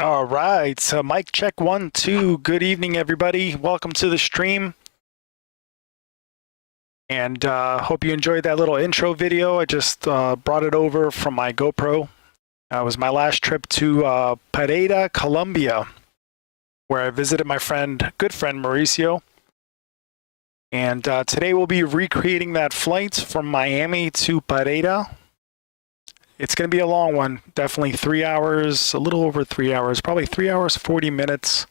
All right, so mic check 1, 2. Good evening, everybody. Welcome to the stream. And hope you enjoyed that little intro video. I just brought it over from my GoPro. It was my last trip to Pereira, Colombia, where I visited my good friend Mauricio. And today we'll be recreating that flight from Miami to Pereira. It's going to be a long one, definitely 3 hours, a little over 3 hours, probably 3 hours, 40 minutes.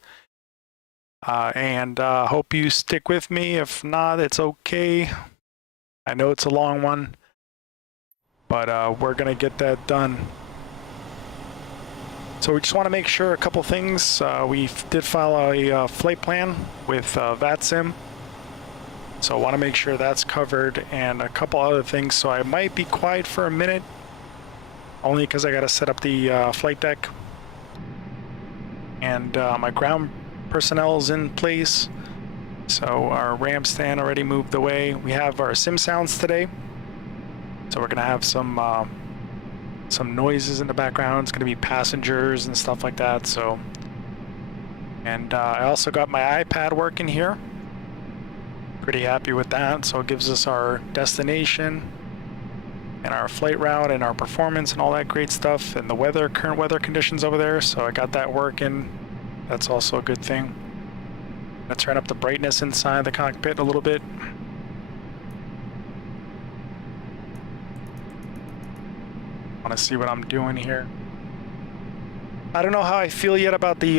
And hope you stick with me. If not, it's okay. I know it's a long one, but we're going to get that done. So we just want to make sure a couple things. We did file a flight plan with VATSIM. So I want to make sure that's covered and a couple other things. So I might be quiet for a minute, only because I got to set up the flight deck. And my ground personnel is in place. So our RAM stand already moved away. We have our sim sounds today. So we're going to have some noises in the background. It's going to be passengers and stuff like that. So, and I also got my iPad working here. Pretty happy with that. So it gives us our destination and our flight route and our performance and all that great stuff, and the weather, current weather conditions over there. So I got that working. That's also a good thing. Let's turn up the brightness inside the cockpit a little bit. Want to see what I'm doing here. I don't know how I feel yet about the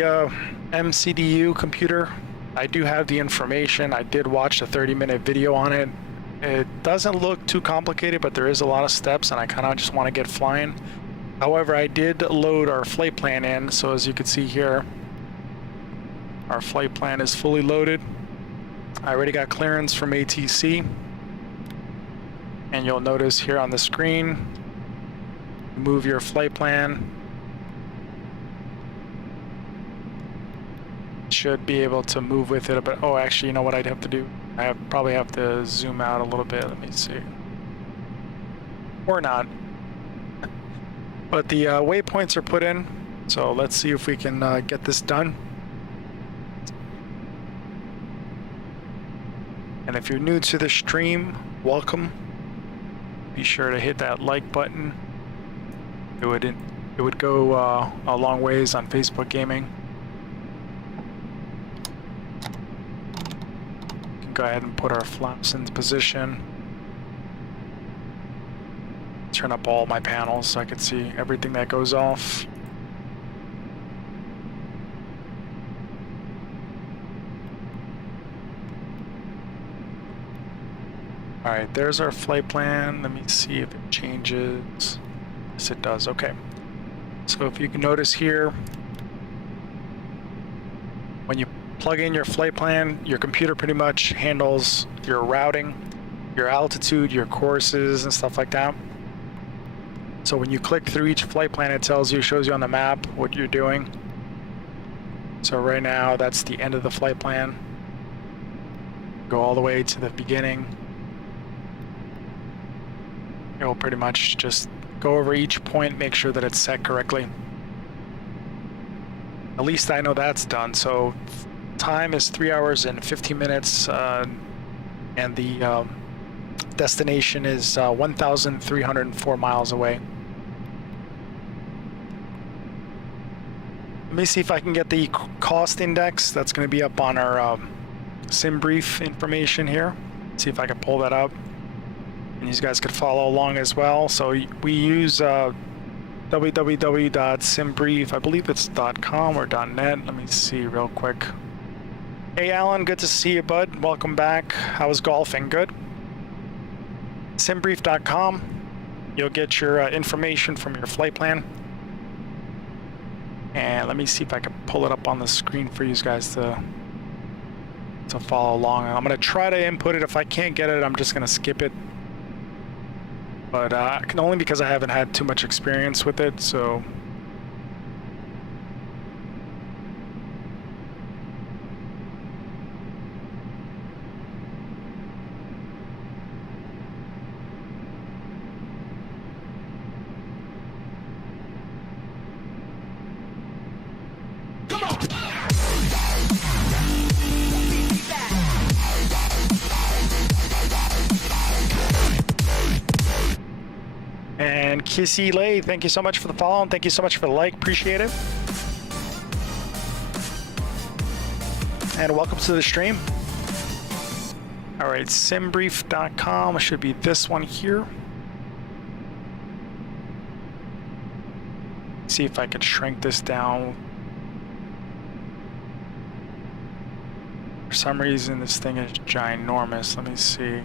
MCDU computer. I do have the information. I did watch a 30-minute video on it. It doesn't look too complicated, but there is a lot of steps, and I kind of just want to get flying. However, I did load our flight plan in, so as you can see here, our flight plan is fully loaded. I already got clearance from ATC, and you'll notice here on the screen, move your flight plan. Should be able to move with it a bit. Oh, actually, you know what I'd have to do? I probably have to zoom out a little bit. Let me see. Or not. But the waypoints are put in, so let's see if we can get this done. And if you're new to the stream, welcome. Be sure to hit that like button. It would go a long ways on Facebook Gaming. Go ahead and put our flaps into position. Turn up all my panels so I can see everything that goes off. All right, there's our flight plan. Let me see if it changes. Yes, it does. Okay. So if you can notice here, when you plug in your flight plan, your computer pretty much handles your routing, your altitude, your courses, and stuff like that. So when you click through each flight plan, it tells you, shows you on the map what you're doing. So right now, that's the end of the flight plan. Go all the way to the beginning. It will pretty much just go over each point, make sure that it's set correctly. At least I know that's done. So time is 3 hours and 15 minutes, and the destination is 1,304 miles away. Let me see if I can get the cost index. That's going to be up on our sim brief information here. See if I can pull that up, and you guys could follow along as well. So we use www.simbrief, I believe it's .com or .net. Let me see real quick. Hey Alan, good to see you, bud. Welcome back. How was golfing? Good? Simbrief.com. You'll get your information from your flight plan. And let me see if I can pull it up on the screen for you guys to follow along. I'm going to try to input it. If I can't get it, I'm just going to skip it. But only because I haven't had too much experience with it, so. And Kissy Lay, thank you so much for the follow and thank you so much for the like. Appreciate it. And welcome to the stream. All right, simbrief.com should be this one here. See if I can shrink this down. For some reason, this thing is ginormous. Let me see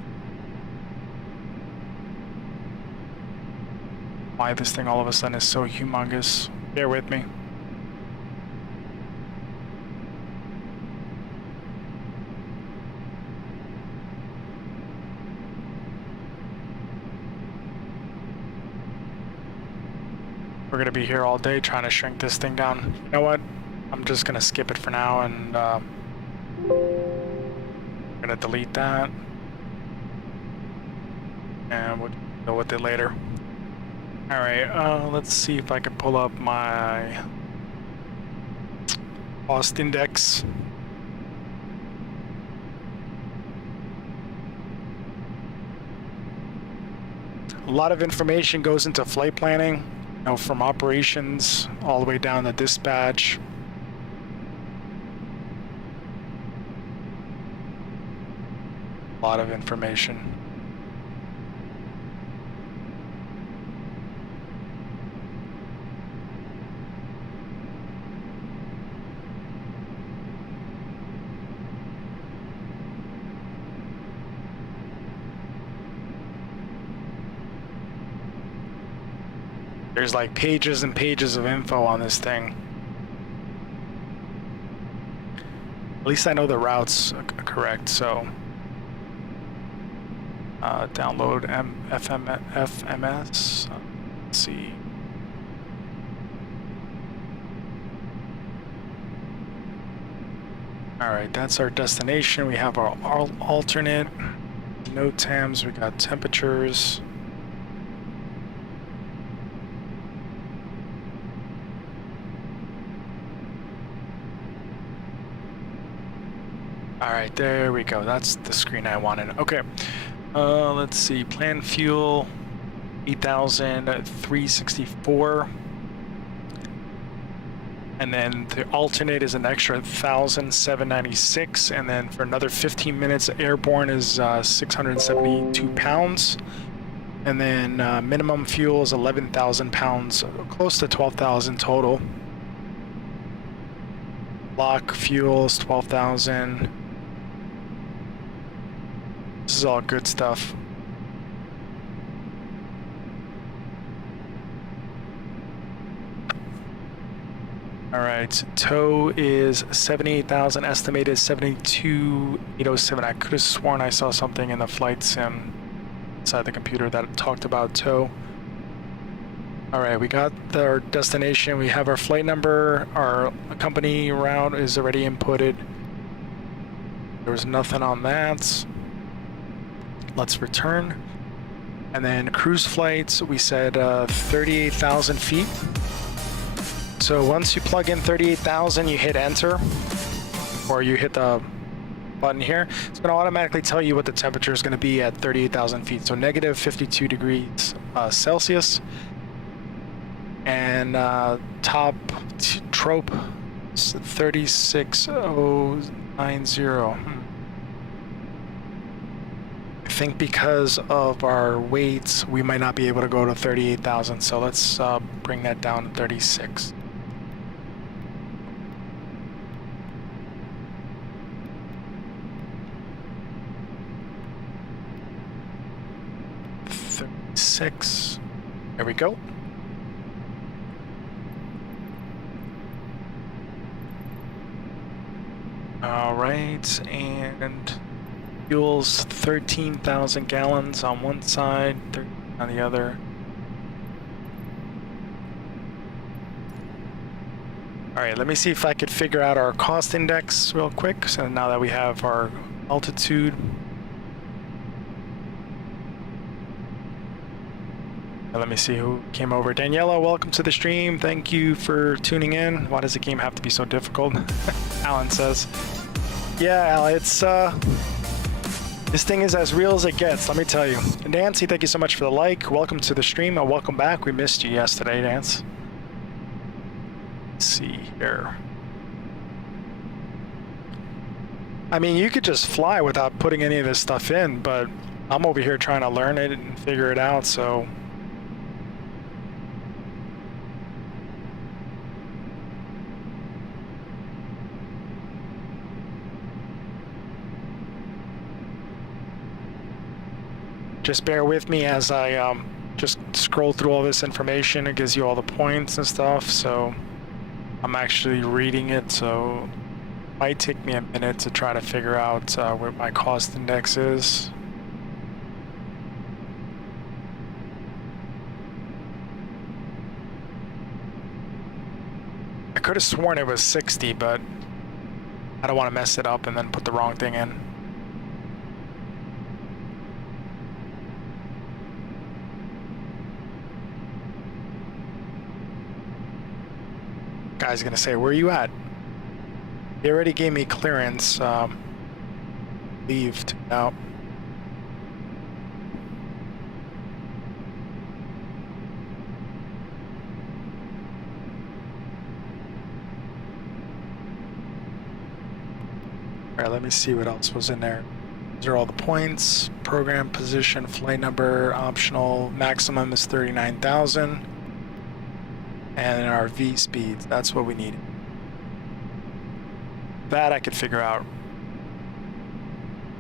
why this thing all of a sudden is so humongous. Bear with me. We're gonna be here all day trying to shrink this thing down. You know what? I'm just gonna skip it for now and we're gonna delete that. And we'll deal with it later. All right, let's see if I can pull up my cost index. A lot of information goes into flight planning. You know, from operations all the way down to dispatch. A lot of information. There's like pages and pages of info on this thing. At least I know the routes are correct, so. Download FMS. Let's see. All right, that's our destination. We have our alternate. No TAMs, we got temperatures. All right, there we go. That's the screen I wanted. Okay, let's see. Planned fuel, 8,364. And then the alternate is an extra 1,796. And then for another 15 minutes, airborne is 672 pounds. And then minimum fuel is 11,000 pounds, close to 12,000 total. Block fuel is 12,000. This is all good stuff. All right, tow is 78,000, estimated 72,807. I could have sworn I saw something in the flight sim inside the computer that talked about tow. All right, we got our destination. We have our flight number. Our company route is already inputted. There was nothing on that. Let's return. And then cruise flights, we said 38,000 feet. So once you plug in 38,000, you hit enter, or you hit the button here. It's going to automatically tell you what the temperature is going to be at 38,000 feet. So negative 52 degrees Celsius. And top trope is 36090. I think because of our weights, we might not be able to go to 38,000. So let's bring that down to 36. There we go. All right, and fuel's 13,000 gallons on one side, 13 on the other. All right, let me see if I could figure out our cost index real quick. So now that we have our altitude. Let me see who came over. Daniela, welcome to the stream. Thank you for tuning in. Why does the game have to be so difficult? Alan says. Yeah, Al, it's this thing is as real as it gets, let me tell you. And Nancy, thank you so much for the like. Welcome to the stream and welcome back. We missed you yesterday, Nance. Let's see here. I mean, you could just fly without putting any of this stuff in, but I'm over here trying to learn it and figure it out, so. Just bear with me as I just scroll through all this information. It gives you all the points and stuff, so I'm actually reading it, so it might take me a minute to try to figure out what my cost index is. I could have sworn it was 60, but I don't want to mess it up and then put the wrong thing in. Guy's gonna say, where are you at? They already gave me clearance. Leave to now. Alright, let me see what else was in there. These are all the points. Program, position, flight number, optional. Maximum is 39,000. And our V speeds, that's what we need. That I could figure out.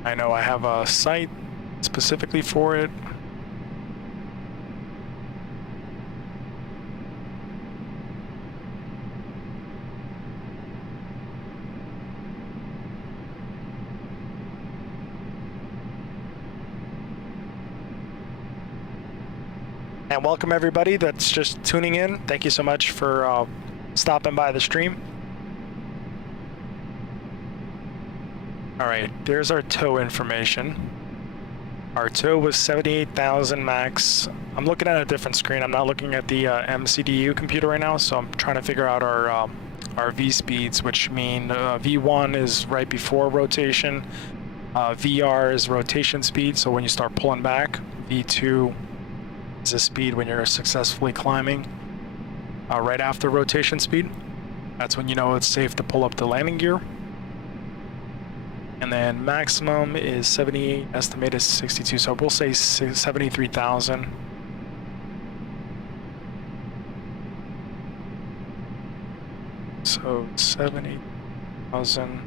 I know I have a site specifically for it. And welcome everybody that's just tuning in. Thank you so much for stopping by the stream. All right, there's our tow information. Our tow was 78,000 max. I'm looking at a different screen. I'm not looking at the MCDU computer right now, so I'm trying to figure out our V speeds, which mean V1 is right before rotation. VR is rotation speed, so when you start pulling back. V2 is the speed when you're successfully climbing. Right after rotation speed, that's when you know it's safe to pull up the landing gear. And then maximum is 78, estimated 62, so we'll say 73,000. So 70,000.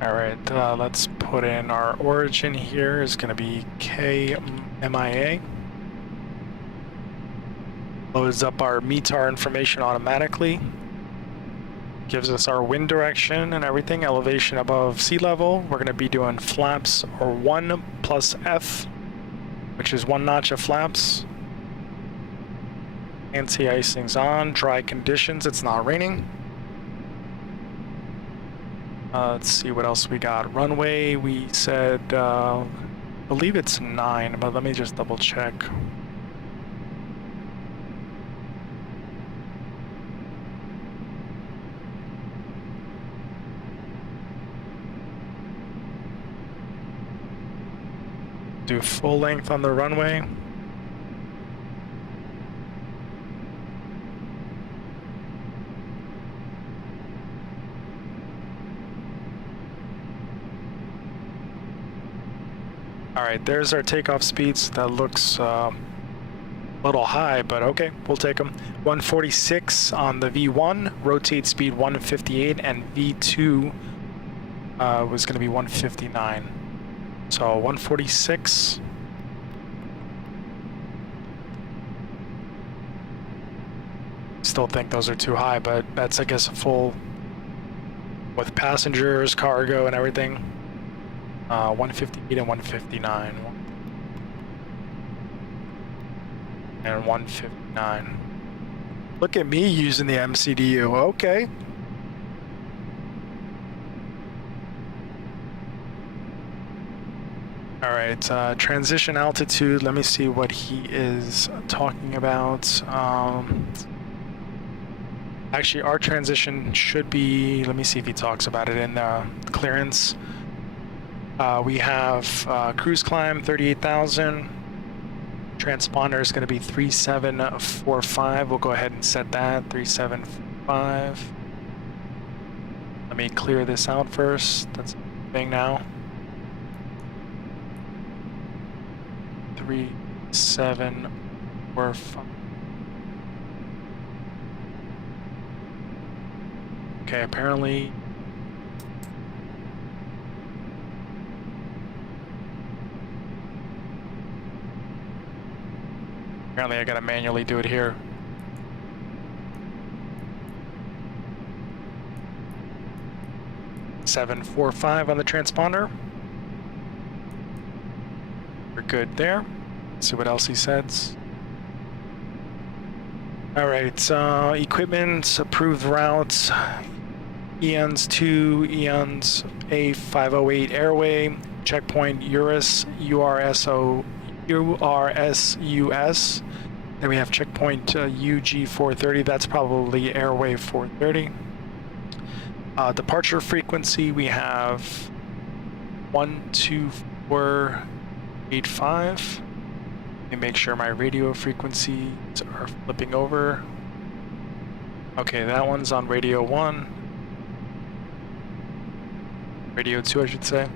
All right, let's put in our origin here is going to be KMIA. Loads up our METAR information automatically. Gives us our wind direction and everything, elevation above sea level. We're going to be doing flaps or 1 plus F, which is 1 notch of flaps. Anti-icing's on, dry conditions, it's not raining. Let's see what else we got. Runway, we said, I believe it's 9, but let me just double check. Do full length on the runway. All right, there's our takeoff speeds. That looks a little high, but okay, we'll take them. 146 on the V1, rotate speed 158, and V2 was going to be 159. So 146. Still think those are too high, but that's, I guess, a full with passengers, cargo, and everything. 158 and 159. And 159. Look at me using the MCDU. Okay. All right, transition altitude. Let me see what he is talking about. Actually, our transition should be, let me see if he talks about it in clearance. We have cruise climb 38,000. Transponder is going to be 3745. We'll go ahead and set that 3745. Let me clear this out first. That's the thing now. 3745. Okay, apparently. Apparently I gotta manually do it here. $745 on the transponder. We're good there. Let's see what else he says. All right, equipment, approved routes, EONS 2, EONS A508 airway, checkpoint URS, URSUS. Then we have checkpoint UG430, that's probably airway 430. Departure frequency, we have 12485. Let me make sure my radio frequencies are flipping over. Okay, that one's on radio 1. Radio 2, I should say.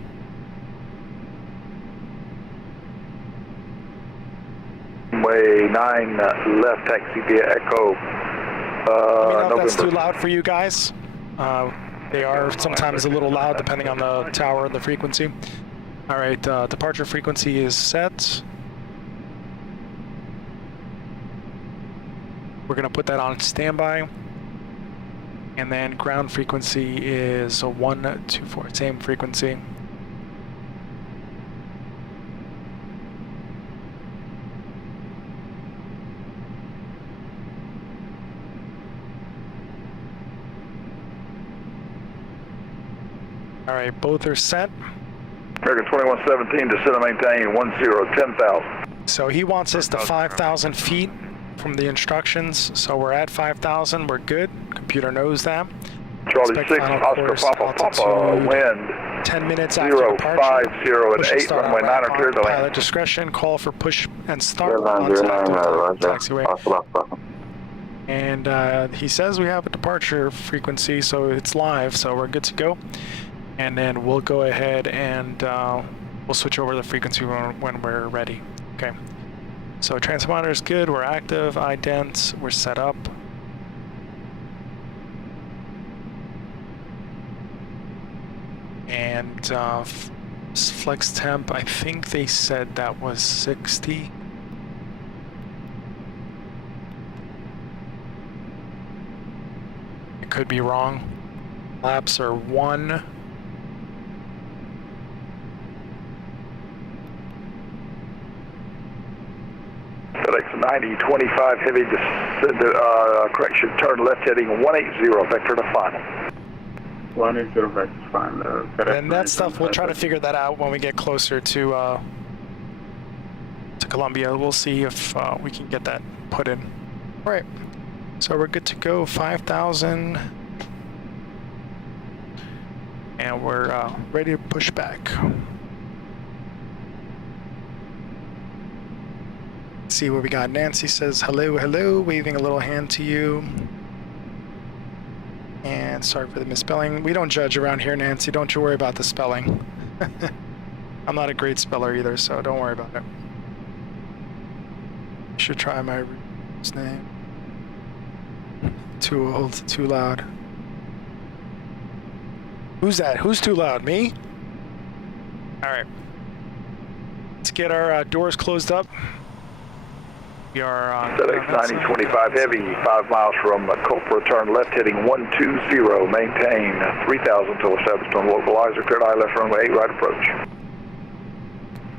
Way 9 left, taxi via Echo. Let me know if that's too loud for you guys. They are sometimes a little loud depending on the tower and the frequency. All right, departure frequency is set. We're gonna put that on standby. And then ground frequency is a 124, same frequency. All right, both are set. American 2117 to set and maintain 10,000. So he wants us to 5,000 feet from the instructions. So we're at 5,000, we're good. Computer knows that. Charlie 6, Oscar Papa, wind 10 minutes after departure. 050 at 8, runway 9 are cleared to land. Pilot discretion, call for push and start on taxiway. And he says we have a departure frequency, so it's live, so we're good to go. And then we'll go ahead and we'll switch over the frequency when we're ready. Okay. So transponder is good, we're active, ident, we're set up. And flex temp, I think they said that was 60. I could be wrong. Laps are 1. FedEx 9025 heavy, correction, turn left heading 180, vector to final. 180 vector final. And that stuff, we'll try to figure that out when we get closer to Colombia. We'll see if we can get that put in. All right, so we're good to go, 5,000. And we're ready to push back. See what we got. Nancy says hello, hello, waving a little hand to you. And sorry for the misspelling. We don't judge around here, Nancy. Don't you worry about the spelling. I'm not a great speller either, so don't worry about it. Should try my name. Too old, too loud. Who's that? Who's too loud? Me? All right. Let's get our doors closed up. We are on FedEx 9025 heavy, 5 miles from Culper, turn left heading 120, maintain 3,000 until established on localizer, cleared eye left runway 8, right approach.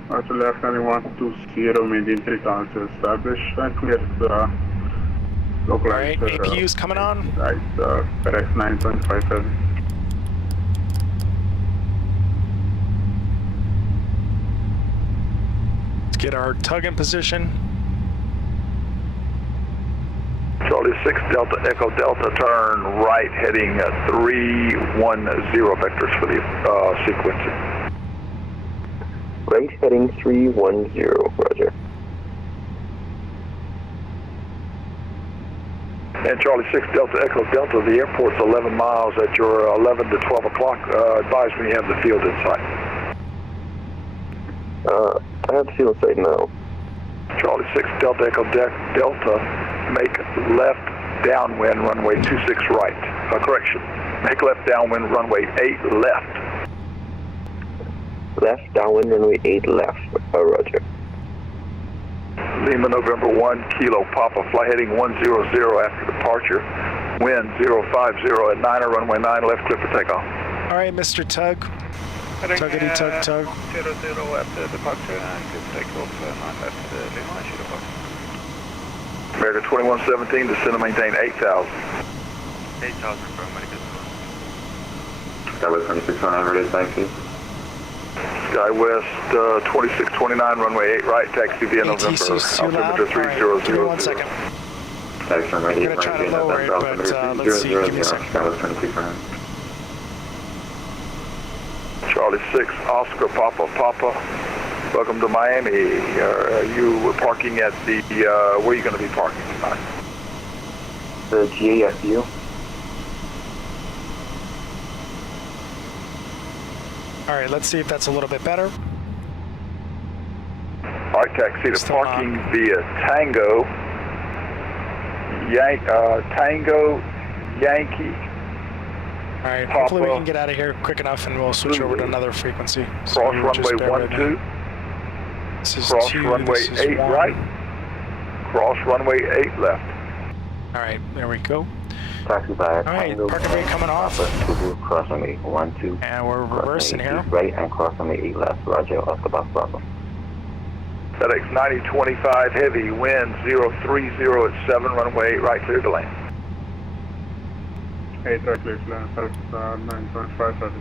Roger, left heading 120, maintain 3,000 established, and cleared Localized. All right, APU's coming on. Right, FedEx 9.57. Let's get our tug in position. Charlie 6 Delta Echo Delta, turn right heading 310 vectors for the sequencing. Right heading 310, roger. And Charlie 6 Delta Echo Delta, the airport's 11 miles at your 11 to 12 o'clock. Advise when you have the field in sight. I have the field sight now. Charlie 6 Delta Echo Delta, make left downwind runway 26 right. Correction, make left downwind runway 8 left. Left downwind runway 8 left, roger. Lima November 1 Kilo Papa, fly heading 100 after departure. Wind 050 at 9 runway 9 left, clear for takeoff. All right, Mr. Tug. Tuggity tug tug. 00 after departure and good takeoff 9 left Lima, shoot above. America 2117, descend and maintain 8,000. 8,000 from America. Skywest 2629, ready, thank you. SkyWest 2629, runway 8 right, taxi via November. ATC's too loud. Altimeter 3000. All right, give me 1 second. Taxi ready, I'm gonna try to lower it, but let's see. Give me a second. Skywest 2629. Charlie 6 Oscar Papa Papa, welcome to Miami. You parking at the, where are you going to be parking tonight? The GAFU. All right, let's see if that's a little bit better. All right, taxi to Still parking via Tango, Tango Yankee. All right, Papa. hopefully we can get out of here quick enough and we'll switch over to another frequency. So Cross you would just runway bear with me. 12. This is Cross 2, runway this is 8 1. right. Cross runway 8 left. All right, there we go. Taxi by All right, parking brake coming off. Cross runway 12. And we're reversing here. Right and cross runway 8 left, roger, off the box problem. FedEx 9025 heavy, wind 030 at 7, runway 8 right, clear to land. 8 right, please, FedEx 9.57.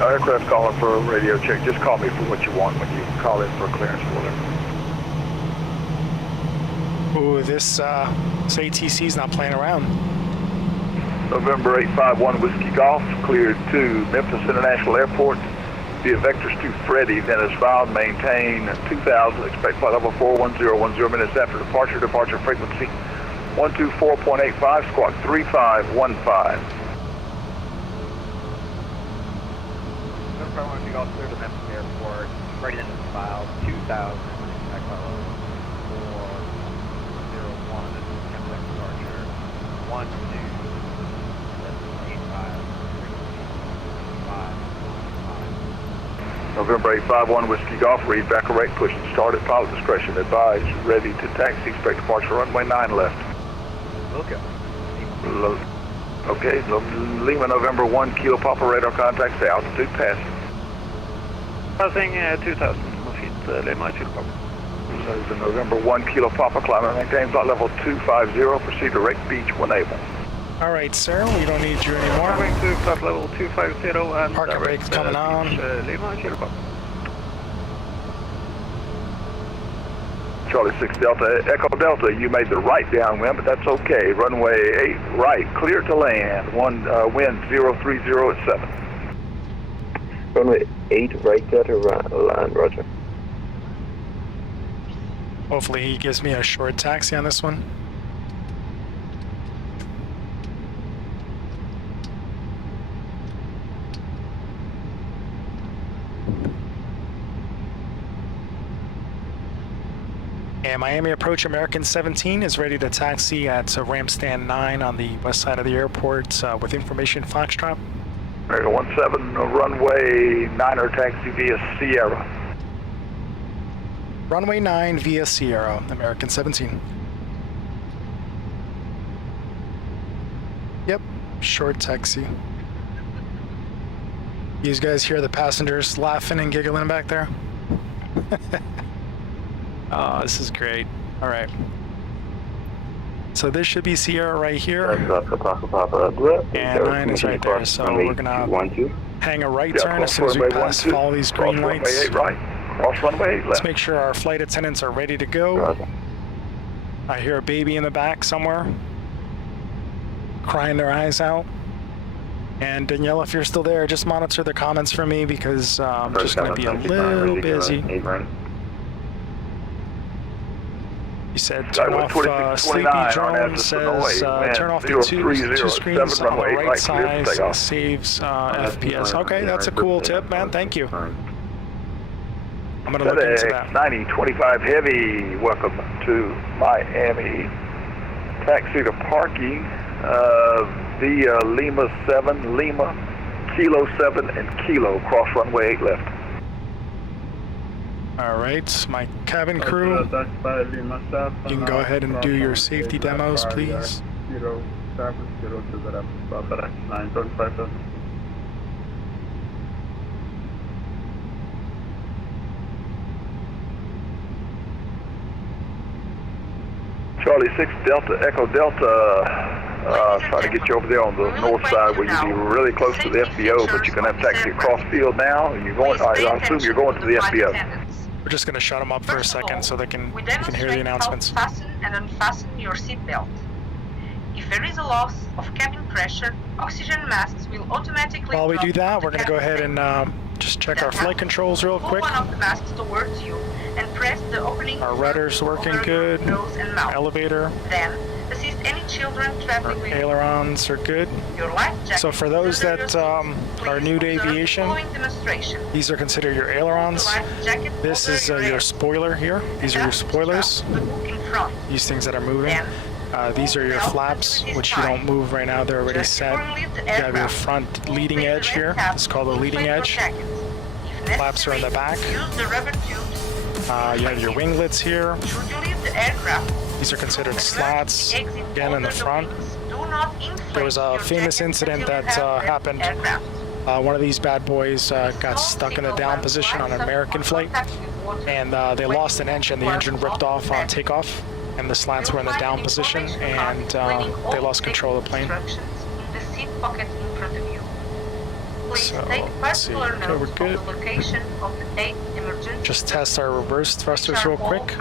Aircraft calling for a radio check. Just call me for what you want when you call in for clearance or whatever. Ooh, this ATC's not playing around. November 851 Whiskey Golf, cleared to Memphis International Airport via vectors to Freddie, then is filed, maintain 2000, expect flight level 410, 10 minutes after departure, departure frequency 124.85, squawk 3515. November 1 Whiskey Golf, clear to Memphis Airport, Freddie, then is filed 2000, expect flight level 401, after departure 127.85. November 851 Whiskey Golf, read back correct, push and start at pilot discretion, advise, ready to taxi, expect departure runway 9 left. Okay, Lima November 1 Kilo Papa radar contacts, the altitude passing. Passing 2,000 feet, Lima, Kilo Papa. So the November 1 Kilo Papa, climb and maintain flight level 250, proceed direct beach when able. All right, sir, we don't need you anymore. Going to flight level 250 and Parking brake's coming on. Lima, Kilo Papa. Charlie 6 Delta, Echo Delta, you made the right downwind, but that's okay. Runway 8 right, clear to land. Wind 030 at 7. Runway 8 right, clear to land, roger. Hopefully he gives me a short taxi on this one. And Miami approach American 17 is ready to taxi at ramp stand 9 on the west side of the airport with information Foxtrot. America 17, runway 9er taxi via Sierra. Runway 9 via Sierra, American 17. Yep, short taxi. You guys hear the passengers laughing and giggling back there? Oh, this is great. All right. So this should be Sierra right here. And 9 is right there. So we're gonna hang a right turn as soon as we pass all these green lights. Runway 8 right. Cross runway 8 Let's left. make sure our flight attendants are ready to go. I hear a baby in the back somewhere, crying their eyes out. And Danielle, if you're still there, just monitor the comments for me because I'm just going to be a little busy. You said turn off Sleepy Drone, says turn off the two screens on the right side, saves FPS. Okay, that's a cool tip, man. Thank you. I'm going to look into that. 9025 Heavy, welcome to Miami. Taxi to parking via Lima 7, Lima, Kilo 7, and Kilo, cross runway 8 left. All right, my cabin crew, you can go ahead and do your safety demos, please. 0702 Charlie 6 Delta Echo Delta, trying to get you over there on the north side where you'll be really close to the FBO, but you're going to have taxi across field now, and you're going, I assume you're going to the FBO. We're just going to shut them up for a second so they can hear the announcements. Fasten and unfasten your seatbelt. If there is a loss of cabin pressure, oxygen masks will automatically. While we do that, we're going to go ahead and just check our flight controls real quick. Pull one of the masks towards you and press the opening. Our rudder's working good. Our elevator. Then assist any children traveling with ailerons are good. Your life jacket. So for those that are new to aviation, these are considered your ailerons. This is your spoiler here. These are your spoilers. These things that are moving. These are your flaps, which you don't move right now. They're already set. You have your front leading edge here. It's called a leading edge. Flaps are in the back. You have your winglets here. These are considered slats, again in the front. There was a famous incident that happened. One of these bad boys got stuck in the down position on an American flight, and they lost an engine. The engine ripped off on takeoff, and the slats were in the down position, and they lost control of the plane. So, let's see. Okay, we're good. Just test our reverse thrusters real quick.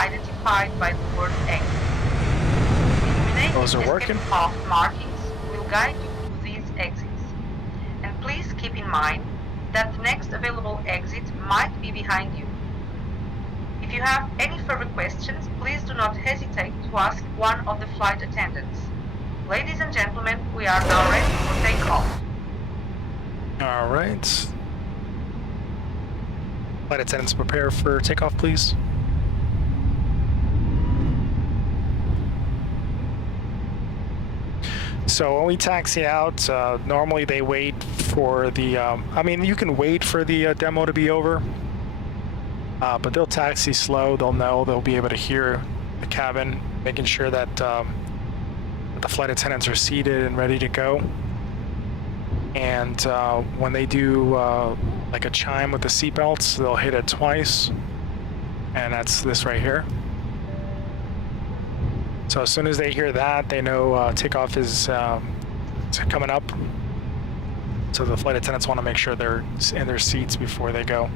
Those are working. Markings will guide you to these exits. And please keep in mind that the next available exit might be behind you. If you have any further questions, please do not hesitate to ask one of the flight attendants. Ladies and gentlemen, we are now ready for takeoff. All right. Flight attendants, prepare for takeoff, please. So when we taxi out, normally they wait for the, I mean, you can wait for the demo to be over, but they'll taxi slow. They'll know, they'll be able to hear the cabin, making sure that the flight attendants are seated and ready to go. And when they do like a chime with the seatbelts, they'll hit it twice, and that's this right here. So as soon as they hear that, they know takeoff is coming up. So the flight attendants want to make sure they're in their seats before they go.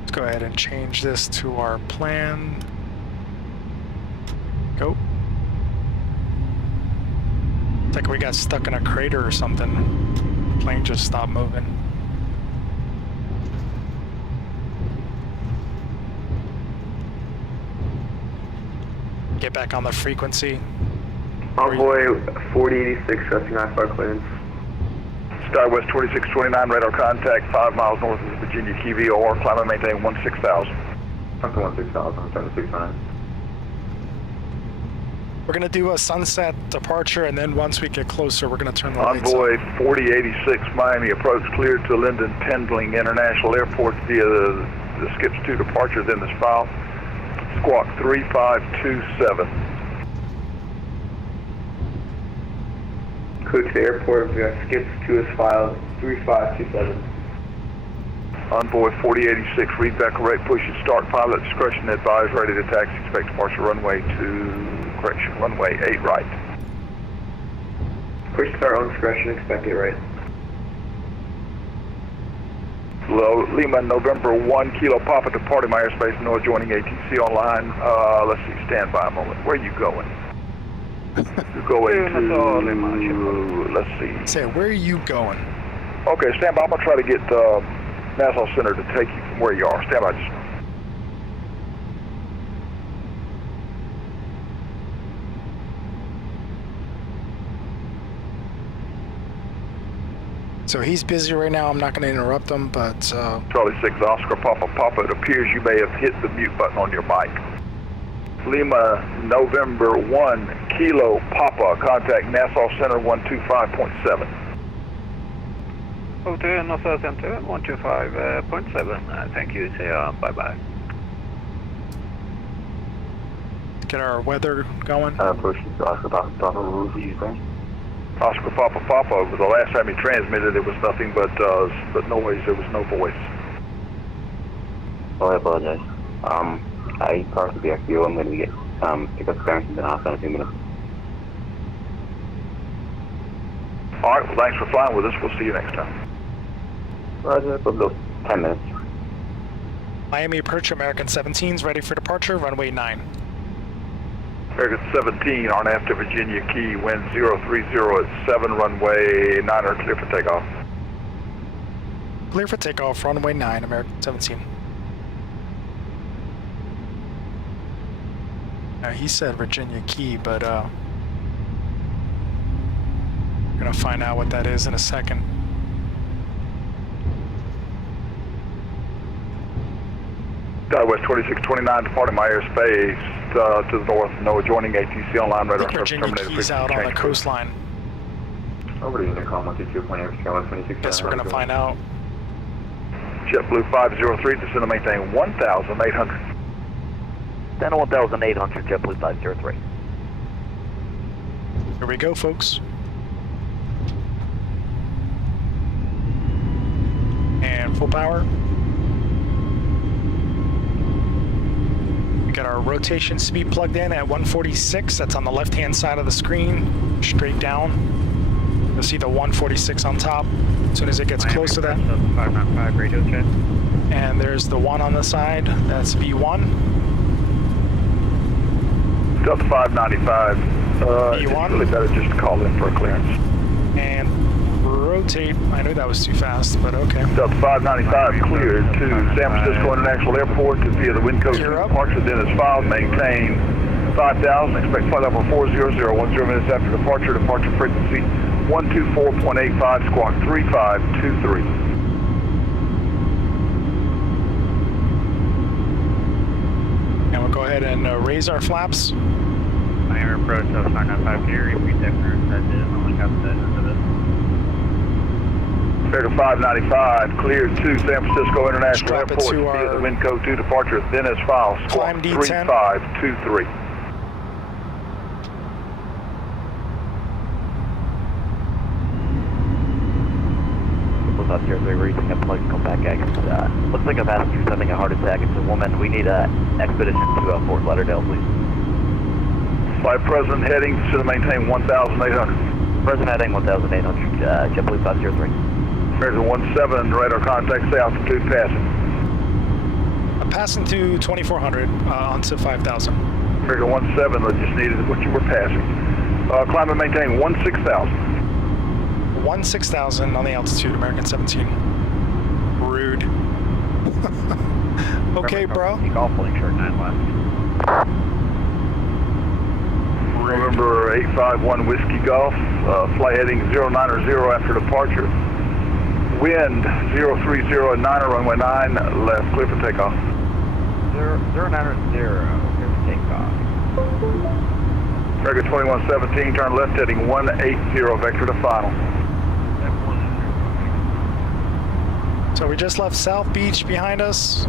Let's go ahead and change this to our plan. Go. It's like we got stuck in a crater or something. The plane just stopped moving. Get back on the frequency. Envoy 4086, trusting I-5 clearance. Star West 2629, radar contact 5 miles north of Virginia Key VOR, climb and maintain 16,000. Something 16,000, 76,9. We're gonna do a sunset departure, and then once we get closer, we're gonna turn the lights Envoy on. 4086 Miami approach cleared to Linden Pendling International Airport via the skips 2 departure, then this file. Squawk 3527. Clear to the airport via skips 2 is filed 3527. Envoy 4086, read back correct, push and start, pilot discretion advised, ready to taxi, expect departure runway 8 right. Push start on discretion, expect it right. Lima, November 1, Kilo Papa, departing my airspace, no adjoining ATC online. Let's see, stand by a moment. Where are you going? You're going to, let's see. Say, where are you going? Okay, stand by. I'm going to try to get Nassau Center to take you from where you are. Stand by just a moment. So he's busy right now. I'm not going to interrupt him, but Charlie 6, Oscar Papa, it appears you may have hit the mute button on your mic. Lima, November 1, Kilo Papa, contact Nassau Center 125.7. Hotel Nassau Center 125.7. Thank you. Say bye-bye. get our weather going. Push Oscar Papa, roof, Eastern. Oscar Papa, the last time he transmitted it was nothing but noise, there was no voice. Oh, I apologize. I crossed the BXU. I'm going to get pick up clearance and then I'll send a few minutes. Alright, well thanks for flying with us. We'll see you next time. Roger, about 10 minutes. Miami approach American 17's ready for departure, runway 9. American 17 on after Virginia Key, wind 030 at 7, runway 9 are clear for takeoff. Clear for takeoff, runway 9, American 17. He said Virginia Key, but we're gonna find out what that is in a second. West 2629 departing my airspace to the north, no adjoining ATC online, I radar think Virginia Key's out on the coastline. Over to Unicom 122.8, Guess we're gonna find out. JetBlue 503, descend to maintain 1,800. Then 1,800, JetBlue 503. Here we go, folks. And full power. We got our rotation speed plugged in at 146. That's on the left-hand side of the screen, straight down. You'll see the 146 on top as soon as it gets close to that. 595 radio check. And there's the 1 on the side. That's V1. Delta 595. It's E1. really better just to call in for a clearance. And rotate. I knew that was too fast, but okay. Delta 595 cleared to San Francisco International Airport to via the wind code departure, then is filed, maintain 5,000, expect flight level 400, 10 minutes after departure, departure frequency 124.85, squawk 3523. And we'll go ahead and raise our flaps. Miami approach of 595 here. Repeat that clearance. That is only got the end of it. American 595 cleared to San Francisco International Strap it Airport to via our the wind code 2 departure, then is filed, squawk climb D10. 3523. Up here, they're reaching a plug, come back exit. Looks like a passenger's having a heart attack. It's a woman. We need a expedition to Fort Lauderdale, please. Flight President heading to maintain 1,800. President heading 1,800, JetBlue 503. American 17, radar contact, say altitude passing. I'm passing to 2,400 onto 5,000. American 17, I just needed what you were passing. Climb and maintain 16,000. 16,000 on the altitude, American 17. Rude. Okay, bro. Golf holding short 9 left. November 851 Whiskey Golf, flight heading 090 after departure. Wind 030 at 9, runway 9, left, clear for takeoff. 090, clear for takeoff. America 2117, turn left heading 180, vector to final. So we just left South Beach behind us.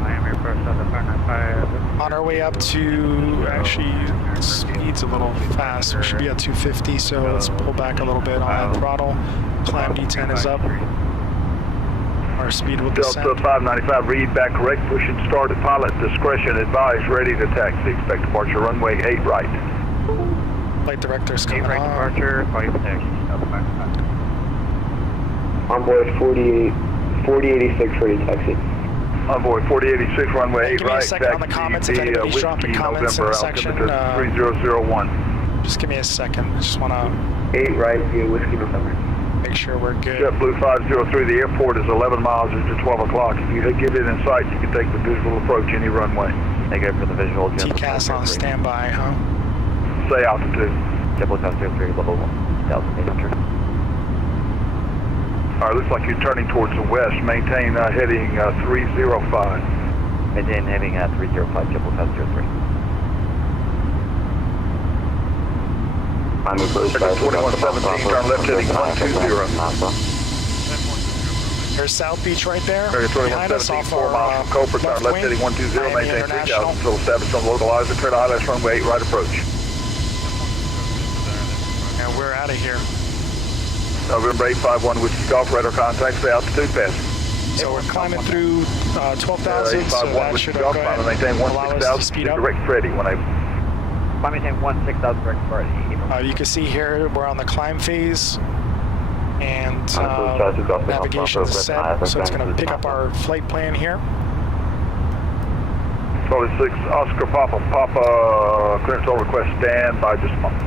Miami approach South 595. On our way up to, actually, speed's a little fast. We should be at 250, so let's pull back a little bit on that throttle. Climb D10 is up. Our speed will Delta descend. 595, read back correct, push and start at pilot discretion, advise, ready to taxi. Expect departure runway 8 right. Flight director's 8 coming right on. departure, flight taxi South 595. Envoy 4086 ready taxi. Envoy 4086, runway 8 Give me a right, second on the comments if anybody's dropping comments in the section. 3001. Just give me a second. I just want to 8 right via Whiskey November. make sure we're good. JetBlue 503, the airport is 11 miles into 12 o'clock. If you get it in sight, you can take the visual approach any runway. Negative for the visual. TCAS on standby, huh? Say altitude. JetBlue 503, level 1,800. All right, looks like you're turning towards the west. Maintain heading 305. Maintain heading 305, JetBlue 503. I'm approach Second 2117, turn left heading 120. There's South Beach right there. Second Behind us 2117, off 4 miles our from Cobra, turn left left wing. heading 120, Miami maintain International. 3000 until established on localizer, clear to ILS runway 8 right approach. And we're out of here. November 851 Whiskey Golf, radar contact, stay altitude passing. So we're climbing through 12,000, so 851 that Whiskey should Golf, go ahead maintain and allow us to 16,000, speed up. direct Freddy when I... Maintain 16,000 direct party. You can see here we're on the climb phase, and navigation is set, so it's going to pick up our flight plan here. 46 Oscar Papa, clearance all request, stand by just a moment.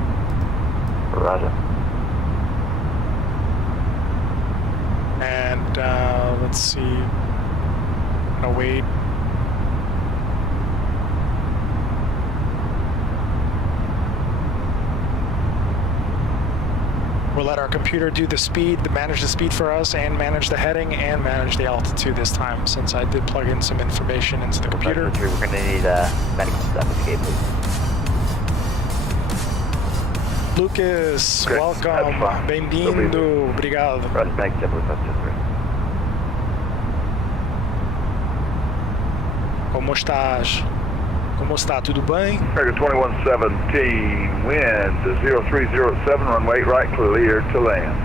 Roger. And let's see, I'm gonna wait. We'll let our computer do the speed, manage the speed for us, and manage the heading, and manage the altitude this time, since I did plug in some information into the computer. We're going to need medical stuff at the gate, please. Lucas, Okay, welcome, that's fine. bem-vindo, obrigado. Roger, thanks, JetBlue 503. Como estás? Como está? Tudo bem? American 2117, wind 0307, runway 8 right, clear to land.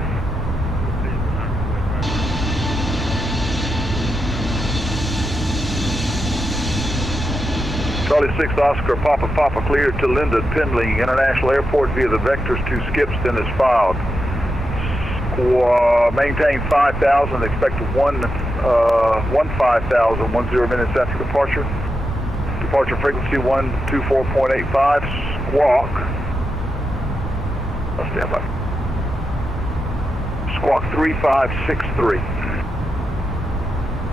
Charlie 6 Oscar Papa, cleared to Linden Pendling International Airport via the vectors to Skipston is filed. Maintain 5,000, expect 15,000, 10 minutes after departure. Departure frequency 124.85, squawk. I'll stand by. Squawk 3563.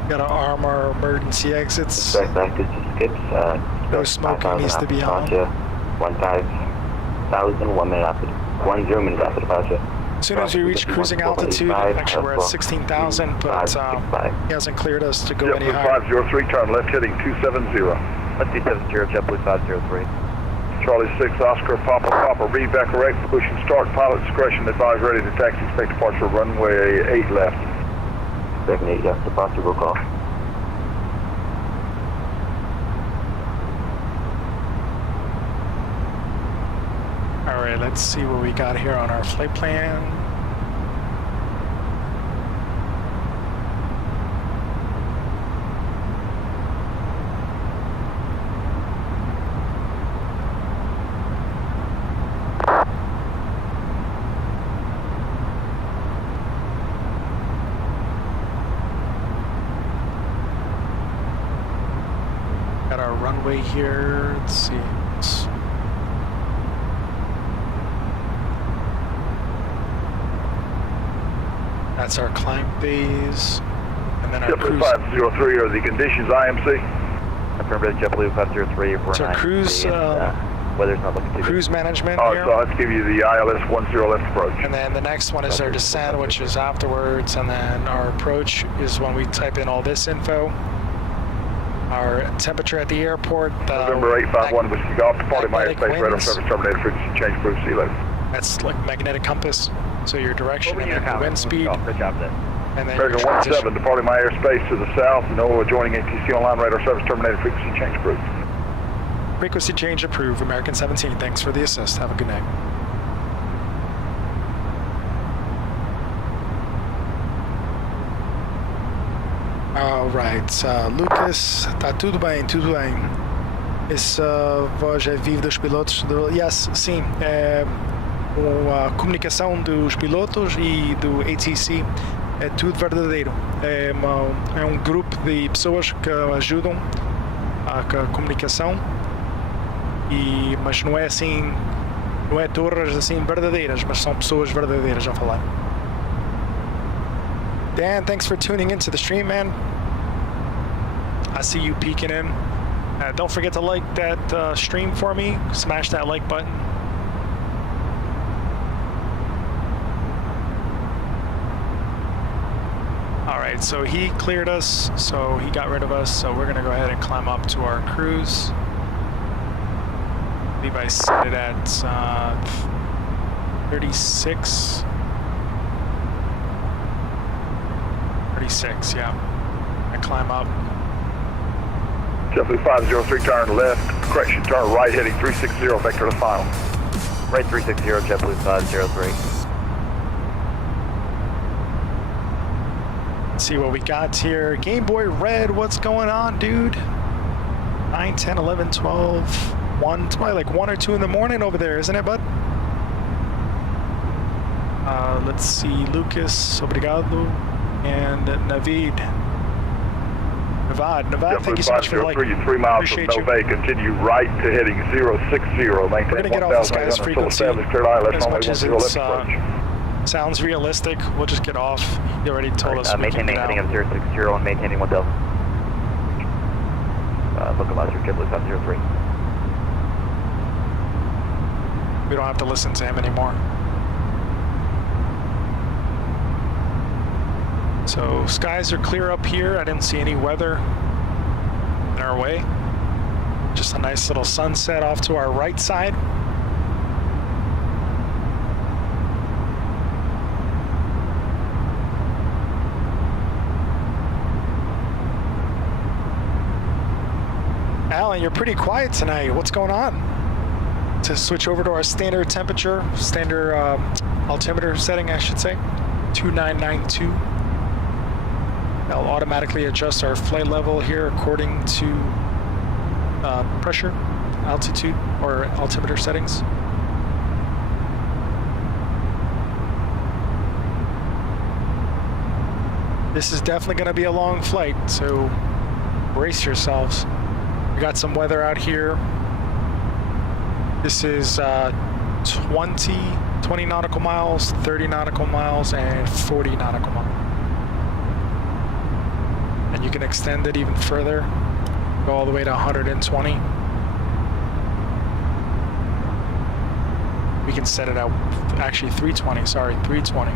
Gotta arm our emergency exits. Direct back to Skips. No smoking needs to be on. 1,000, 1 minute after, 10 minutes after departure. As soon as we reach cruising altitude, actually we're at 16,000, but he hasn't cleared us to go any JetBlue higher. 503, turn left heading 270. 1270, JetBlue 503. Charlie 6 Oscar Papa, read back correct, push and start, pilot discretion, advise ready to taxi, expect departure runway 8 left. Second 8, yes, departure will call. Alright, let's see what we got here on our flight plan. Got our runway here. Let's see. That's our climb phase. And then our JetBlue cruise. 503 are the conditions IMC. Affirmative, JetBlue 503 for So cruise, weather's not looking too good. Cruise management All right, here. so I'll give you the ILS 10 left approach. And then the next one is our descent, which is afterwards. And then our approach is when we type in all this info. Our temperature at the airport. November 851 Whiskey Golf, departing my magnetic airspace, radar winds. service terminated, frequency change, approved, see you later. That's like magnetic compass. So your direction and then your wind speed. Good job there. And then your American transition. 17, departing my airspace to the south, no adjoining ATC online, radar service terminated, frequency change, approved. Frequency change approved. American 17. Thanks for the assist. Have a good night. All right, Lucas, tá tudo bem, tudo bem. Essa voz é viva dos pilotos. Yes, sim. A comunicação dos pilotos e do ATC é tudo verdadeiro. É um grupo de pessoas que ajudam a comunicação, mas não é assim, não é torres assim verdadeiras, mas são pessoas verdadeiras a falar. Dan, thanks for tuning into the stream, man. I see you peeking in. Don't forget to like that stream for me. Smash that like button. Alright, so he cleared us, so he got rid of us, so we're gonna go ahead and climb up to our cruise. I believe I set it at 36. 36, yeah. I climb up. JetBlue 503, turn left, correction, turn right, heading 360, vector to final. Right 360, JetBlue 503. Let's see what we got here. Game Boy Red, what's going on, dude? 9, 10, 11, 12, 1. It's probably like 1 or 2 in the morning over there, isn't it, bud? Let's see, Lucas, obrigado, and Navid. Navad, thank you so much for the like. 3 miles from Nove, continue right to heading 060, maintain 1,800 full established clear line, left runway 10 left approach. Sounds realistic. We'll just get off. You already told us. Maintaining heading of 060 and maintaining 1,000. Localizer JetBlue 503. We don't have to listen to him anymore. So skies are clear up here. I didn't see any weather in our way. Just a nice little sunset off to our right side. Alan, you're pretty quiet tonight. What's going on? To switch over to our standard temperature, standard altimeter setting, I should say, 2992. I'll automatically adjust our flight level here according to pressure, altitude, or altimeter settings. This is definitely going to be a long flight, so brace yourselves. We got some weather out here. This is 20 nautical miles, 30 nautical miles, and 40 nautical miles. And you can extend it even further, go all the way to 120. We can set it at actually 320, sorry, 320.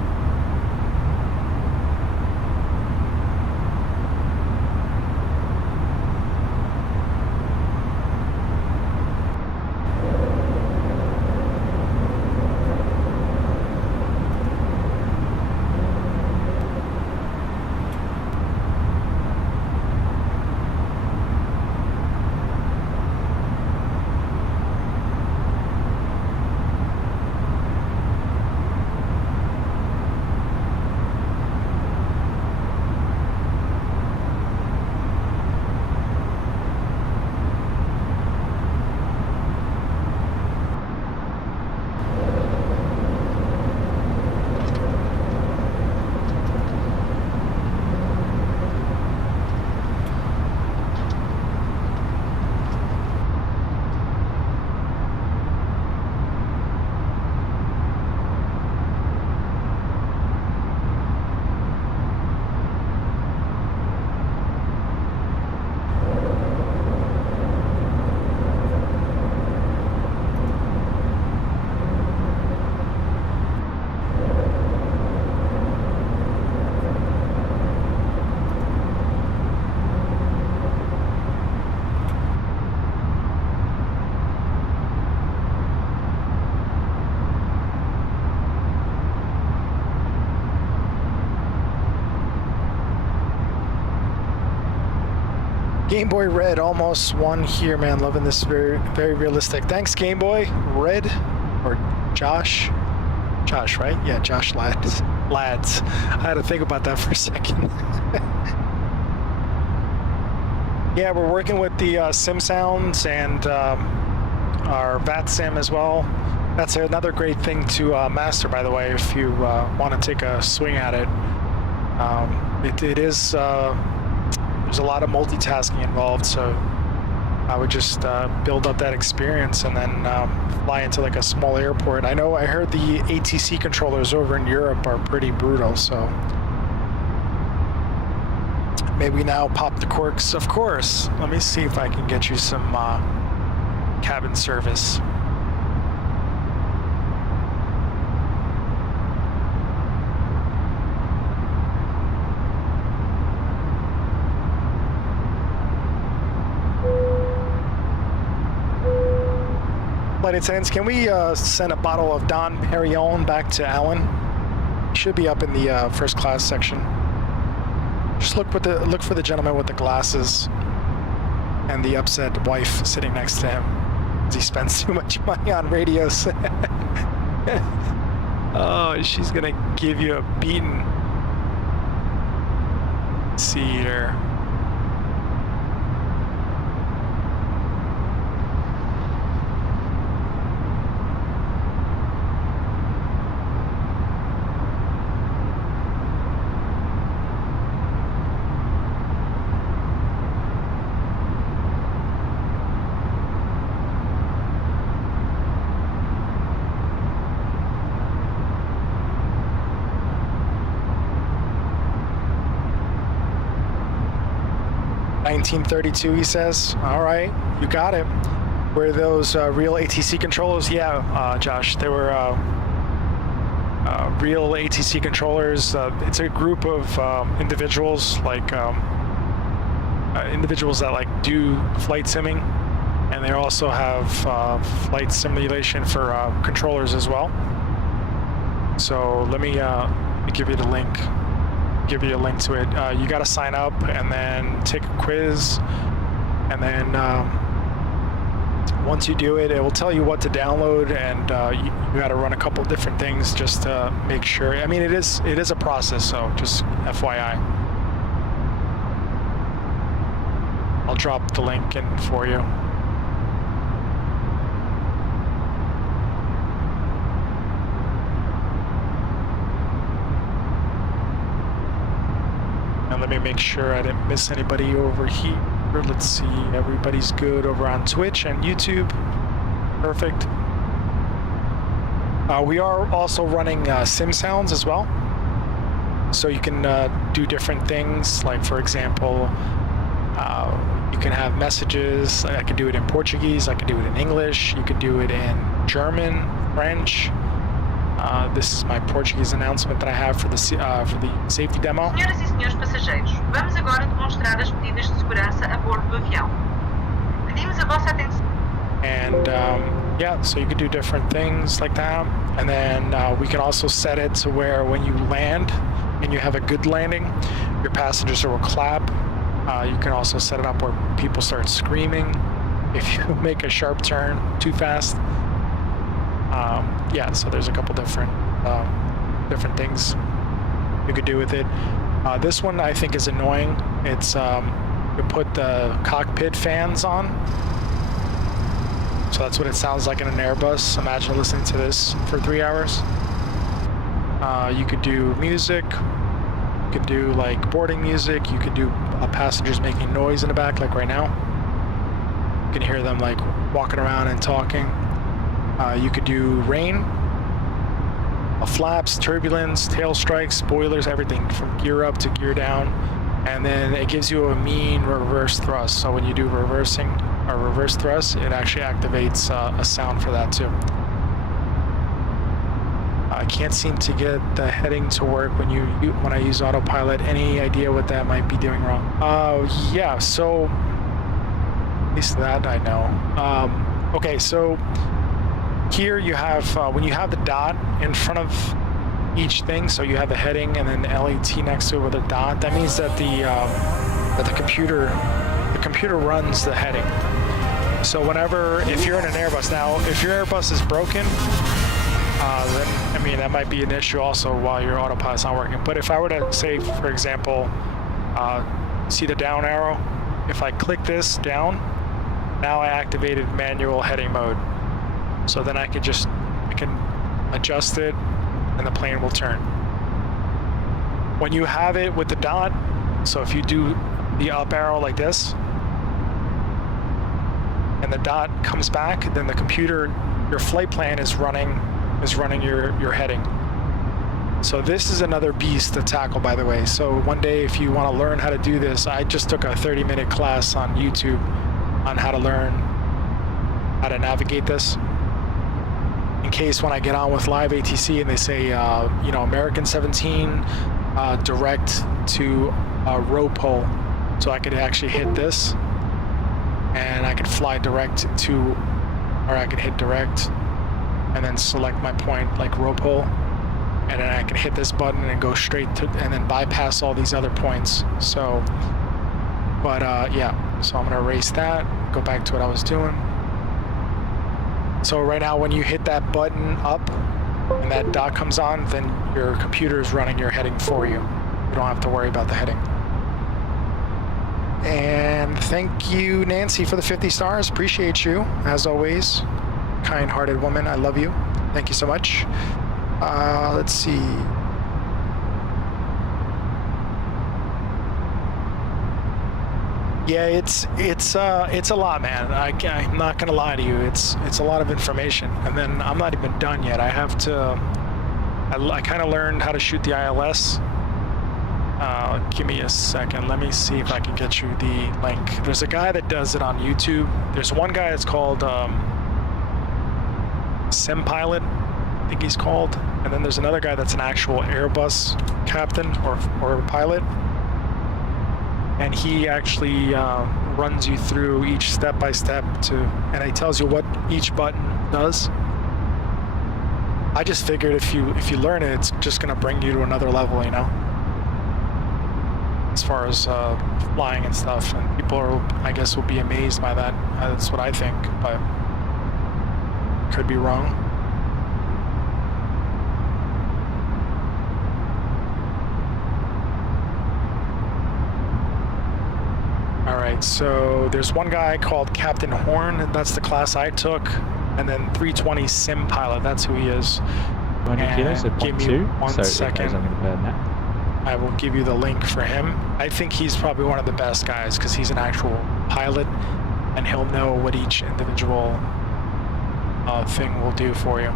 Game Boy Red almost won here, man. Loving this, very, very realistic. Thanks, Game Boy Red, or Josh. Josh, right? Yeah, Josh Lads. I had to think about that for a second. Yeah, we're working with the sim sounds and our VAT sim as well. That's another great thing to master, by the way, if you want to take a swing at it. It is, there's a lot of multitasking involved, so I would just build up that experience and then fly into like a small airport. I heard the ATC controllers over in Europe are pretty brutal, so maybe now pop the corks. Of course. Let me see if I can get you some cabin service. Flight attendants, can we send a bottle of Don Perignon back to Alan? Should be up in the first class section. Just look for the gentleman with the glasses and the upset wife sitting next to him, because he spends too much money on radios. Oh, she's gonna give you a beating. Let's see here. $1932, he says. All right, you got it. Were those real ATC controllers? Yeah, Josh, they were real ATC controllers. It's a group of individuals, like individuals that like do flight simming, and they also have flight simulation for controllers as well. So let me give you the link. Give you a link to it. You got to sign up and then take a quiz, and then once you do it, it will tell you what to download, and you got to run a couple different things just to make sure. I mean, it is a process, so just FYI. I'll drop the link in for you. Let me make sure I didn't miss anybody over here. Let's see, everybody's good over on Twitch and YouTube. Perfect. We are also running sim sounds as well. So you can do different things, like for example, you can have messages. I can do it in Portuguese, I can do it in English, you can do it in German, French. This is my Portuguese announcement that I have for the safety demo. Senhoras e senhores passageiros, vamos agora demonstrar as medidas de segurança a bordo do avião. Pedimos a vossa atenção. And yeah, so you can do different things like that. And then we can also set it to where when you land and you have a good landing, your passengers will clap. You can also set it up where people start screaming if you make a sharp turn too fast. Yeah, so there's a couple different things you could do with it. This one I think is annoying. It's you put the cockpit fans on, so that's what it sounds like in an Airbus. Imagine listening to this for 3 hours. You could do music. You could do like boarding music. You could do passengers making noise in the back, like right now. You can hear them like walking around and talking. You could do rain, flaps, turbulence, tail strikes, spoilers, everything from gear up to gear down. And then it gives you a mean reverse thrust. So when you do reversing or reverse thrust, it actually activates a sound for that too. I can't seem to get the heading to work when I use autopilot. Any idea what that might be doing wrong? Yeah, so at least that I know. Okay, so here you have, when you have the dot in front of each thing, so you have the heading and then LAT next to it with a dot, that means that the computer the computer runs the heading. So whenever, if you're in an Airbus now, if your Airbus is broken, then, I mean, that might be an issue also while your autopilot's not working. But if I were to say, for example, see the down arrow, if I click this down, now I activated manual heading mode. So then I can adjust it and the plane will turn. When you have it with the dot, so if you do the up arrow like this, and the dot comes back, then the computer, your flight plan is running your heading. So this is another beast to tackle, by the way. So one day, if you want to learn how to do this, I just took a 30-minute class on YouTube on how to learn how to navigate this. In case when I get on with live ATC and they say, you know, American 17, direct to row pole. So I could actually hit this and I could fly direct to, or I could hit direct and then select my point like row pole. And then I can hit this button and go straight to, and then bypass all these other points. So, but yeah, so I'm gonna erase that, go back to what I was doing. So right now when you hit that button up and that dot comes on, then your computer is running your heading for you. You don't have to worry about the heading. And thank you, Nancy, for the 50 stars. Appreciate you, as always. Kind-hearted woman, I love you. Thank you so much. Let's see. Yeah, it's a lot, man. I'm not gonna lie to you. It's a lot of information, and then I'm not even done yet. I have to. I kind of learned how to shoot the ILS. Give me a second. Let me see if I can get you the link. There's a guy that does it on YouTube. There's one guy that's called Sim Pilot, I think he's called. And then there's another guy that's an actual Airbus captain or pilot. And he actually runs you through each step by step and he tells you what each button does. I just figured if you learn it, it's just gonna bring you to another level, you know, as far as flying and stuff. And people are, I guess, will be amazed by that. That's what I think, but could be wrong. Alright, so there's one guy called Captain Horn, that's the class I took, and then 320 Sim Pilot, that's who he is. 200 kilos, so give me 0.2, one so second. I'm going to burn that. I will give you the link for him. I think he's probably one of the best guys because he's an actual pilot and he'll know what each individual thing will do for you.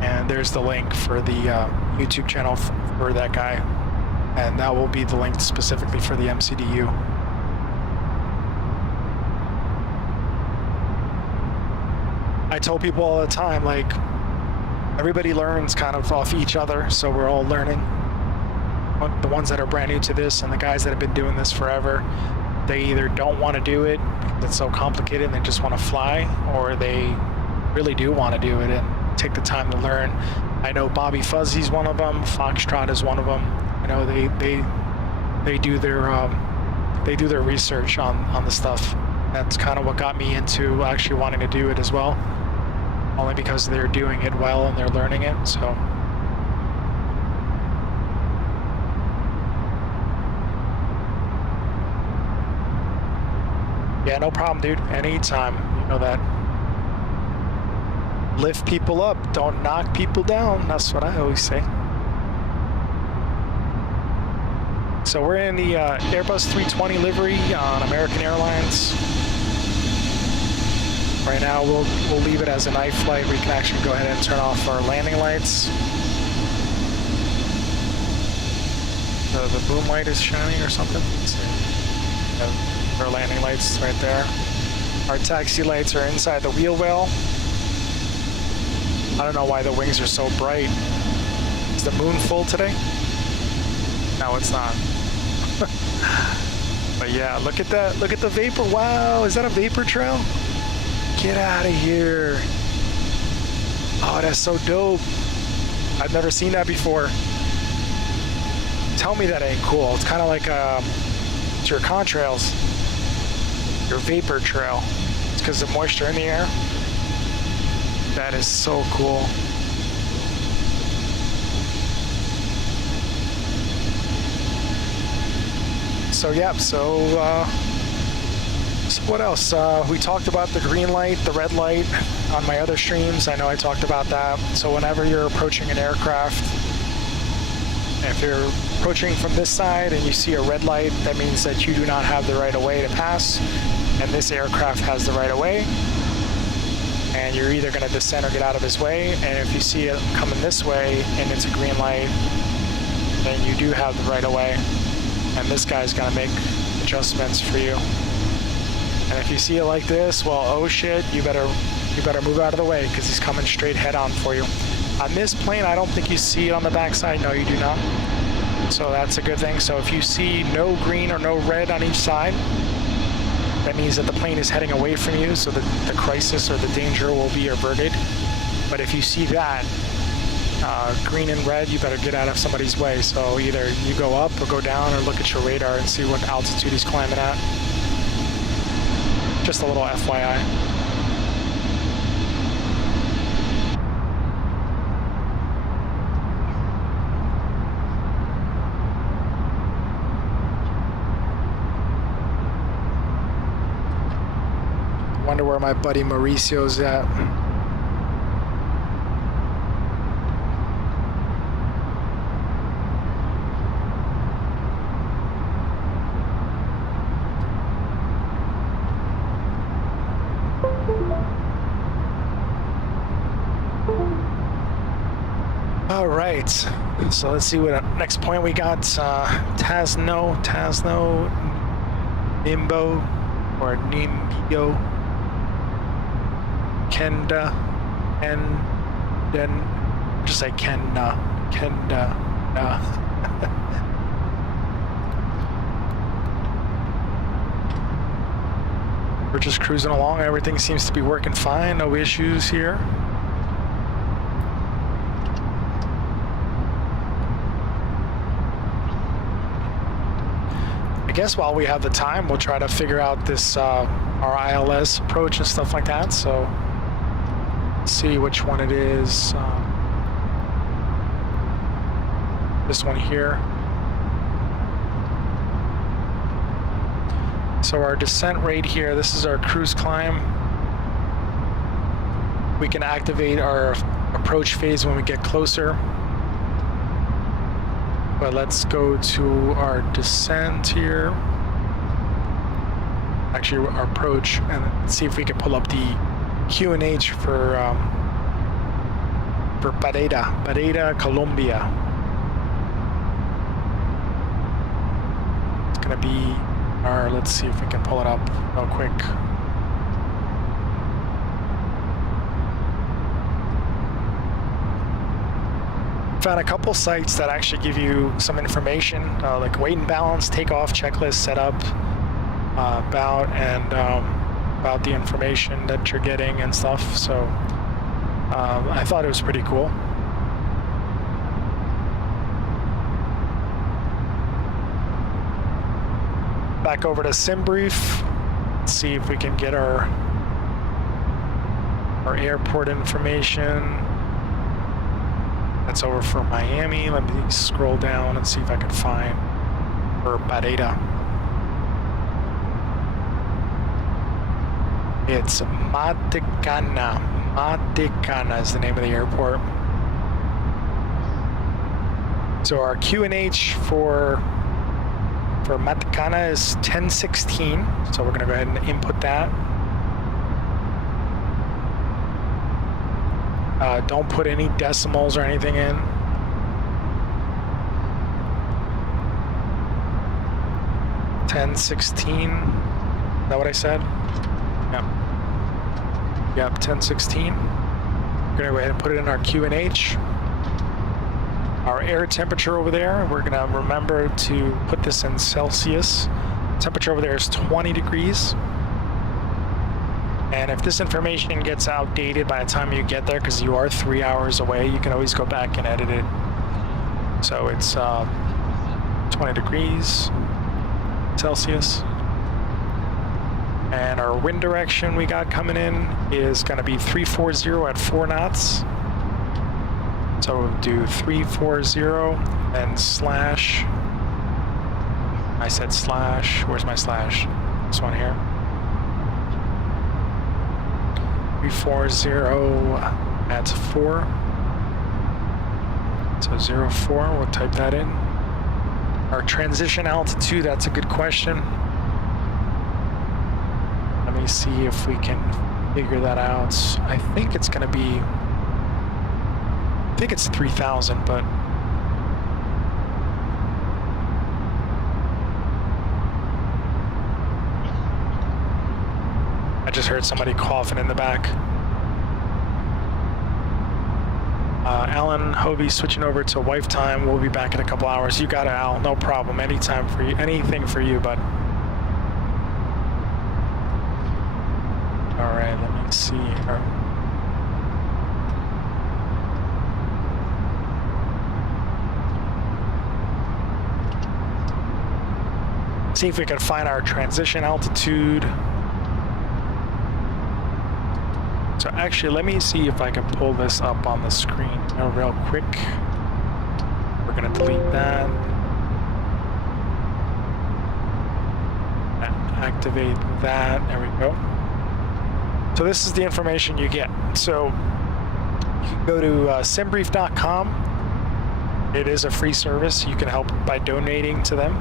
And there's the link for the YouTube channel for that guy. And that will be the link specifically for the MCDU. I tell people all the time, like, everybody learns kind of off each other, so we're all learning. The ones that are brand new to this and the guys that have been doing this forever, they either don't want to do it because it's so complicated and they just want to fly, or they really do want to do it and take the time to learn. I know Bobby Fuzzy's one of them, Foxtrot is one of them. I know they do their research on the stuff. That's kind of what got me into actually wanting to do it as well, only because they're doing it well and they're learning it. So yeah, no problem, dude. Anytime. You know that. Lift people up, don't knock people down. That's what I always say. So we're in the Airbus 320 livery on American Airlines. Right now we'll leave it as a night flight. We can actually go ahead and turn off our landing lights. The boom light is shining or something. Let's see. Our landing lights right there. Our taxi lights are inside the wheel well. I don't know why the wings are so bright. Is the moon full today? No, it's not. But yeah, look at that. Look at the vapor. Wow, is that a vapor trail? Get out of here. Oh, that's so dope. I've never seen that before. Tell me that ain't cool. It's kind of like it's your contrails, your vapor trail. It's because of moisture in the air. That is so cool. So yep, so what else? We talked about the green light, the red light on my other streams. I know I talked about that. So whenever you're approaching an aircraft, if you're approaching from this side and you see a red light, that means that you do not have the right of way to pass, and this aircraft has the right of way. And you're either going to descend or get out of his way. And if you see it coming this way and it's a green light, then you do have the right of way. And this guy's going to make adjustments for you. And if you see it like this, well, oh shit, you better move out of the way because he's coming straight head on for you. On this plane, I don't think you see it on the backside. No, you do not. So that's a good thing. So if you see no green or no red on each side, that means that the plane is heading away from you, so that the crisis or the danger will be averted. But if you see that, green and red, you better get out of somebody's way. So either you go up or go down or look at your radar and see what altitude he's climbing at. Just a little FYI. Wonder where my buddy Mauricio's at. All right, so let's see what next point we got. Tasno, Nimbo, or Nimbio, Kenda, and then just say Kenda. We're just cruising along. Everything seems to be working fine. No issues here. I guess while we have the time, we'll try to figure out this our ILS approach and stuff like that. So let's see which one it is. This one here. So our descent rate here, this is our cruise climb. We can activate our approach phase when we get closer. But let's go to our descent here. Actually, our approach, and see if we can pull up the QNH for Pereira, Colombia. It's gonna be our, let's see if we can pull it up real quick. Found a couple sites that actually give you some information, like weight and balance, takeoff, checklist, setup, about the information that you're getting and stuff. So I thought it was pretty cool. Back over to SimBrief. Let's see if we can get our airport information. That's over for Miami. Let me scroll down and see if I can find for Pereira. It's Matecana. Matecana is the name of the airport. So our QNH for Matecana is 1016. So we're going to go ahead and input that. Don't put any decimals or anything in. $10.16. Is that what I said? Yep. Yep, 1016. We're gonna go ahead and put it in our QNH. Our air temperature over there, we're gonna remember to put this in Celsius. Temperature over there is 20 degrees. And if this information gets outdated by the time you get there, because you are 3 hours away, you can always go back and edit it. So it's 20 degrees Celsius. And our wind direction we got coming in is going to be 340 at 4 knots. So we'll do 340 and slash. I said slash. Where's my slash? This one here. 340 at 4. So 04, we'll type that in. Our transition altitude, that's a good question. Let me see if we can figure that out. I think it's going to be, I think it's 3,000, but I just heard somebody coughing in the back. Alan Hovey switching over to wife time. We'll be back in a couple hours. You got it, Al. No problem. Anytime for you. Anything for you, bud. All right, let me see here. See if we can find our transition altitude. So actually, let me see if I can pull this up on the screen real quick. We're gonna delete that. Activate that, there we go. So this is the information you get. So you can go to simbrief.com. It is a free service. You can help by donating to them.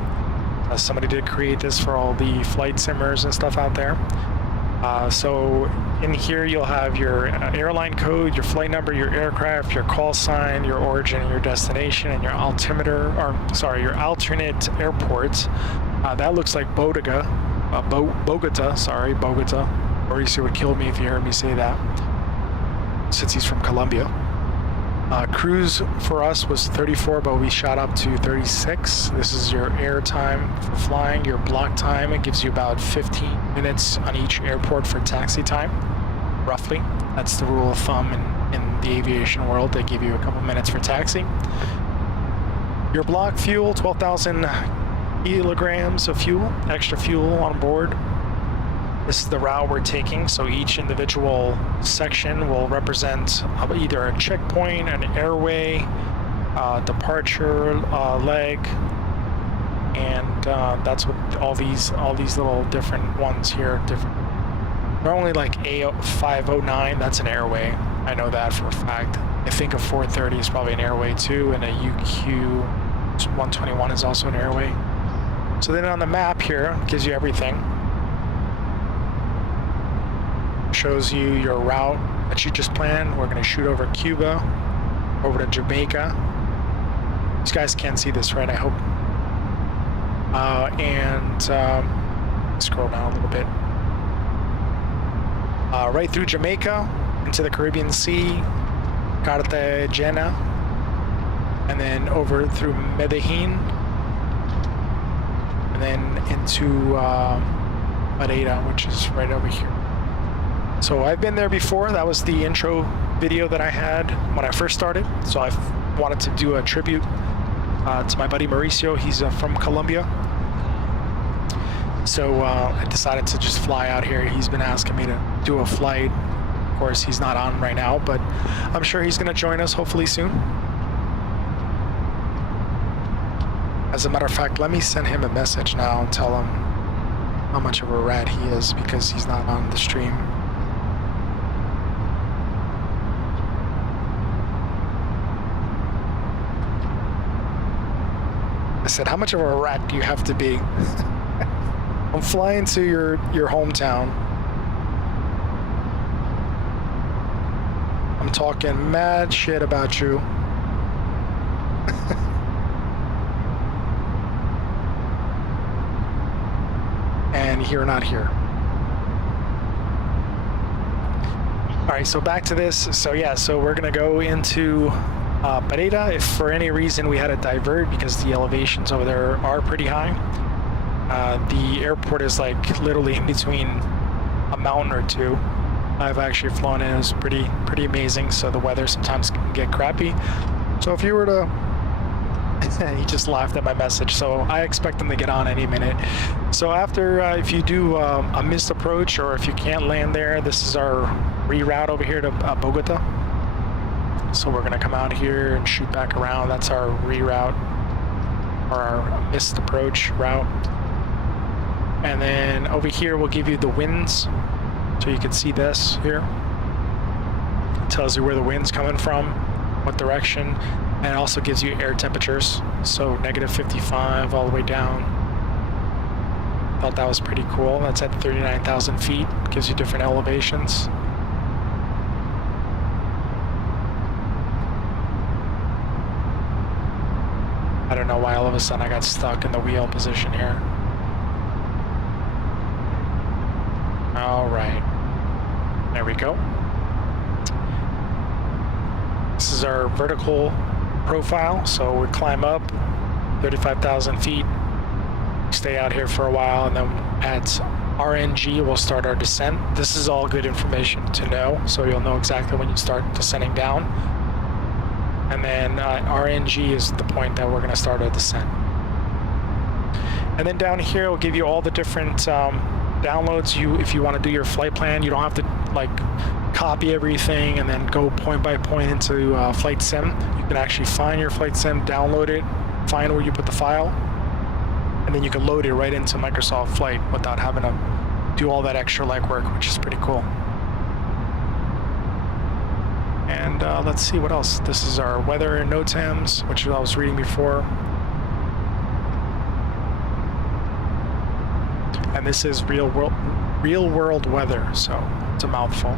Somebody did create this for all the flight simmers and stuff out there. So in here you'll have your airline code, your flight number, your aircraft, your call sign, your origin, and your destination, and your altimeter, or sorry, your alternate airports. That looks like Bogota. Mauricio would kill me if you heard me say that, since he's from Colombia. Cruise for us was 34, but we shot up to 36. This is your air time for flying, your block time. It gives you about 15 minutes on each airport for taxi time, roughly. That's the rule of thumb in the aviation world. They give you a couple minutes for taxi. Your block fuel, 12,000 kilograms of fuel, extra fuel on board. This is the route we're taking, so each individual section will represent either a checkpoint, an airway, departure leg, and that's what all these little different ones here. They're only like A509. That's an airway. I know that for a fact. I think a 430 is probably an airway too, and a UQ 121 is also an airway. So then on the map here, it gives you everything. Shows you your route that you just planned. We're going to shoot over Cuba, over to Jamaica. These guys can't see this, right? I hope. Scroll down a little bit. Right through Jamaica into the Caribbean Sea, Cartagena, and then over through Medellin, and then into Pereira, which is right over here. So I've been there before. That was the intro video that I had when I first started. So I wanted to do a tribute to my buddy Mauricio. He's from Colombia. So I decided to just fly out here. He's been asking me to do a flight. Of course, he's not on right now, but I'm sure he's going to join us hopefully soon. As a matter of fact, let me send him a message now and tell him how much of a rat he is because he's not on the stream. I said, how much of a rat do you have to be? I'm flying to your hometown. I'm talking mad shit about you. And you're not here. All right, so back to this. So yeah, so we're gonna go into Pereira. If for any reason we had to divert because the elevations over there are pretty high, the airport is like literally in between a mountain or two. I've actually flown in. It was pretty amazing. So the weather sometimes can get crappy. So if you were to, he just laughed at my message. So I expect them to get on any minute. So after, if you do a missed approach, or if you can't land there, this is our reroute over here to Bogota. So we're gonna come out here and shoot back around. That's our reroute, or our missed approach route. And then over here, we'll give you the winds. So you can see this here. It tells you where the wind's coming from, what direction, and it also gives you air temperatures. So -55 all the way down. Thought that was pretty cool. That's at 39,000 feet. Gives you different elevations. I don't know why all of a sudden I got stuck in the wheel position here. All right, there we go. This is our vertical profile. So we climb up 35,000 feet, stay out here for a while, and then at RNG, we'll start our descent. This is all good information to know, so you'll know exactly when you start descending down. And then RNG is the point that we're gonna start our descent. And then down here, we'll give you all the different downloads. If you want to do your flight plan, you don't have to like copy everything and then go point by point into Flight Sim. You can actually find your Flight Sim, download it, find where you put the file, and then you can load it right into Microsoft Flight without having to do all that extra legwork, which is pretty cool. And let's see what else. This is our weather and NOTAMs, which I was reading before. And this is real world weather, so it's a mouthful.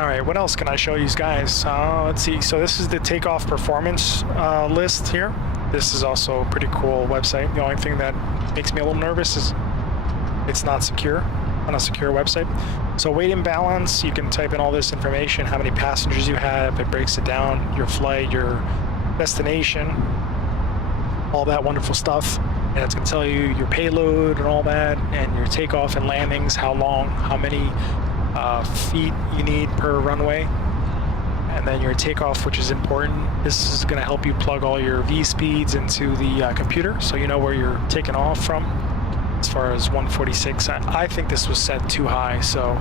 All right, what else can I show you guys? Let's see. So this is the takeoff performance list here. This is also a pretty cool website. The only thing that makes me a little nervous is it's not secure, on a secure website. So weight and balance, you can type in all this information, how many passengers you have. It breaks it down, your flight, your destination, all that wonderful stuff. And it's going to tell you your payload and all that, and your takeoff and landings, how long, how many feet you need per runway, and then your takeoff, which is important. This is going to help you plug all your V speeds into the computer, so you know where you're taking off from. As far as 146, I think this was set too high, so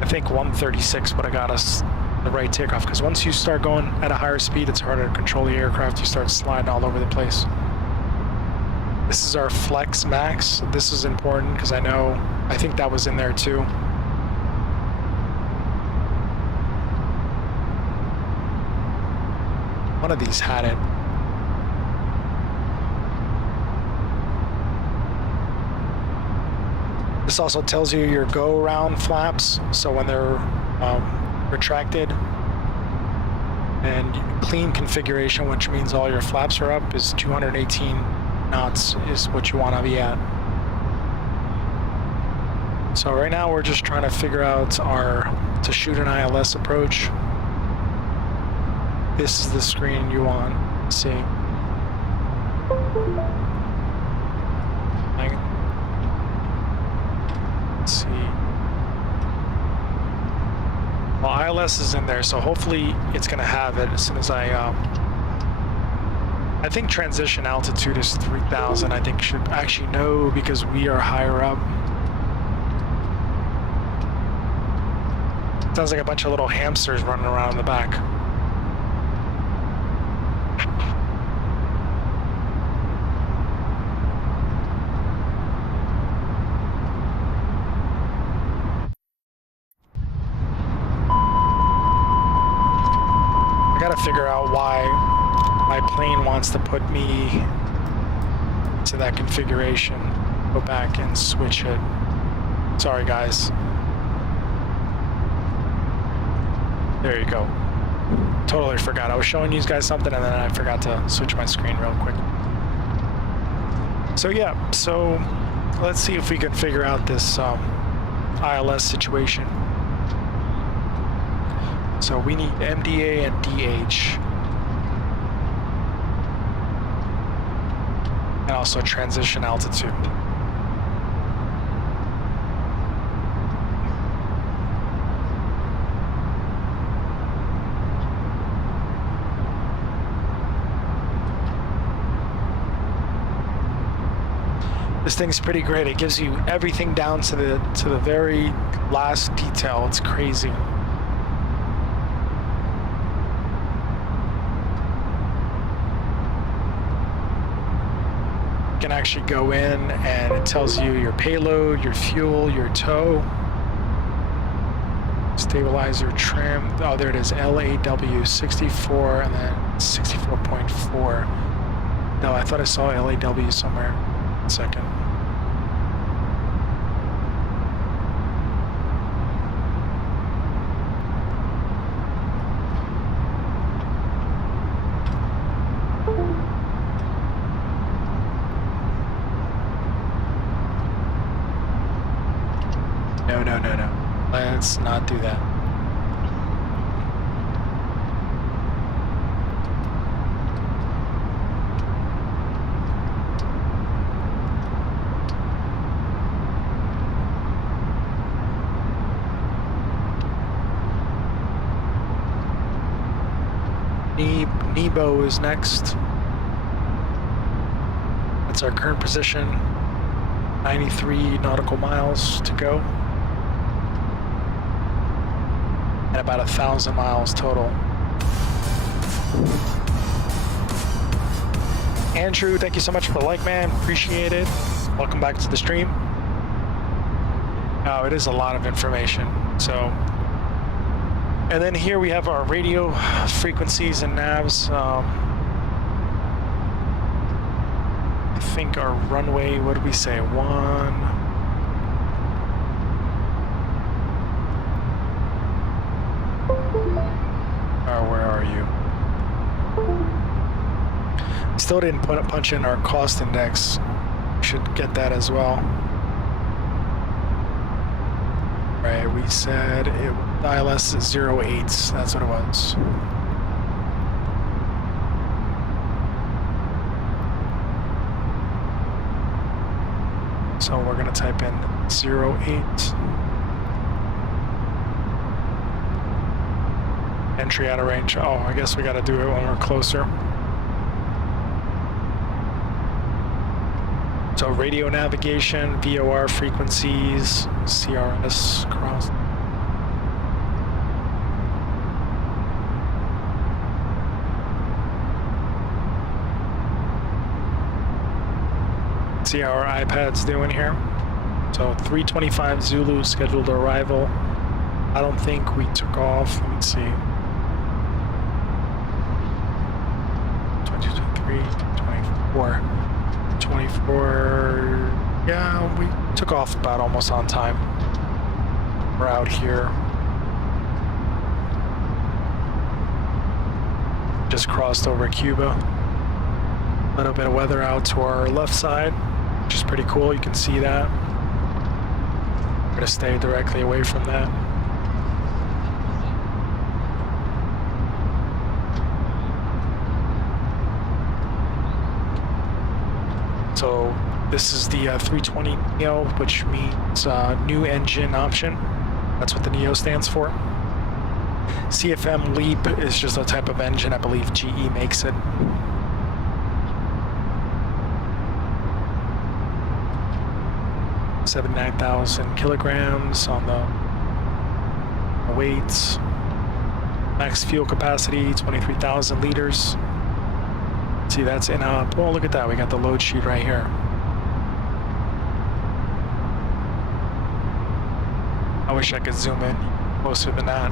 I think 136 would have got us the right takeoff, because once you start going at a higher speed, it's harder to control the aircraft. You start sliding all over the place. This is our flex max. This is important because I think that was in there too. One of these had it. This also tells you your go-around flaps, so when they're retracted, and clean configuration, which means all your flaps are up, is 218 knots is what you want to be at. So right now we're just trying to figure out to shoot an ILS approach. This is the screen you want to see. Let's see. Well, ILS is in there, so hopefully it's going to have it as soon as I think transition altitude is 3,000. I think should actually know because we are higher up. Sounds like a bunch of little hamsters running around in the back. I gotta figure out why my plane wants to put me to that configuration. Go back and switch it. Sorry guys. There you go. Totally forgot. I was showing you guys something and then I forgot to switch my screen real quick. So yeah, so let's see if we can figure out this ILS situation. So we need MDA and DH. And also transition altitude. This thing's pretty great. It gives you everything down to the very last detail. It's crazy. You can actually go in and it tells you your payload, your fuel, your tow, stabilizer, trim. Oh, there it is, LAW 64 and then 64.4. No, I thought I saw LAW somewhere. 1 second. No. Let's not do that. Nebo is next. That's our current position. 93 nautical miles to go. And about 1,000 miles total. Andrew, thank you so much for the like, man. Appreciate it. Welcome back to the stream. Oh, it is a lot of information. So, and then here we have our radio frequencies and navs. I think our runway, what did we say? 1. Where are you? Still didn't punch in our cost index. Should get that as well. Right, we said it would ILS 08. That's what it was. So we're gonna type in 08. Entry out of range. Oh, I guess we got to do it when we're closer. So radio navigation, VOR frequencies, CRS cross. See how our iPad's doing here. So 3:25 Zulu scheduled arrival. I don't think we took off. Let me see. 24, yeah, we took off about almost on time. We're out here. Just crossed over Cuba. A little bit of weather out to our left side, which is pretty cool. You can see that. We're gonna stay directly away from that. So this is the 320 Neo, which means new engine option. That's what the Neo stands for. CFM LEAP is just a type of engine. I believe GE makes it. $79,000 kilograms on the weights. Max fuel capacity, 23,000 liters. See, that's in a, oh, look at that. We got the load sheet right here. I wish I could zoom in closer than that.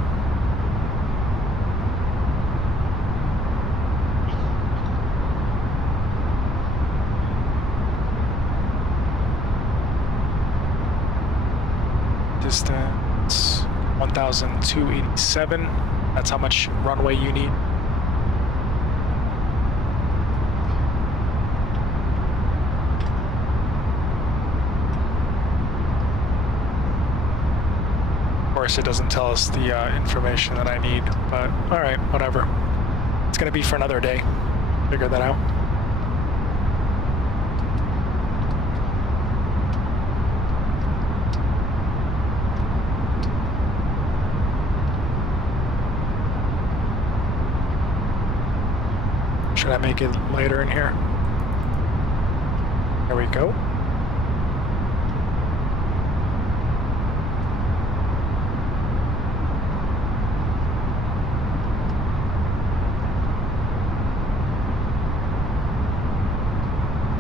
Distance 1,287. That's how much runway you need. course, it doesn't tell us the information that I need, but all right, whatever. It's gonna be for another day. Figure that out. Should I make it lighter in here? There we go.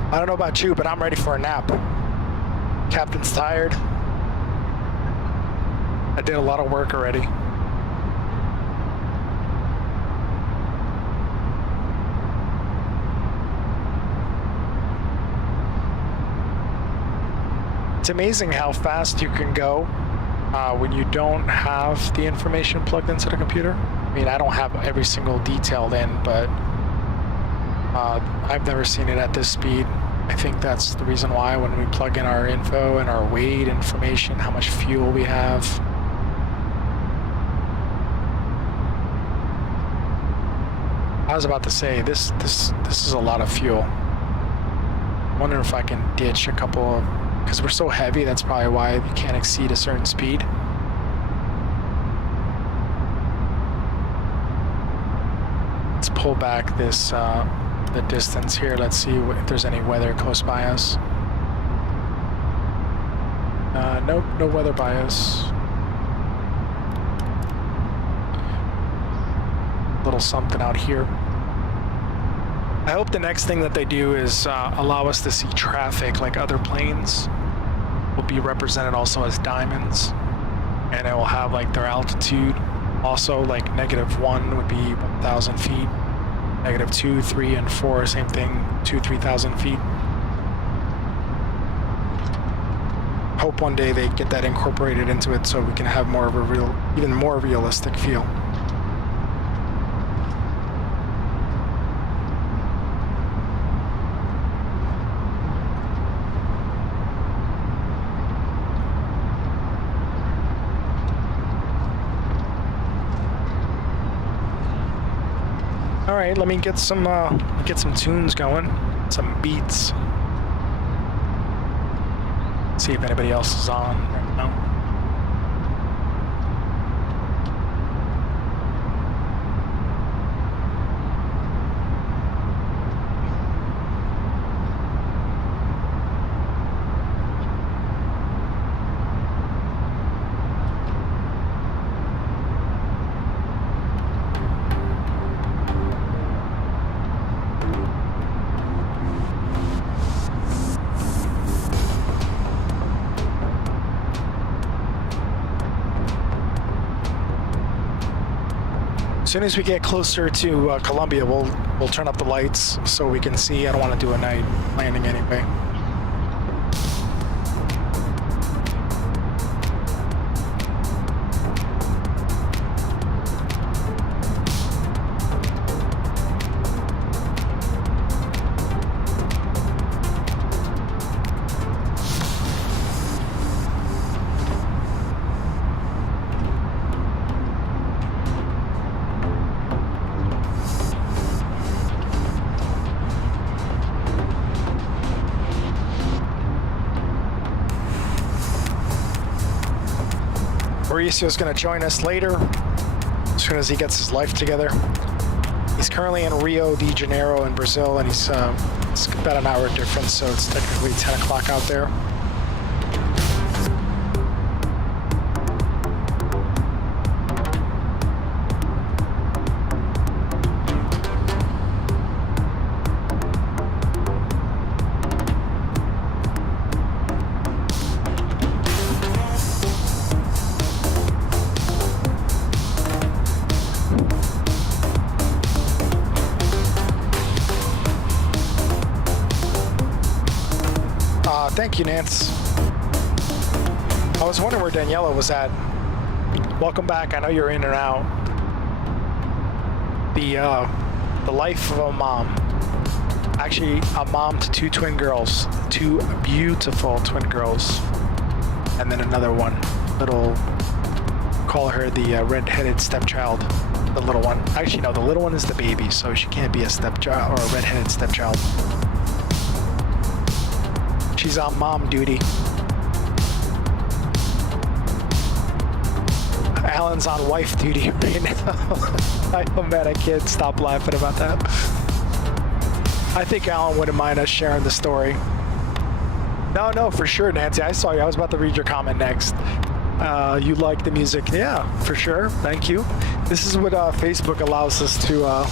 I don't know about you, but I'm ready for a nap. Captain's tired. I did a lot of work already. It's amazing how fast you can go when you don't have the information plugged into the computer. I mean, I don't have every single detail in, but I've never seen it at this speed. I think that's the reason why when we plug in our info and our weight information, how much fuel we have. I was about to say, this is a lot of fuel. I wonder if I can ditch a couple of, because we're so heavy, that's probably why you can't exceed a certain speed. Let's pull back this the distance here. Let's see if there's any weather close by us. Nope, no weather by us. Little something out here. I hope the next thing that they do is allow us to see traffic like other planes. Will be represented also as diamonds, and it will have like their altitude. Also, like -1 would be 1,000 feet. -2, 3, and 4, same thing, 2,000-3,000 feet. Hope one day they get that incorporated into it so we can have more of a even more realistic feel. All right, let me get some tunes going, some beats. See if anybody else is on right now. As soon as we get closer to Colombia, we'll turn up the lights so we can see. I don't want to do a night landing anyway. Mauricio's going to join us later, as soon as he gets his life together. He's currently in Rio de Janeiro in Brazil, and it's about an hour difference, so it's technically 10 o'clock out there. Thank you, Nance. I was wondering where Daniela was at. Welcome back. I know you're in and out. The life of a mom. Actually, a mom to 2 twin girls. 2 beautiful twin girls. And then another one. Little call her the red-headed stepchild, the little one. Actually, no, the little one is the baby, so she can't be a stepchild or a red-headed stepchild. She's on mom duty. Alan's on wife duty right now. Oh man, I can't stop laughing about that. I think Alan wouldn't mind us sharing the story. No, for sure, Nancy. I saw you. I was about to read your comment next. You like the music? Yeah, for sure. Thank you. This is what Facebook allows us to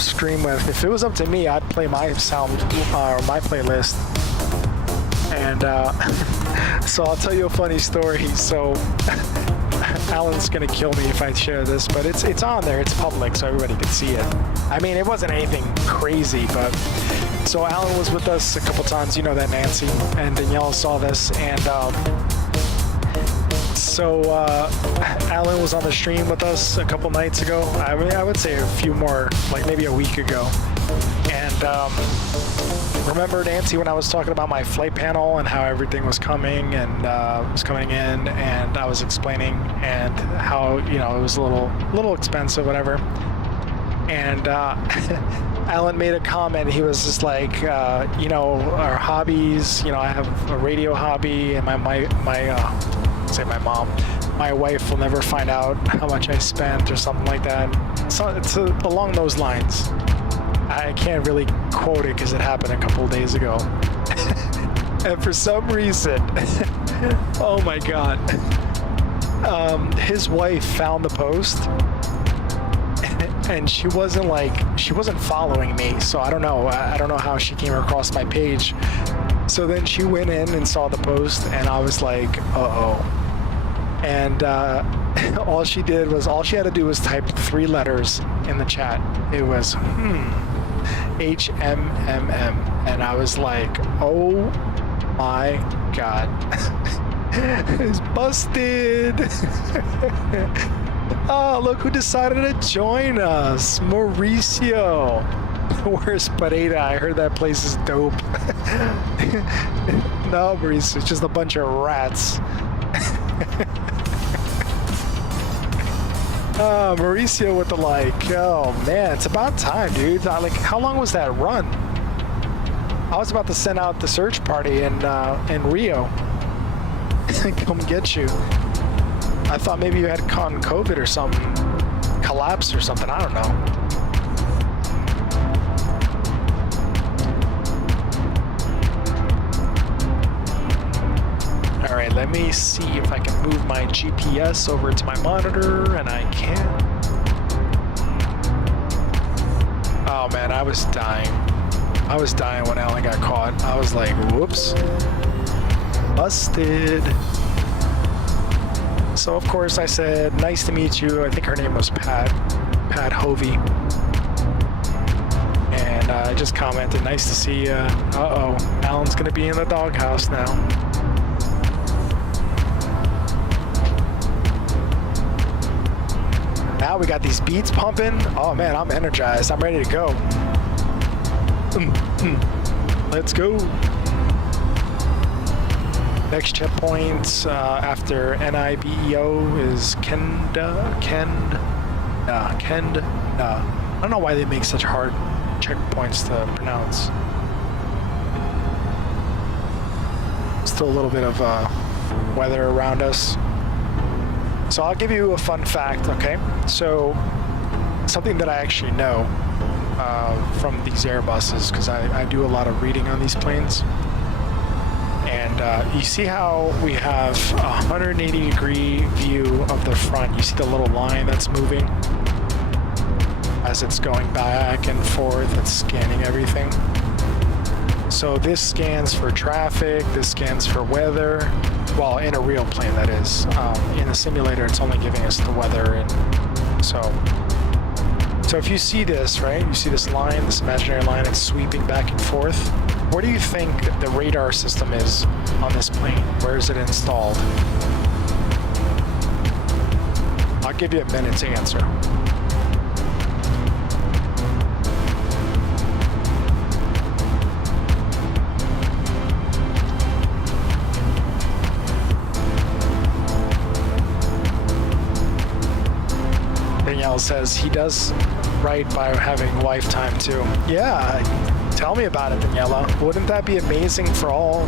stream with. If it was up to me, I'd play my sound or my playlist. And so I'll tell you a funny story. So Alan's gonna kill me if I share this, but it's on there. It's public, so everybody can see it. I mean, it wasn't anything crazy, but so Alan was with us a couple times. You know that, Nancy, and Danielle saw this, and so Alan was on the stream with us a couple nights ago. I mean, I would say a few more, like maybe a week ago. And remember, Nancy, when I was talking about my flight panel and how everything was coming and was coming in, and I was explaining and how, you know, it was a little expensive, whatever. And Alan made a comment. He was just like, you know, our hobbies. You know, I have a radio hobby, and my mom, my wife will never find out how much I spent or something like that. So it's along those lines. I can't really quote it because it happened a couple of days ago. And for some reason, oh my God, his wife found the post, and she wasn't following me. So I don't know how she came across my page. So then she went in and saw the post, and I was like, uh-oh. And all she had to do was type 3 letters in the chat. It was HMMM, and I was like, oh my God. It's busted. Oh, look who decided to join us, Mauricio. Where's Pereira? I heard that place is dope. No, Mauricio, it's just a bunch of rats. Mauricio with the like, oh man, it's about time, dude. How long was that run? I was about to send out the search party in Rio. Come get you. I thought maybe you had caught COVID or something, collapse or something. I don't know. All right, let me see if I can move my GPS over to my monitor, and I can. Oh man, I was dying. I was dying when Alan got caught. I was like, whoops. Busted. So of course I said, nice to meet you. I think her name was Pat Hovey. And I just commented, nice to see you. Uh-oh, Alan's gonna be in the doghouse now. Now we got these beats pumping. Oh man, I'm energized. I'm ready to go. Let's go. Next checkpoint after NIBEO is Kenda. I don't know why they make such hard checkpoints to pronounce. Still a little bit of weather around us. So I'll give you a fun fact, okay? So something that I actually know from these Airbuses, because I do a lot of reading on these planes. And you see how we have a 180-degree view of the front. You see the little line that's moving as it's going back and forth. It's scanning everything. So this scans for traffic. This scans for weather. Well, in a real plane, that is. In a simulator, it's only giving us the weather. And so if you see this, right? You see this line, this imaginary line, it's sweeping back and forth. Where do you think the radar system is on this plane? Where is it installed? I'll give you a minute to answer. says he does right by having wife time too. Yeah, tell me about it, Daniela. Wouldn't that be amazing for all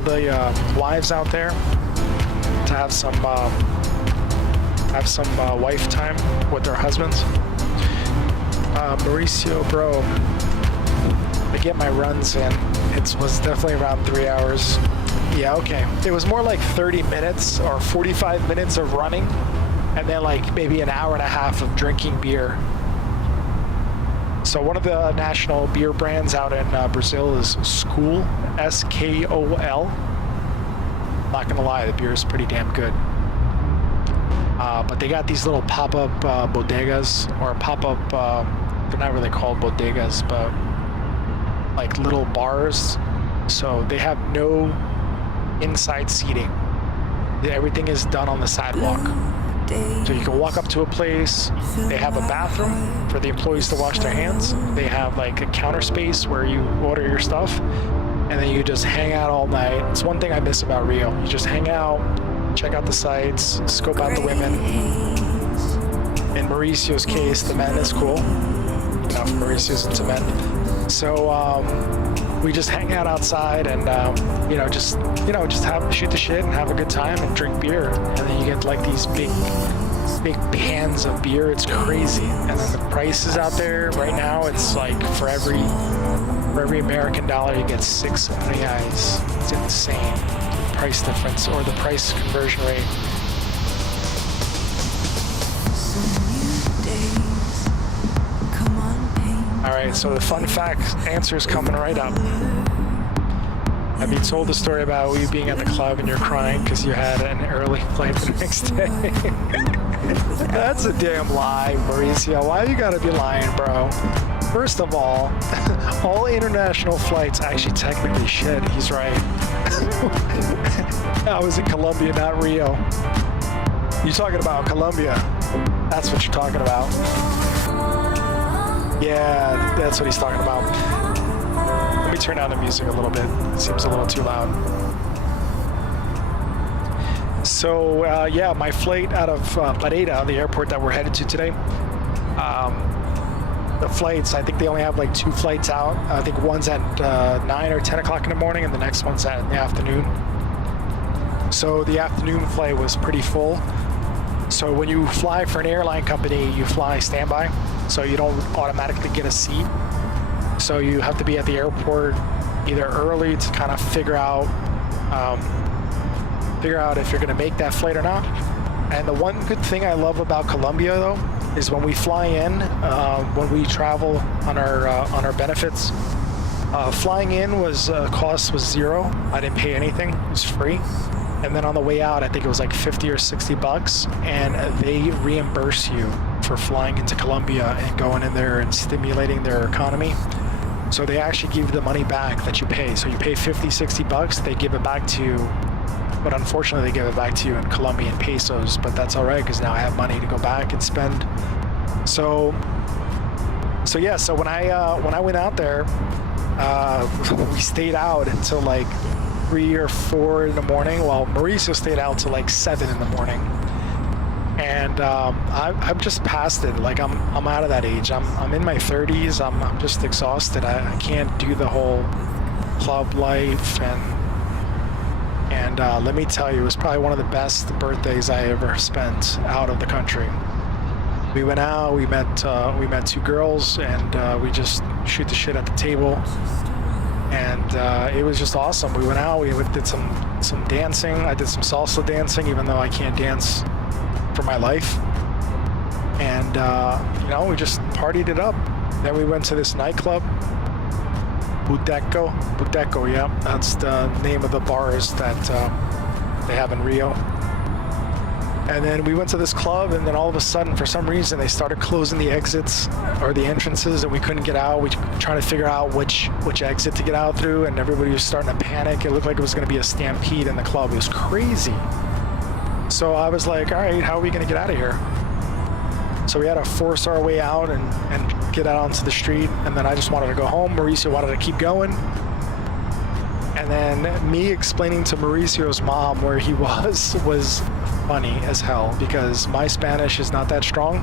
the wives out there to have some wife time with their husbands? Mauricio, bro, I get my runs in. It was definitely around 3 hours. Yeah, okay. It was more like 30 minutes or 45 minutes of running, and then like maybe an hour and a half of drinking beer. So one of the national beer brands out in Brazil is Skol, S-K-O-L. Not gonna lie, the beer is pretty damn good. But they got these little pop-up bodegas, or pop-up, they're not really called bodegas, but like little bars. So they have no inside seating. Everything is done on the sidewalk. So you can walk up to a place, they have a bathroom for the employees to wash their hands, they have like a counter space where you order your stuff, and then you just hang out all night. It's one thing I miss about Rio. You just hang out, check out the sights, scope out the women. In Mauricio's case, the men is cool. You know, Mauricio's into men. So we just hang out outside and just shoot the shit and have a good time and drink beer. And then you get like these big pans of beer. It's crazy. And then the prices out there right now, it's like for every American dollar you get 6 reais. It's insane. Price difference, or the price conversion rate. All right, so the fun fact answer is coming right up. Have you told the story about you being at the club and you're crying because you had an early flight the next day? That's a damn lie, Mauricio. Why you gotta be lying, bro? First of all international flights actually technically shit. He's right. I was in Colombia, not Rio. You're talking about Colombia. That's what you're talking about. Yeah, that's what he's talking about. Let me turn down the music a little bit. It seems a little too loud. So, yeah, my flight out of Pereira, the airport that we're headed to today, the flights, I think they only have like 2 flights out. I think one's at 9 or 10 o'clock in the morning, and the next one's in the afternoon. So the afternoon flight was pretty full. So when you fly for an airline company, you fly standby, so you don't automatically get a seat. So you have to be at the airport either early to kind of figure out if you're going to make that flight or not. And the one good thing I love about Colombia, though, is when we fly in, when we travel on our benefits, flying in cost was $0. I didn't pay anything; it was free. And then on the way out, I think it was like $50 or $60, and they reimburse you for flying into Colombia and going in there and stimulating their economy. So they actually give you the money back that you pay. So you pay $50, $60, they give it back to you. But unfortunately, they give it back to you in Colombian pesos. But that's all right, because now I have money to go back and spend. So yeah. So when I went out there, we stayed out until like 3 or 4 in the morning. Well, Mauricio stayed out till like 7 in the morning. And I'm just past it. Like I'm out of that age. I'm in my 30s. I'm just exhausted. I can't do the whole club life, and let me tell you, it was probably one of the best birthdays I ever spent out of the country. We went out. We met 2 girls, and we just shoot the shit at the table. And it was just awesome. We went out. We did some dancing. I did some salsa dancing, even though I can't dance for my life. And we just partied it up. Then we went to this nightclub, Budeco, yeah, that's the name of the bars that they have in Rio. And then we went to this club, and then all of a sudden, for some reason, they started closing the exits or the entrances, and we couldn't get out. We were trying to figure out which exit to get out through, and everybody was starting to panic. It looked like it was going to be a stampede in the club. It was crazy. So I was like, all right, how are we going to get out of here? So we had to force our way out and get out onto the street, and then I just wanted to go home. Mauricio wanted to keep going. And then me explaining to Mauricio's mom where he was funny as hell, because my Spanish is not that strong.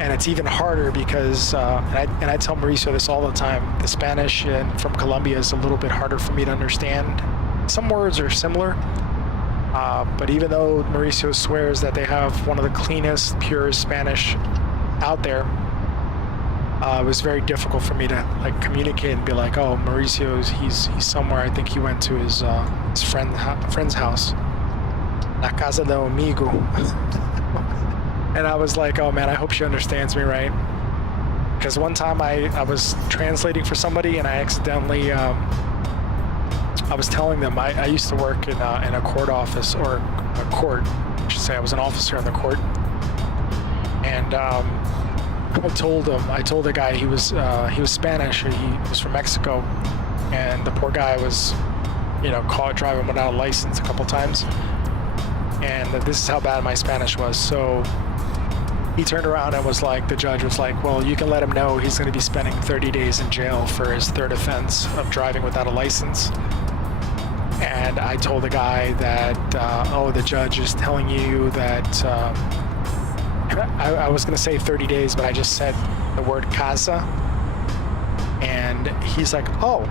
And it's even harder because, and I tell Mauricio this all the time, the Spanish from Colombia is a little bit harder for me to understand. Some words are similar, but even though Mauricio swears that they have one of the cleanest, purest Spanish out there, it was very difficult for me to like communicate and be like, oh, Mauricio's he's somewhere. I think he went to his friend's house, La Casa de Amigo. And I was like, oh man, I hope she understands me right. Because one time I was translating for somebody and I accidentally, I was telling them I used to work in a court office, or a court, I should say. I was an officer in the court. And I told the guy he was Spanish, or he was from Mexico. And the poor guy was, caught driving without a license a couple times. And this is how bad my Spanish was. So he turned around and was like, the judge was like, well, you can let him know he's going to be spending 30 days in jail for his third offense of driving without a license. And I told the guy that, oh, the judge is telling you that, I was going to say 30 days, but I just said the word casa. And he's like, oh,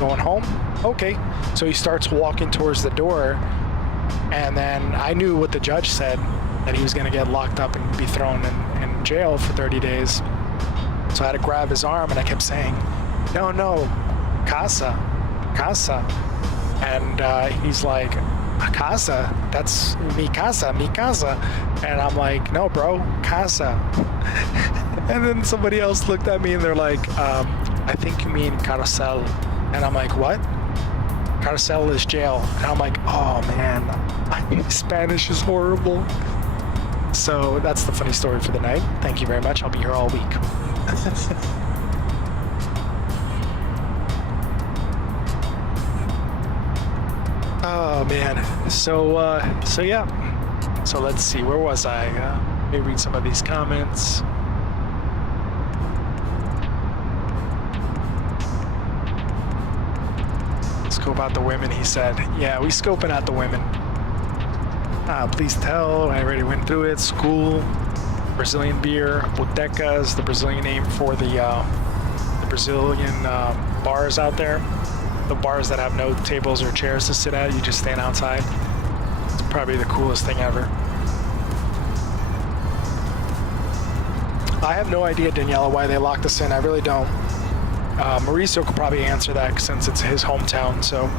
going home? Okay. So he starts walking towards the door. And then I knew what the judge said, that he was going to get locked up and be thrown in jail for 30 days. So I had to grab his arm, and I kept saying, no, casa. And he's like, casa? That's mi casa. And I'm like, no, bro, casa. And then somebody else looked at me, and they're like, I think you mean carcel. And I'm like, what? Carcel is jail. And I'm like, oh man, my Spanish is horrible. So that's the funny story for the night. Thank you very much. I'll be here all week. Oh man. So yeah. So let's see. Where was I? Let me read some of these comments. Scope out the women, he said. Yeah, we scoping out the women. Please tell, I already went through it. School, Brazilian beer, boteca is the Brazilian name for the Brazilian bars out there. The bars that have no tables or chairs to sit at, you just stand outside. It's probably the coolest thing ever. I have no idea, Daniela, why they locked us in. I really don't. Mauricio could probably answer that since it's his hometown. So,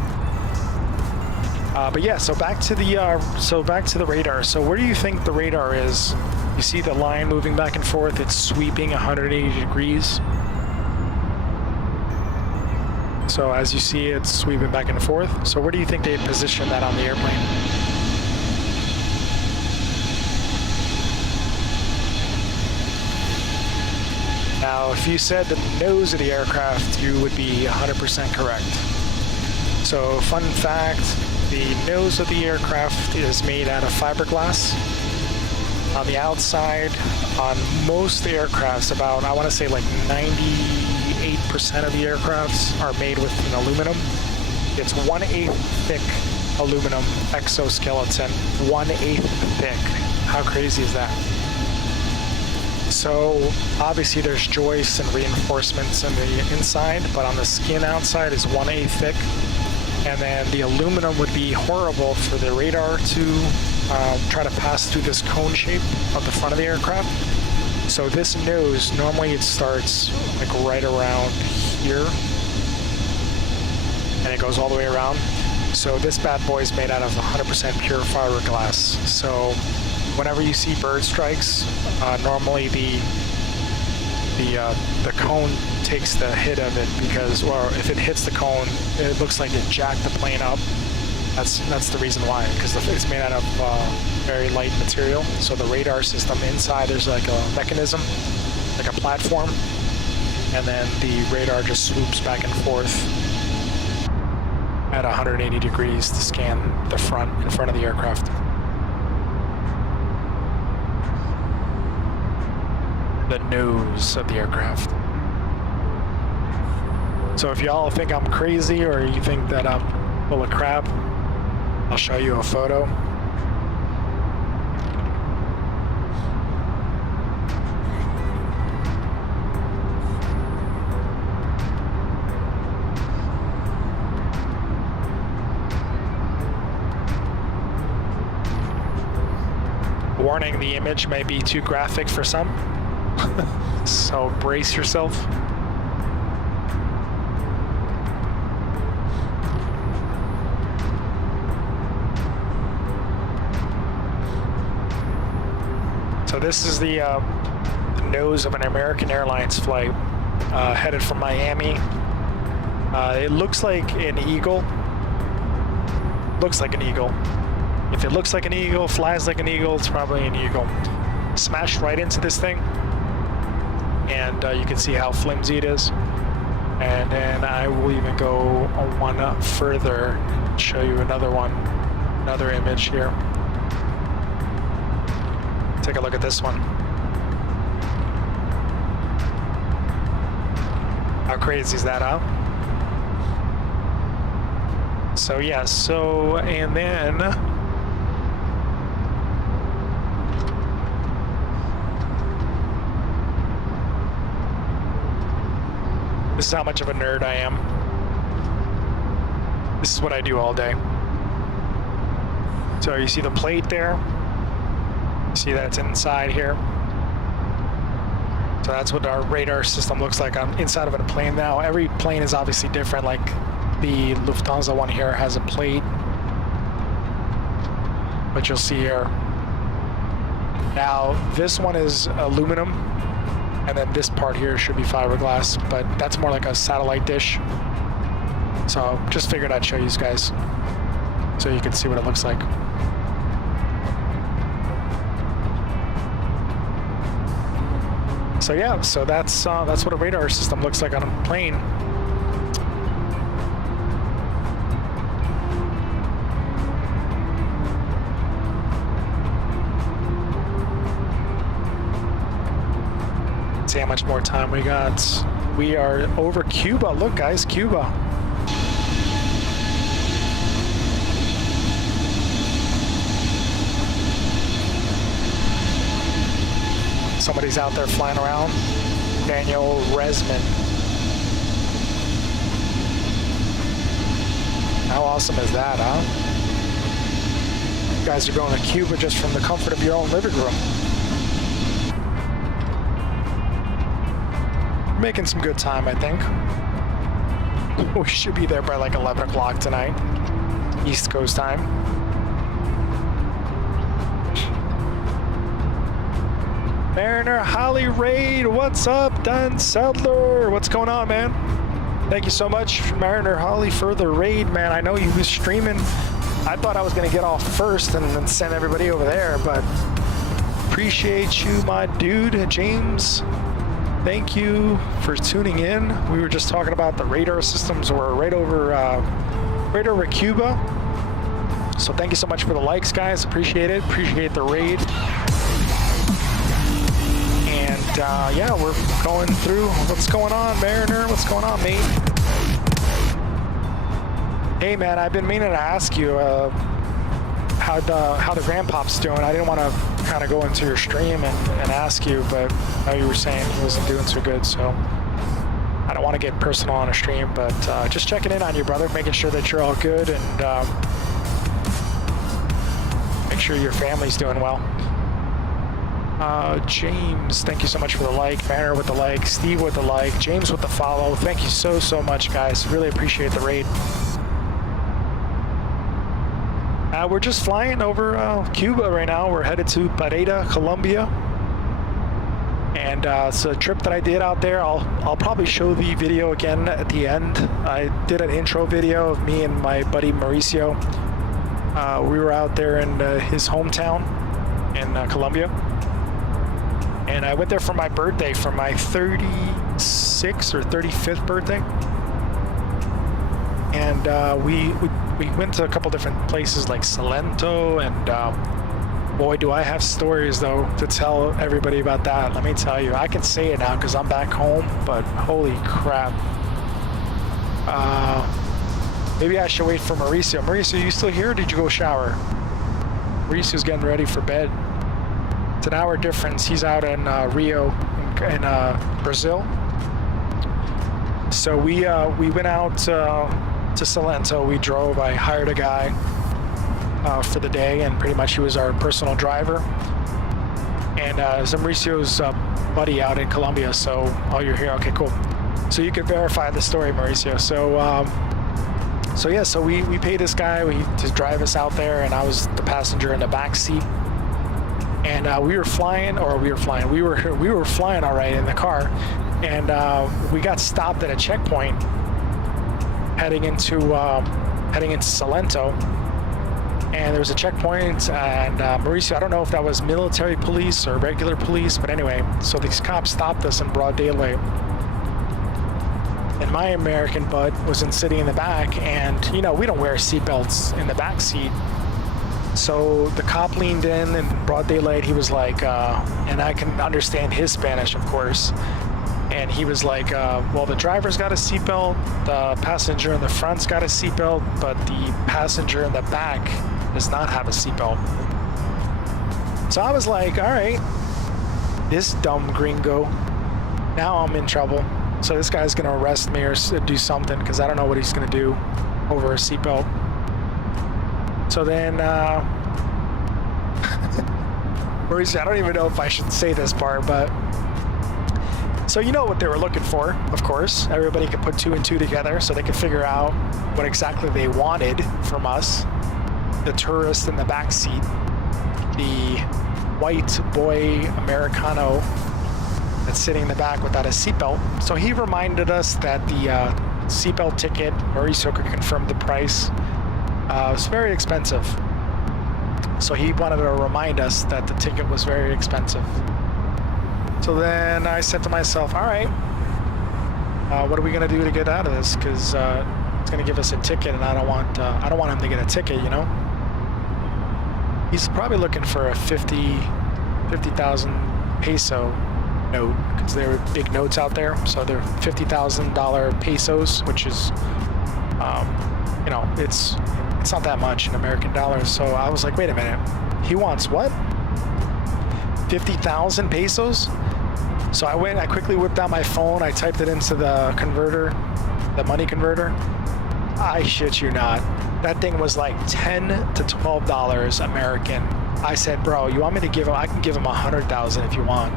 but yeah. So back to the radar. So where do you think the radar is? You see the line moving back and forth. It's sweeping 180 degrees. So as you see, it's sweeping back and forth. So where do you think they positioned that on the airplane? Now, if you said the nose of the aircraft, you would be 100% correct. So, fun fact, the nose of the aircraft is made out of fiberglass. On the outside, on most aircrafts, about, I want to say like 98% of the aircrafts are made with aluminum. It's 1/8 thick aluminum exoskeleton, 1/8 thick. How crazy is that? So obviously there's joists and reinforcements on the inside, but on the skin outside is 1/8 thick. And then the aluminum would be horrible for the radar to try to pass through this cone shape of the front of the aircraft. So this nose, normally it starts like right around here, and it goes all the way around. So this bad boy is made out of 100% pure fiberglass. So whenever you see bird strikes, normally the cone takes the hit of it because, or if it hits the cone, it looks like it jacked the plane up. That's the reason why, because it's made out of very light material. So the radar system inside, there's like a mechanism, like a platform, and then the radar just swoops back and forth at 180 degrees to scan the front, in front of the aircraft. The nose of the aircraft. So if y'all think I'm crazy or you think that I'm full of crap, I'll show you a photo. warning, the image may be too graphic for some. So brace yourself. So this is the nose of an American Airlines flight headed from Miami. It looks like an eagle. Looks like an eagle. If it looks like an eagle, flies like an eagle, it's probably an eagle. Smashed right into this thing. And you can see how flimsy it is. And then I will even go one up further and show you another one, another image here. Take a look at this one. How crazy is that, huh? So yeah, and then this is how much of a nerd I am. This is what I do all day. So you see the plate there? See that's inside here. So that's what our radar system looks like on inside of a plane now. Every plane is obviously different. Like the Lufthansa one here has a plate, but you'll see here. Now this one is aluminum, and then this part here should be fiberglass, but that's more like a satellite dish. So just figured I'd show you guys so you can see what it looks like. So yeah, so that's what a radar system looks like on a plane. Let's see how much more time we got. We are over Cuba. Look, guys, Cuba. Somebody's out there flying around. Daniel Resman. How awesome is that, huh? You guys are going to Cuba just from the comfort of your own living room. Making some good time, I think. We should be there by like 11 o'clock tonight, East Coast time. Mariner, Holly Raid, what's up? Dan Sadler, what's going on, man? Thank you so much, Mariner Holly, for the raid, man. I know you was streaming. I thought I was gonna get off first and then send everybody over there, but appreciate you, my dude, James. Thank you for tuning in. We were just talking about the radar systems. We're right over Cuba. So thank you so much for the likes, guys. Appreciate it. Appreciate the raid. And yeah, we're going through. What's going on, Mariner? What's going on, mate? Hey, man, I've been meaning to ask you how the grandpop's doing. I didn't want to kind of go into your stream and ask you, but I know you were saying he wasn't doing so good, so I don't want to get personal on a stream, but just checking in on you, brother, making sure that you're all good and make sure your family's doing well. James, thank you so much for the like. Banner with the like. Steve with the like. James with the follow. Thank you so much, guys. Really appreciate the raid. We're just flying over Cuba right now. We're headed to Pereira, Colombia. And it's a trip that I did out there. I'll probably show the video again at the end. I did an intro video of me and my buddy Mauricio. We were out there in his hometown in Colombia. And I went there for my birthday, for my 36th or 35th birthday. And we went to a couple different places like Salento, and boy, do I have stories though to tell everybody about that. Let me tell you, I can say it now because I'm back home, but holy crap. Maybe I should wait for Mauricio. Mauricio, you still here or did you go shower? Mauricio's getting ready for bed. It's an hour difference. He's out in Rio in Brazil. So we went out to Salento. We drove. I hired a guy for the day, and pretty much he was our personal driver. And it's Mauricio's buddy out in Colombia. So, oh, you're here. Okay, cool. So you can verify the story, Mauricio. So we paid this guy to drive us out there, and I was the passenger in the back seat. And we were flying all right in the car, and we got stopped at a checkpoint heading into Salento. And there was a checkpoint, and Mauricio, I don't know if that was military police or regular police, but anyway, so these cops stopped us in broad daylight. And my American bud was sitting in the back, and we don't wear seatbelts in the back seat. So the cop leaned in broad daylight. He was like, and I can understand his Spanish, of course. And he was like, well, the driver's got a seatbelt, the passenger in the front's got a seatbelt, but the passenger in the back does not have a seatbelt. So I was like, all right, this dumb gringo, now I'm in trouble. So this guy's gonna arrest me or do something, because I don't know what he's gonna do over a seatbelt. So then, Mauricio, I don't even know if I should say this part, but so you know what they were looking for, of course. Everybody could put 2 and 2 together, so they could figure out what exactly they wanted from us. The tourist in the back seat, the white boy Americano that's sitting in the back without a seatbelt. So he reminded us that the seatbelt ticket, Mauricio could confirm the price, was very expensive. So he wanted to remind us that the ticket was very expensive. So then I said to myself, all right, what are we gonna do to get out of this? Because it's gonna give us a ticket, and I don't want him to get a ticket, He's probably looking for a 50,000 peso note, because there were big notes out there. So they're $50,000 pesos, which is, it's not that much in American dollars. So I was like, wait a minute, he wants what? 50,000 pesos? So I quickly whipped out my phone. I typed it into the converter, the money converter. I shit you not. That thing was like $10 to $12 American. I said, bro, you want me to give him? I can give him 100,000 if you want.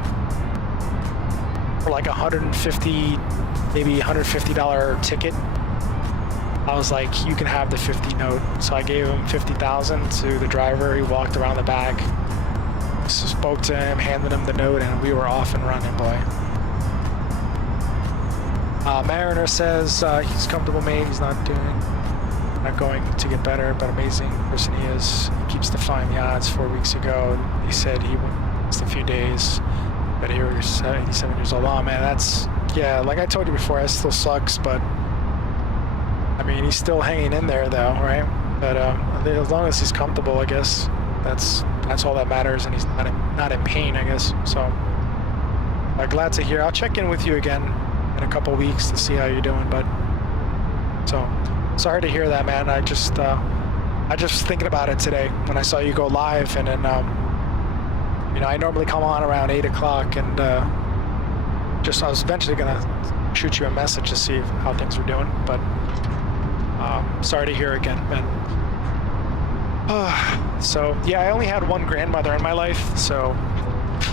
For like 150, maybe $150 ticket. I was like, you can have the 50 note. So I gave him 50,000 to the driver. He walked around the back, spoke to him, handed him the note, and we were off and running, boy. Mariner says he's comfortable, mate. He's not going to get better, but amazing person he is. He keeps defying the odds. 4 weeks ago, he said he went just a few days, but he was 87 years old. Oh man, yeah, like I told you before, that still sucks, but I mean, he's still hanging in there though, right? But as long as he's comfortable, I guess that's all that matters, and he's not in pain, I guess. So glad to hear. I'll check in with you again in a couple weeks to see how you're doing, bud. So sorry to hear that, man. I just thinking about it today when I saw you go live, and then I normally come on around 8 o'clock, and I was eventually gonna shoot you a message to see how things were doing, but sorry to hear again, man. So yeah, I only had one grandmother in my life, so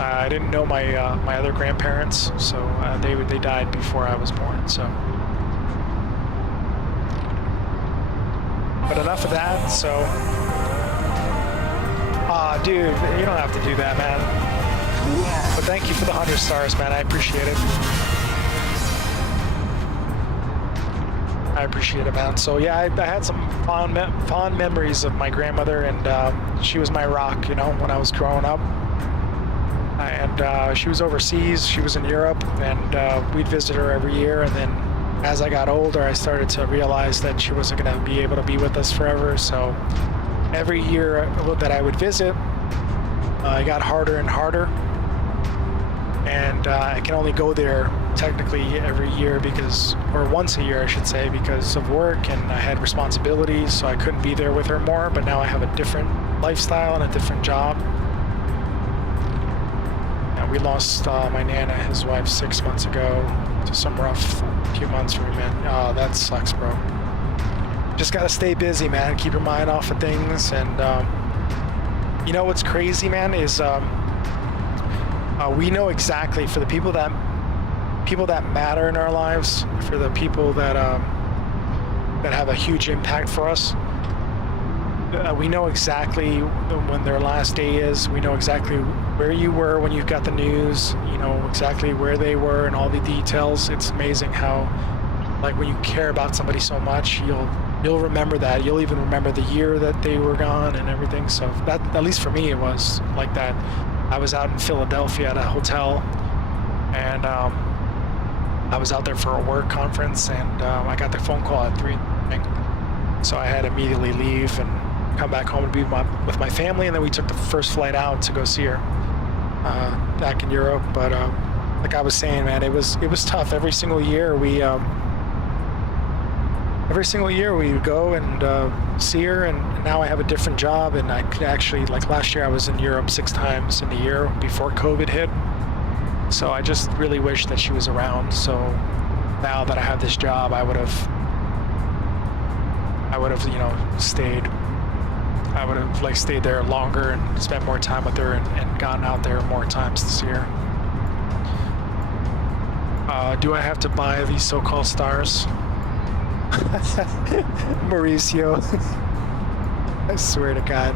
I didn't know my other grandparents, so they died before I was born. So, but enough of that. So, dude, you don't have to do that, man. But thank you for the 100 stars, man. I appreciate it. I appreciate it, man. So yeah, I had some fond memories of my grandmother, and she was my rock, when I was growing up. And she was overseas. She was in Europe, and we'd visit her every year. And then as I got older, I started to realize that she wasn't going to be able to be with us forever. So every year that I would visit, it got harder and harder. And I can only go there technically every year or once a year, I should say, because of work, and I had responsibilities, so I couldn't be there with her more. But now I have a different lifestyle and a different job. We lost my Nana, his wife, 6 months ago to some rough few months for me, man. Oh, that sucks, bro. Just gotta stay busy, man. Keep your mind off of things. And what's crazy, man, is we know exactly for the people that matter in our lives, for the people that have a huge impact for us. We know exactly when their last day is. We know exactly where you were when you got the news. You know exactly where they were and all the details. It's amazing how, like, when you care about somebody so much, you'll remember that. You'll even remember the year that they were gone and everything. So that, at least for me, it was like that. I was out in Philadelphia at a hotel, and I was out there for a work conference, and I got the phone call at 3 in the morning. So I had to immediately leave and come back home and be with my family, and then we took the first flight out to go see her back in Europe. But like I was saying, man, it was tough. Every single year we would go and see her, and now I have a different job, and I could actually, like last year I was in Europe 6 times in the year before COVID hit. So I just really wish that she was around. So now that I have this job, I would have stayed. I would have stayed there longer and spent more time with her and gone out there more times this year. Do I have to buy these so-called stars? Mauricio. I swear to God.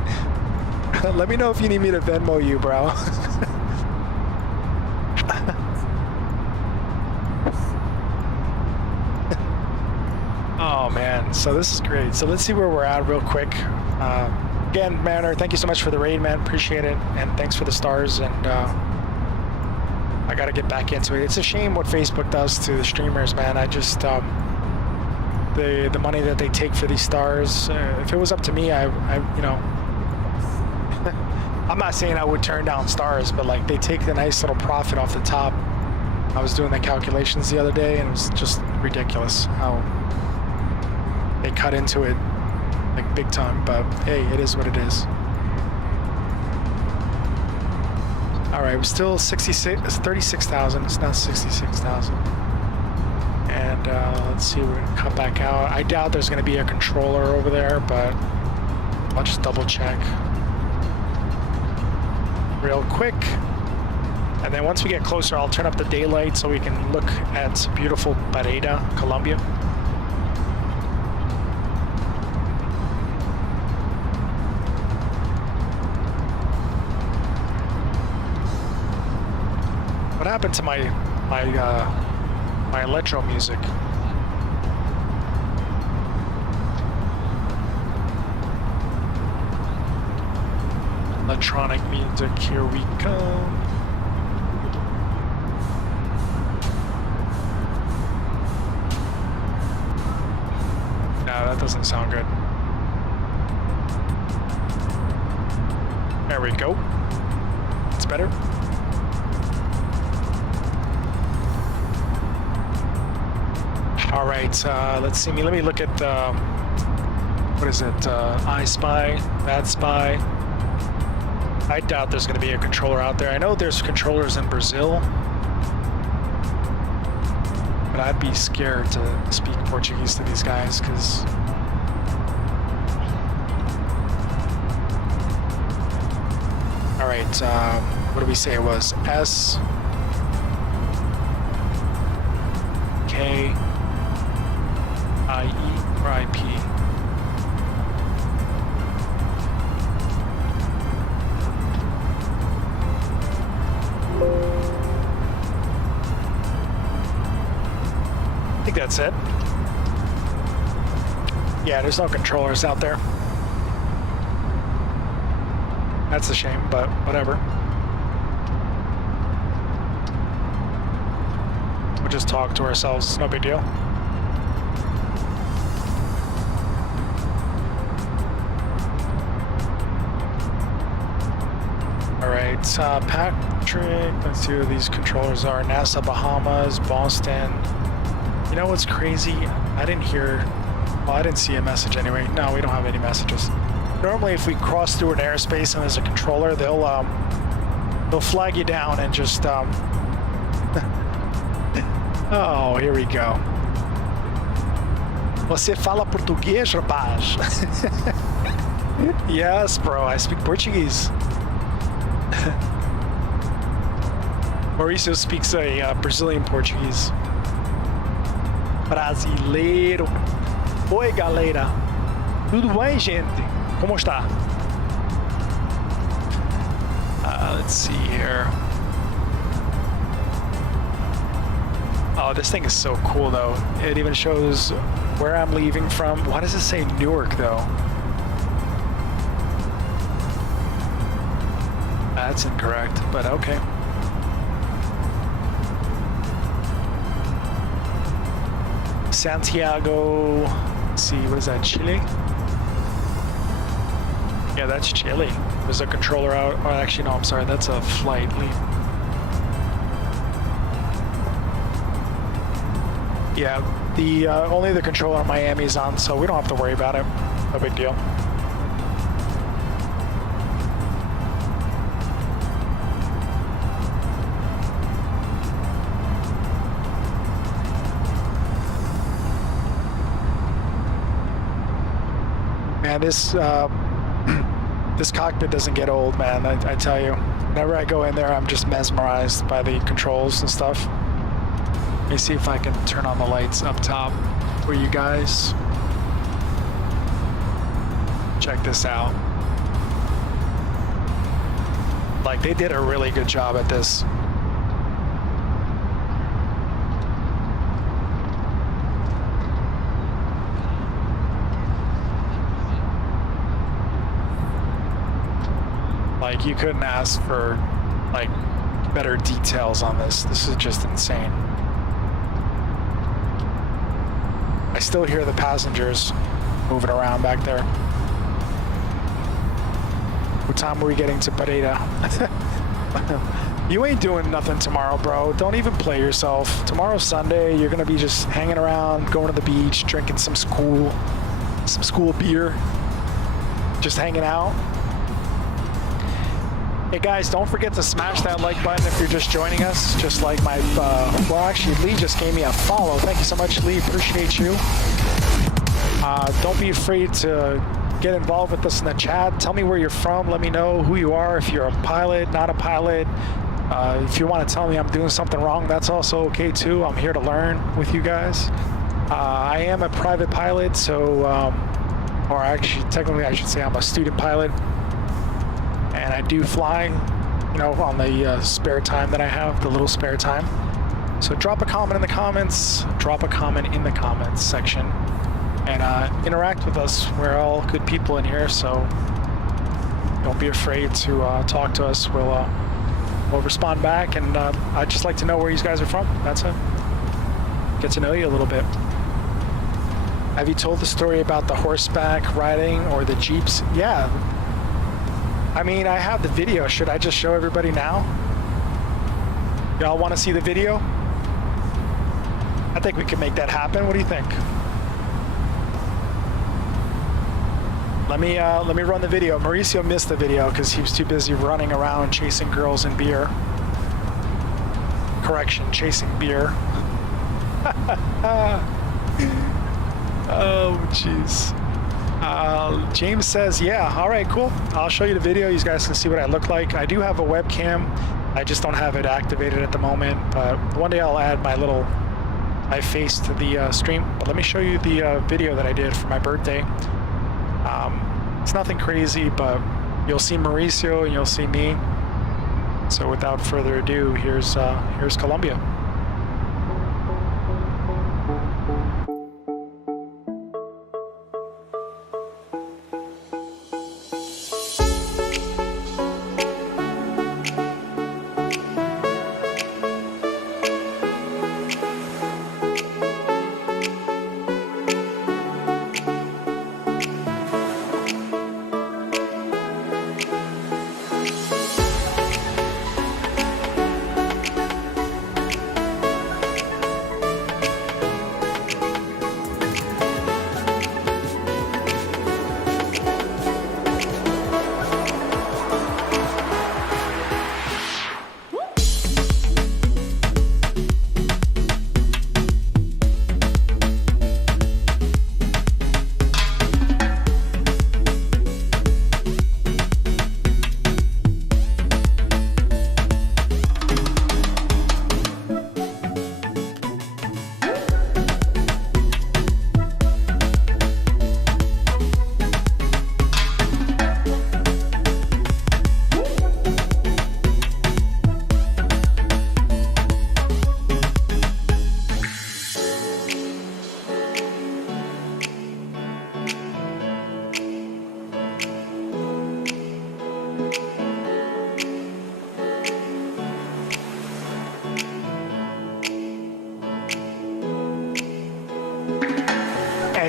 Let me know if you need me to Venmo you, bro. Oh man, so this is great. So let's see where we're at real quick. Again, Manor, thank you so much for the raid, man. Appreciate it, and thanks for the stars. And I got to get back into it. It's a shame what Facebook does to the streamers, man. I just the money that they take for these stars. If it was up to me, I I'm not saying I would turn down stars, but like they take the nice little profit off the top. I was doing the calculations the other day, and it was just ridiculous how they cut into it like big time. But hey, it is what it is. All right, we're still 36,000. It's not 66,000. And let's see, we're gonna cut back out. I doubt there's gonna be a controller over there, but I'll just double check real quick. And then once we get closer, I'll turn up the daylight so we can look at beautiful Pereira, Colombia. What happened to my electro music? Electronic music, here we come. No, that doesn't sound good. There we go. It's better. All right, let's see. Let me look at what is it? I Spy, Bad Spy. I doubt there's going to be a controller out there. I know there's controllers in Brazil, but I'd be scared to speak Portuguese to these guys because all right, what do we say it was? S K I E or I P? I think that's it. Yeah, there's no controllers out there. That's a shame, but whatever. We'll just talk to ourselves, no big deal. All right, Patrick, let's see who these controllers are. NASA, Bahamas, Boston. You know what's crazy? I didn't see a message anyway. No, we don't have any messages. Normally, if we cross through an airspace and there's a controller, they'll flag you down and just Oh, here we go. Você fala português, rapaz? Yes, bro. I speak Portuguese. Mauricio speaks a Brazilian Portuguese. Brasileiro. Oi, galera. Tudo bem, gente? Como está? Let's see here. Oh, this thing is so cool, though. It even shows where I'm leaving from. Why does it say Newark, though? That's incorrect, but okay. Santiago, let's see, what is that, Chile? Yeah, that's Chile. There's a controller out, or actually, no, I'm sorry, that's a flight lead. Yeah, the only the controller in Miami is on, so we don't have to worry about it. No big deal. Man, this this cockpit doesn't get old, man. I tell you, whenever I go in there, I'm just mesmerized by the controls and stuff. Let me see if I can turn on the lights up top for you guys. Check this out. Like, they did a really good job at this. Like, you couldn't ask for, like, better details on this. This is just insane. I still hear the passengers moving around back there. What time are we getting to Pereira? You ain't doing nothing tomorrow, bro. Don't even play yourself. Tomorrow's Sunday. You're gonna be just hanging around, going to the beach, drinking some school beer, just hanging out. Hey guys, don't forget to smash that like button if you're just joining us. Just like my, well actually Lee just gave me a follow. Thank you so much, Lee, appreciate you. Don't be afraid to get involved with us in the chat. Tell me where you're from, let me know who you are, if you're a pilot, not a pilot. If you want to tell me I'm doing something wrong, that's also okay too. I'm here to learn with you guys. I am a private pilot, so, or actually technically I should say I'm a student pilot. And I do fly, you know, on the spare time that I have, the little spare time. So drop a comment in the comments, section, and interact with us. We're all good people in here, so don't be afraid to talk to us. We'll respond back, and I'd just like to know where you guys are from. That's it. Get to know you a little bit. Have you told the story about the horseback riding or the Jeeps? Yeah. I mean, I have the video. Should I just show everybody now? Y'all want to see the video? I think we can make that happen. What do you think? Let me run the video. Mauricio missed the video because he was too busy running around chasing girls and beer. Correction, chasing beer. Oh, jeez. James says, yeah, all right, cool. I'll show you the video. You guys can see what I look like. I do have a webcam. I just don't have it activated at the moment, but one day I'll add my face to the stream. But let me show you the video that I did for my birthday. It's nothing crazy, but you'll see Mauricio and you'll see me. So without further ado, here's Colombia.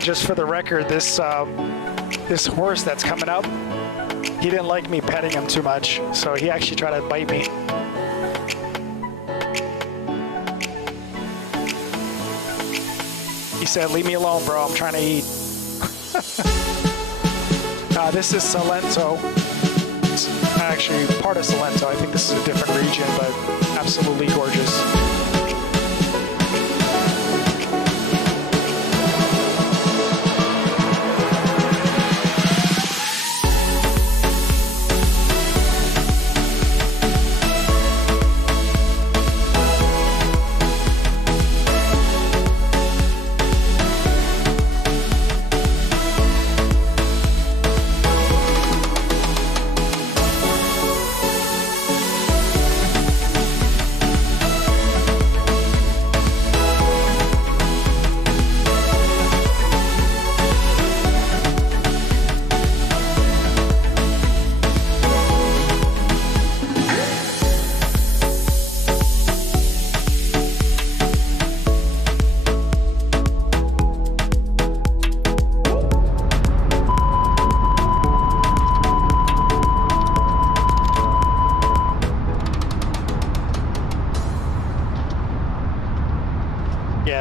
just for the record, this this horse that's coming up, he didn't like me petting him too much, so he actually tried to bite me. He said, "Leave me alone, bro. I'm trying to eat." This is Salento. It's actually part of Salento. I think this is a different region, but absolutely gorgeous.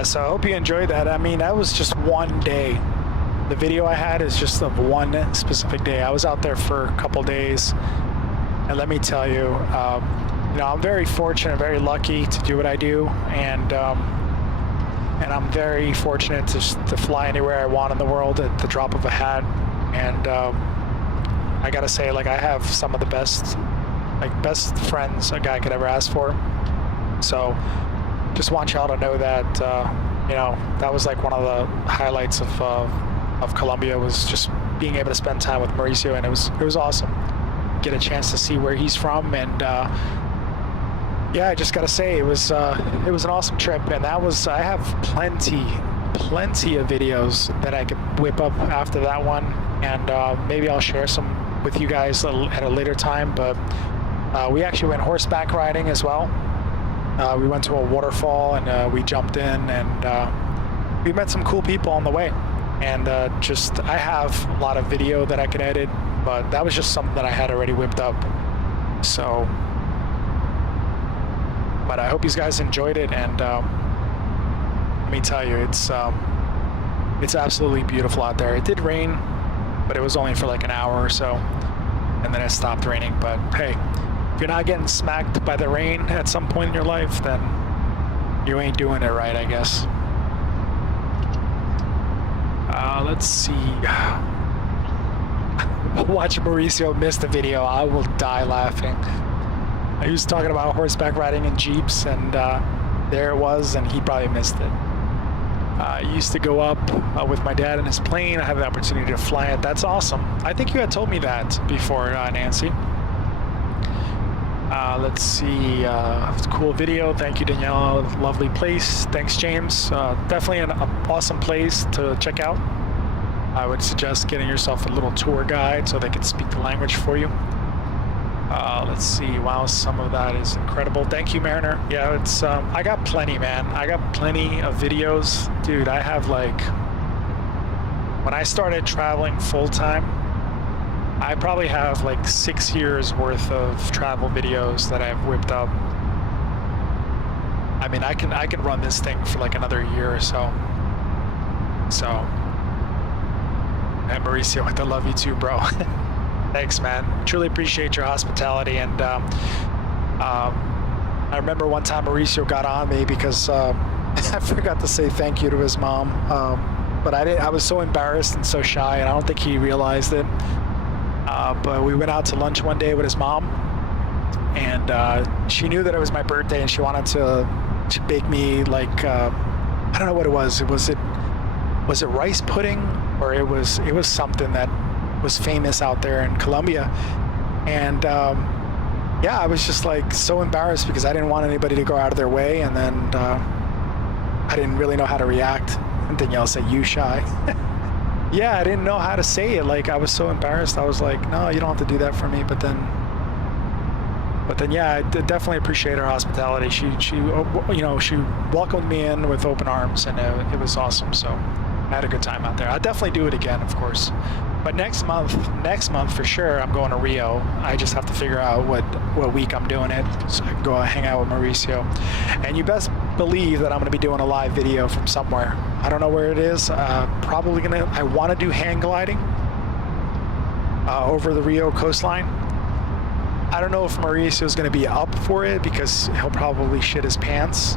So I hope you enjoyed that. I mean, that was just one day. The video I had is just of one specific day. I was out there for a couple days, and let me tell you, you know, I'm very fortunate, very lucky to do what I do, and I'm very fortunate to fly anywhere I want in the world at the drop of a hat. And I gotta say, like, I have some of the best friends a guy could ever ask for. So just want y'all to know that, you know, that was like one of the highlights of Colombia, was just being able to spend time with Mauricio, and it was awesome. Get a chance to see where he's from, and yeah, I just gotta say, it was an awesome trip, and that was, I have plenty of videos that I could whip up after that one, and maybe I'll share some with you guys at a later time. But we actually went horseback riding as well. We went to a waterfall, and we jumped in, and we met some cool people on the way. And just, I have a lot of video that I can edit, but that was just something that I had already whipped up. So, but I hope you guys enjoyed it, and let me tell you, it's absolutely beautiful out there. It did rain, but it was only for like an hour or so, and then it stopped raining. But hey, if you're not getting smacked by the rain at some point in your life, then you ain't doing it right, I guess. Let's see. Watch Mauricio miss the video. I will die laughing. He was talking about horseback riding in Jeeps, and there it was, and he probably missed it. I used to go up with my dad in his plane. I had the opportunity to fly it. That's awesome. I think you had told me that before, Nancy. Let's see. Cool video. Thank you, Danielle. Lovely place. Thanks, James. Definitely an awesome place to check out. I would suggest getting yourself a little tour guide so they can speak the language for you. Let's see. Wow, some of that is incredible. Thank you, Mariner. Yeah, it's I got plenty, man. I got plenty of videos. Dude, I have like, when I started traveling full-time, I probably have like 6 years worth of travel videos that I've whipped up. I mean, I can run this thing for like another year or so. So, and Mauricio, I love you too, bro. Thanks, man. Truly appreciate your hospitality. And I remember one time Mauricio got on me because I forgot to say thank you to his mom. But I was so embarrassed and so shy, and I don't think he realized it. But we went out to lunch one day with his mom, and she knew that it was my birthday, and she wanted to bake me like I don't know what it was. Was it rice pudding, or it was something that was famous out there in Colombia? And yeah, I was just like so embarrassed because I didn't want anybody to go out of their way, and then I didn't really know how to react. And Danielle said, "You shy." Yeah, I didn't know how to say it. Like, I was so embarrassed. I was like, no, you don't have to do that for me. But then yeah, I definitely appreciate her hospitality. She you know, she welcomed me in with open arms, and it was awesome. So I had a good time out there. I'll definitely do it again, of course. But next month for sure, I'm going to Rio. I just have to figure out what week I'm doing it so I can go hang out with Mauricio. And you best believe that I'm going to be doing a live video from somewhere. I don't know where it is. Probably I want to do hang gliding over the Rio coastline. I don't know if Mauricio is going to be up for it because he'll probably shit his pants.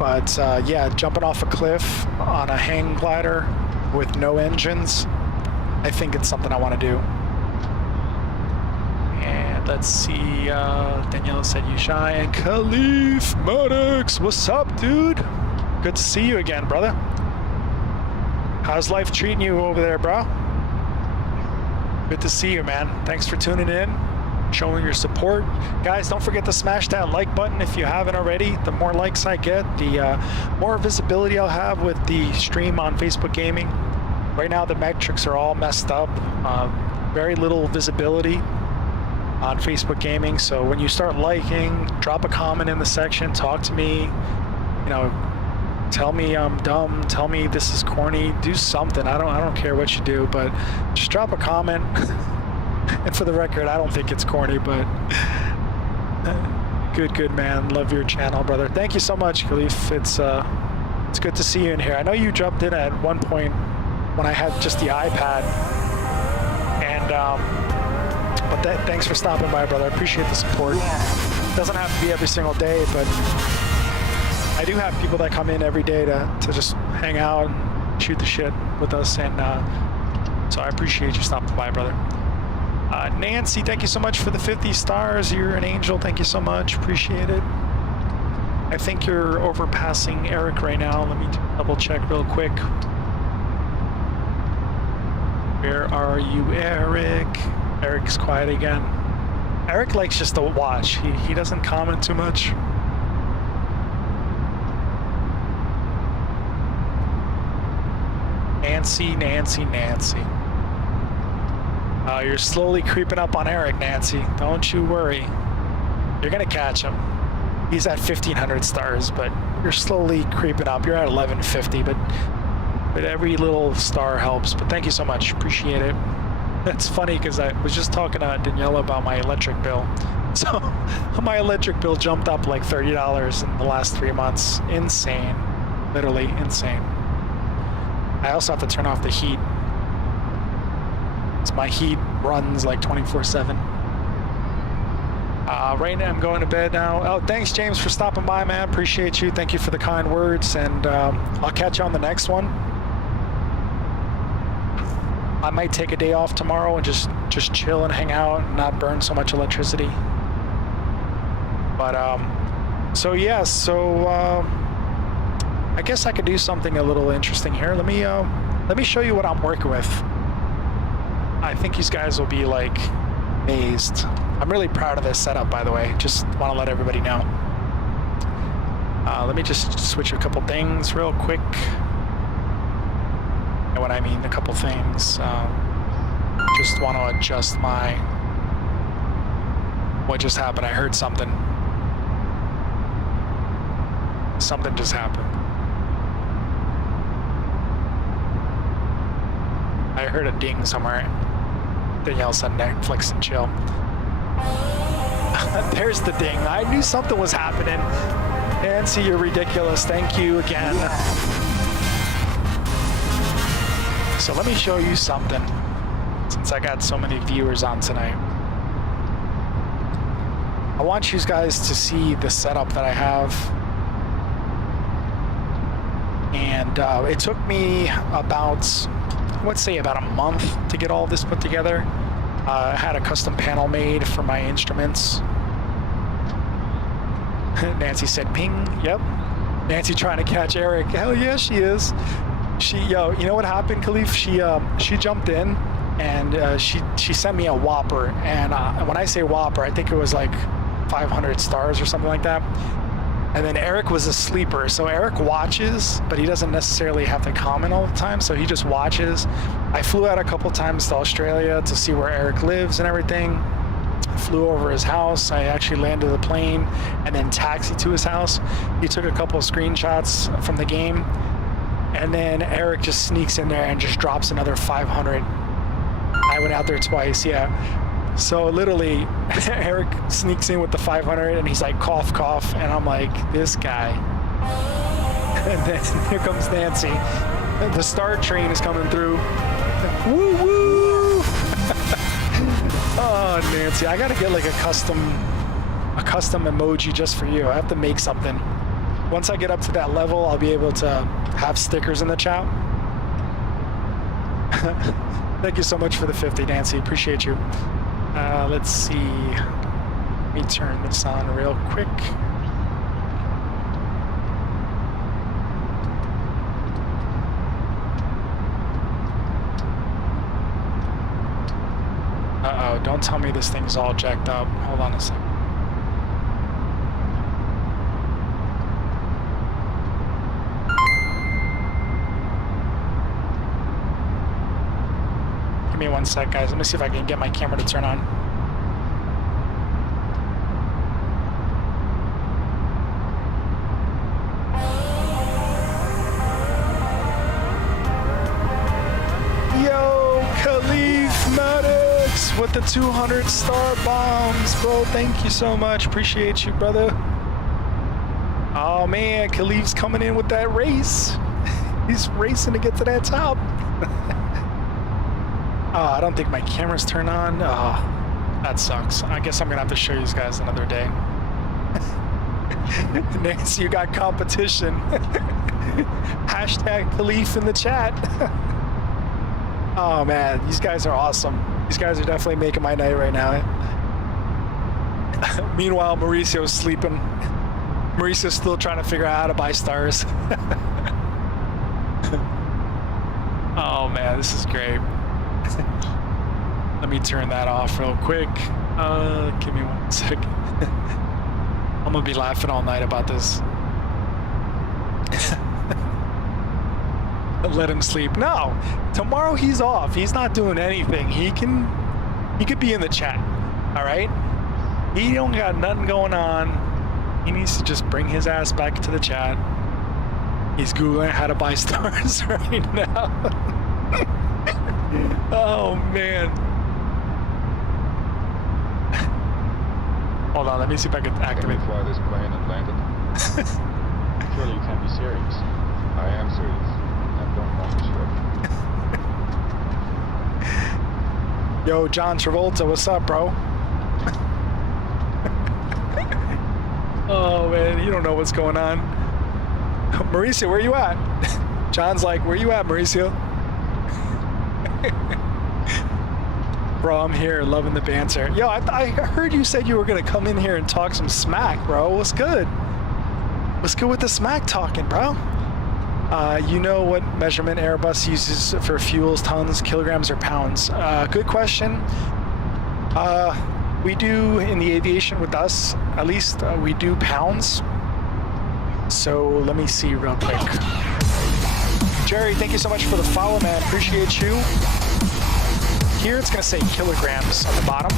But yeah, jumping off a cliff on a hang glider with no engines, I think it's something I want to do. And let's see, Daniela said you shy, and Khalif Maddox, what's up, dude? Good to see you again, brother. How's life treating you over there, bro? Good to see you, man. Thanks for tuning in, showing your support. Guys, don't forget to smash that like button if you haven't already. The more likes I get, the more visibility I'll have with the stream on Facebook Gaming. Right now, the metrics are all messed up. Very little visibility on Facebook Gaming. So when you start liking, drop a comment in the section, talk to me, you know, tell me I'm dumb, tell me this is corny, do something. I don't care what you do, but just drop a comment. And for the record, I don't think it's corny, but good man. Love your channel, brother. Thank you so much, Khalif. It's good to see you in here. I know you jumped in at one point when I had just the iPad, and but thanks for stopping by, brother. I appreciate the support. It doesn't have to be every single day, but I do have people that come in every day to just hang out and shoot the shit with us, and so I appreciate you stopping by, brother. Nancy, thank you so much for the 50 stars. You're an angel. Thank you so much. Appreciate it. I think you're overpassing Eric right now. Let me double check real quick. Where are you, Eric? Eric's quiet again. Eric likes just to watch. He doesn't comment too much. Nancy. You're slowly creeping up on Eric, Nancy. Don't you worry. You're gonna catch him. He's at 1,500 stars, but you're slowly creeping up. You're at 1,150, but every little star helps. But thank you so much. Appreciate it. That's funny because I was just talking to Daniela about my electric bill. So my electric bill jumped up like $30 in the last 3 months. Insane. Literally insane. I also have to turn off the heat. My heat runs like 24/7. Right now I'm going to bed now. Oh, thanks James for stopping by, man. Appreciate you. Thank you for the kind words, and I'll catch you on the next one. I might take a day off tomorrow and just chill and hang out and not burn so much electricity. But so yeah, I guess I could do something a little interesting here. Let me show you what I'm working with. I think these guys will be like amazed. I'm really proud of this setup, by the way. Just want to let everybody know. Let me just switch a couple things real quick. And what I mean, a couple things. Just want to adjust my... What just happened? I heard something. Something just happened. I heard a ding somewhere. Danielle said Netflix and chill. There's the ding. I knew something was happening. Nancy, you're ridiculous. Thank you again. So let me show you something, since I got so many viewers on tonight. I want you guys to see the setup that I have. And it took me about, let's say about a month to get all this put together. I had a custom panel made for my instruments. Nancy said ping. Yep. Nancy trying to catch Eric. Hell yeah, she is. You know what happened, Khalif? She jumped in and she sent me a Whopper. And when I say Whopper, I think it was like 500 stars or something like that. And then Eric was a sleeper. So Eric watches, but he doesn't necessarily have to comment all the time. So he just watches. I flew out a couple times to Australia to see where Eric lives and everything. I flew over his house. I actually landed the plane and then taxied to his house. He took a couple of screenshots from the game. And then Eric just sneaks in there and just drops another 500. I went out there twice, yeah. So literally, Eric sneaks in with the 500 and he's like, cough, cough. And I'm like, this guy. And then here comes Nancy. The star train is coming through. Woo woo! Oh, Nancy, I gotta get like a custom emoji just for you. I have to make something. Once I get up to that level, I'll be able to have stickers in the chat. Thank you so much for the 50, Nancy. Appreciate you. Let's see. Let me turn this on real quick. Uh-oh, don't tell me this thing's all jacked up. Hold on a second. Give me 1 sec, guys. Let me see if I can get my camera to turn on. Yo, Khalif Maddox with the 200 star bombs, bro. Thank you so much. Appreciate you, brother. Oh man, Khalif's coming in with that race. He's racing to get to that top. Oh, I don't think my camera's turned on. Oh, that sucks. I guess I'm gonna have to show you guys another day. Nancy, you got competition. Hashtag Khalif in the chat. Oh man, these guys are awesome. These guys are definitely making my night right now. Meanwhile, Mauricio's sleeping. Mauricio's still trying to figure out how to buy stars. Oh man, this is great. Let me turn that off real quick. Give me 1 second. I'm gonna be laughing all night about this. Let him sleep. No, tomorrow he's off. He's not doing anything. He could be in the chat. All right. He don't got nothing going on. He needs to just bring his ass back to the chat. He's Googling how to buy stars right now. Oh man. Hold on, let me see if I can activate. Can we fly this plane and land it? Surely you can't be serious. I am serious. I don't want to show. Yo, John Travolta, what's up, bro? Oh man, you don't know what's going on. Mauricio, where you at? John's like, where you at, Mauricio? Bro, I'm here, loving the banter. Yo, I heard you said you were gonna come in here and talk some smack, bro. What's good? What's good with the smack talking, bro? You know what measurement Airbus uses for fuels, tons, kilograms, or pounds? Good question. We do in the aviation with us, at least we do pounds. So let me see real quick. Jerry, thank you so much for the follow, man. Appreciate you. Here it's gonna say kilograms on the bottom.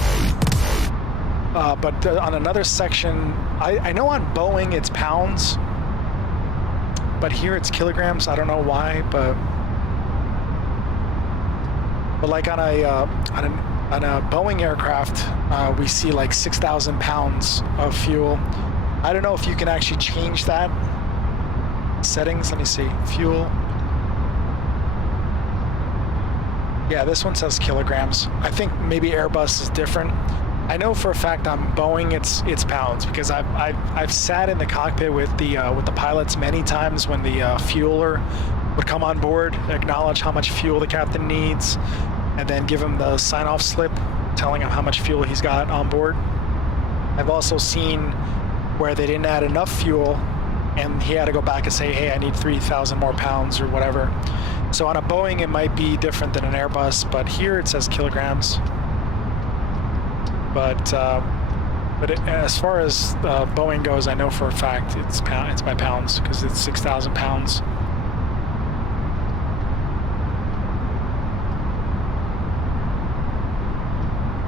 But on another section, I know on Boeing it's pounds, but here it's kilograms. I don't know why, but like on a Boeing aircraft, we see like 6,000 pounds of fuel. I don't know if you can actually change that. Settings, let me see, fuel. Yeah, this one says kilograms. I think maybe Airbus is different. I know for a fact on Boeing it's pounds because I've sat in the cockpit with the pilots many times when the fueler would come on board, acknowledge how much fuel the captain needs, and then give him the sign-off slip telling him how much fuel he's got on board. I've also seen where they didn't add enough fuel and he had to go back and say, hey, I need 3,000 more pounds or whatever. So on a Boeing, it might be different than an Airbus, but here it says kilograms. But as far as Boeing goes, I know for a fact it's by pounds because it's 6,000 pounds.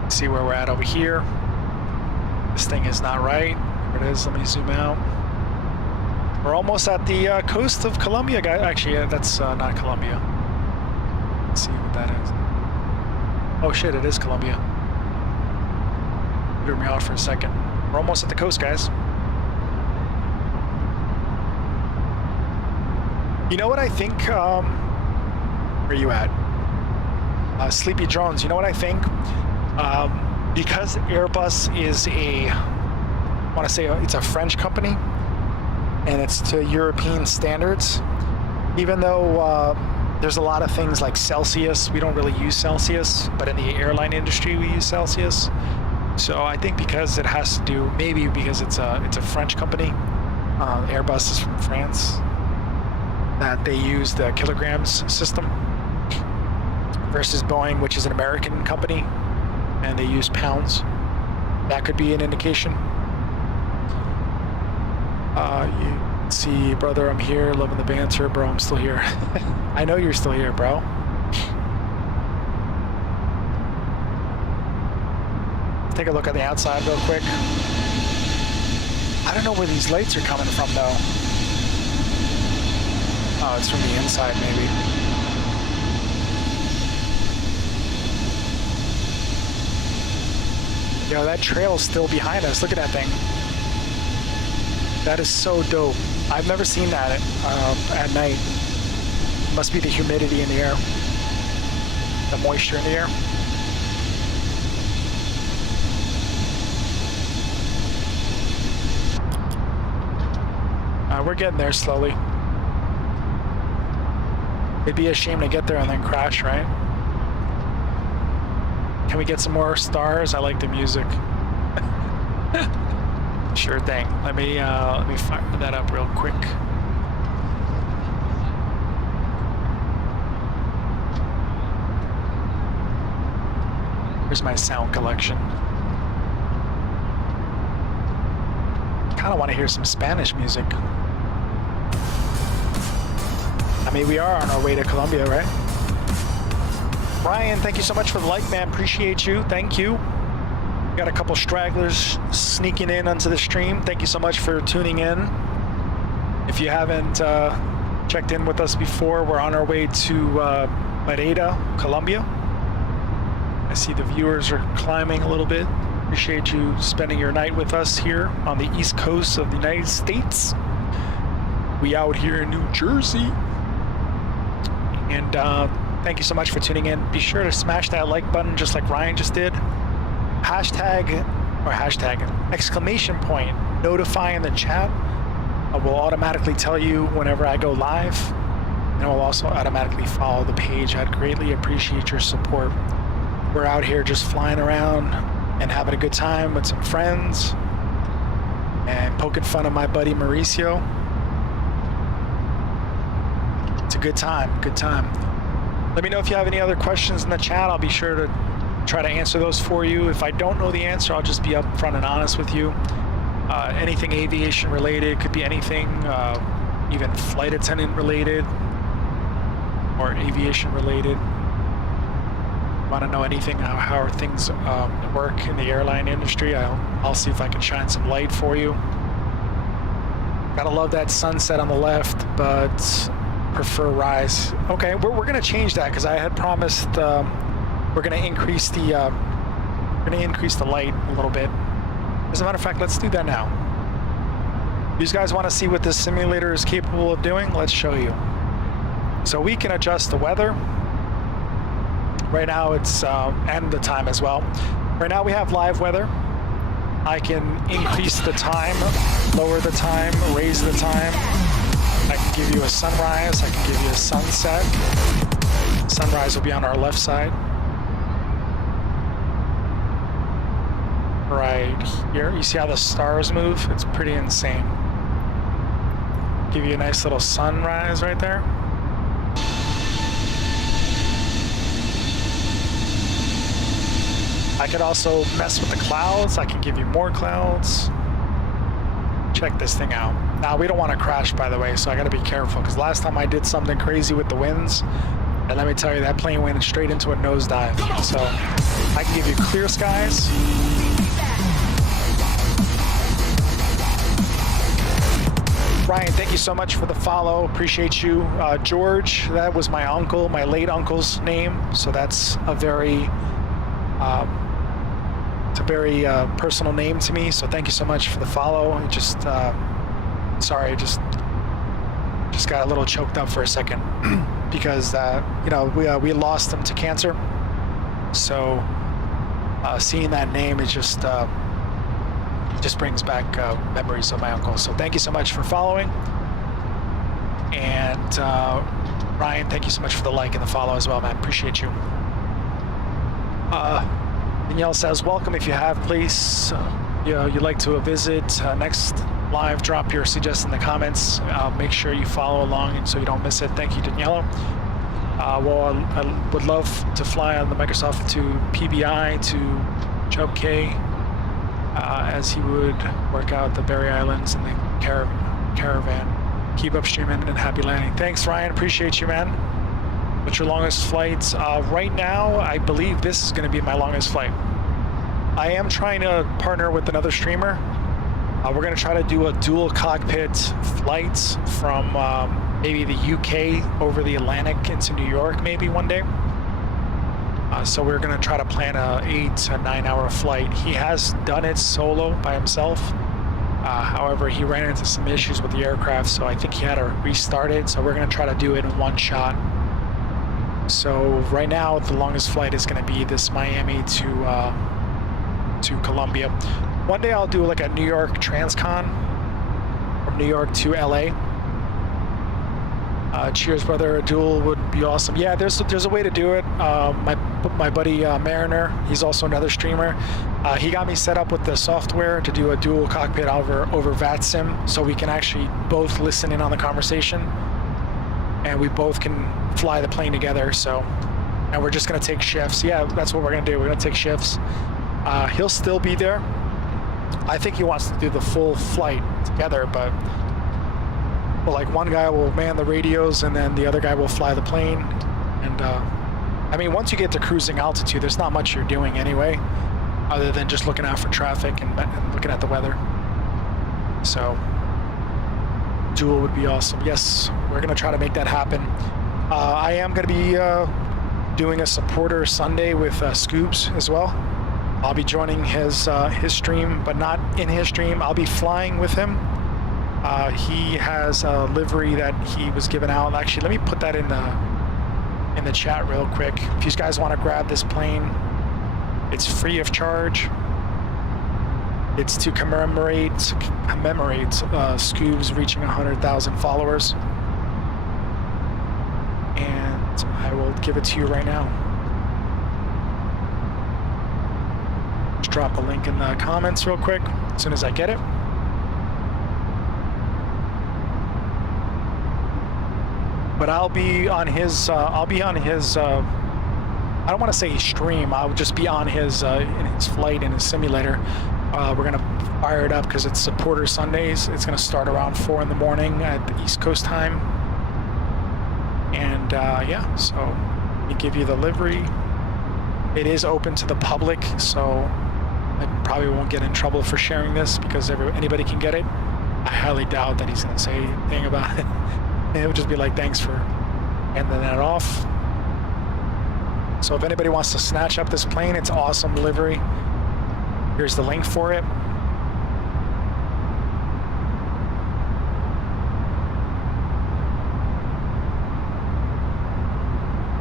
See where we're at over here. This thing is not right. There it is. Let me zoom out. We're almost at the coast of Colombia, guys. Actually, yeah, that's not Colombia. Let's see what that is. Oh shit, it is Colombia. Threw me off for a second. We're almost at the coast, guys. You know what I think? Where are you at? Sleepy Drones. You know what I think? Because Airbus is I want to say it's a French company, and it's to European standards. Even though there's a lot of things like Celsius, we don't really use Celsius, but in the airline industry we use Celsius. So I think because it has to do, maybe because it's a French company, Airbus is from France, that they use the kilograms system versus Boeing, which is an American company, and they use pounds. That could be an indication. You see, brother, I'm here, loving the banter, bro. I'm still here. I know you're still here, bro. Take a look at the outside real quick. I don't know where these lights are coming from, though. Oh, it's from the inside, maybe. Yo, that trail's still behind us. Look at that thing. That is so dope. I've never seen that at night. Must be the humidity in the air. The moisture in the air. We're getting there slowly. It'd be a shame to get there and then crash, right? Can we get some more stars? I like the music. Sure thing. Let me fire that up real quick. Here's my sound collection. Kind of want to hear some Spanish music. I mean, we are on our way to Colombia, right? Ryan, thank you so much for the like, man. Appreciate you. Thank you. Got a couple stragglers sneaking in onto the stream. Thank you so much for tuning in. If you haven't checked in with us before, we're on our way to Pereira, Colombia. I see the viewers are climbing a little bit. Appreciate you spending your night with us here on the East Coast of the United States. We out here in New Jersey. And thank you so much for tuning in. Be sure to smash that like button just like Ryan just did. Hashtag exclamation point notify in the chat. I will automatically tell you whenever I go live, and I will also automatically follow the page. I'd greatly appreciate your support. We're out here just flying around and having a good time with some friends and poking fun of my buddy Mauricio. It's a good time, good time. Let me know if you have any other questions in the chat. I'll be sure to try to answer those for you. If I don't know the answer, I'll just be upfront and honest with you. Anything aviation related, could be anything, even flight attendant related or aviation related. Want to know anything, how things work in the airline industry, I'll see if I can shine some light for you. Gotta love that sunset on the left, but prefer rise. Okay, we're gonna change that because I had promised we're gonna increase the light a little bit. As a matter of fact, let's do that now. You guys want to see what this simulator is capable of doing? Let's show you. So we can adjust the weather. Right now it's and the time as well. Right now we have live weather. I can increase the time, lower the time, raise the time. I can give you a sunrise, I can give you a sunset. Sunrise will be on our left side. Right here, you see how the stars move? It's pretty insane. Give you a nice little sunrise right there. I could also mess with the clouds. I can give you more clouds. Check this thing out. Now, we don't want to crash, by the way, so I got to be careful, because last time I did something crazy with the winds, and let me tell you, that plane went straight into a nosedive. So I can give you clear skies. Ryan, thank you so much for the follow. Appreciate you. George, that was my uncle, my late uncle's name. So that's a very, personal name to me. So thank you so much for the follow. I just, sorry, I just got a little choked up for a second because, we lost him to cancer. So seeing that name is just brings back memories of my uncle. So thank you so much for following. And Ryan, thank you so much for the like and the follow as well, man. Appreciate you. Danielle says, welcome if you have, please. You'd like to visit next live, drop your suggestion in the comments. Make sure you follow along and so you don't miss it. Thank you, Daniela. Well, I would love to fly on the Microsoft to PBI to Job K as he would work out the Berry Islands and the caravan. Keep up streaming and happy landing. Thanks, Ryan. Appreciate you, man. What's your longest flights? Right now, I believe this is going to be my longest flight. I am trying to partner with another streamer. We're going to try to do a dual cockpit flight from maybe the UK over the Atlantic into New York maybe one day. So we're going to try to plan a 8 to 9 hour flight. He has done it solo by himself. However, he ran into some issues with the aircraft, so I think he had to restart it. So we're going to try to do it in one shot. So right now, the longest flight is going to be this Miami to Colombia. One day I'll do like a New York transcon from New York to LA. Cheers, brother. A duel would be awesome. Yeah, there's a way to do it. My buddy Mariner, he's also another streamer. He got me set up with the software to do a dual cockpit over VATSIM, so we can actually both listen in on the conversation, and we both can fly the plane together. So, and we're just gonna take shifts. Yeah, that's what we're gonna do. We're gonna take shifts. He'll still be there. I think he wants to do the full flight together, but well, like one guy will man the radios and then the other guy will fly the plane. And I mean, once you get to cruising altitude, there's not much you're doing anyway, other than just looking out for traffic and looking at the weather. So duel would be awesome. Yes, we're gonna try to make that happen. I am gonna be doing a supporter Sunday with Scoobs as well. I'll be joining his stream, but not in his stream. I'll be flying with him. He has a livery that he was given out. Actually, let me put that in the chat real quick. If you guys want to grab this plane, it's free of charge. It's to commemorate Scoobs reaching 100,000 followers. And I will give it to you right now. Just drop a link in the comments real quick as soon as I get it. But I'll be on his, I don't want to say stream, I'll just be on his, in his flight, in his simulator. We're going to fire it up because it's supporter Sundays. It's going to start around 4 in the morning at the East Coast time. And yeah, so we give you the livery. It is open to the public, so I probably won't get in trouble for sharing this because anybody can get it. I highly doubt that he's going to say anything about it. It would just be like, thanks for handing that off. So if anybody wants to snatch up this plane, it's awesome livery. Here's the link for it.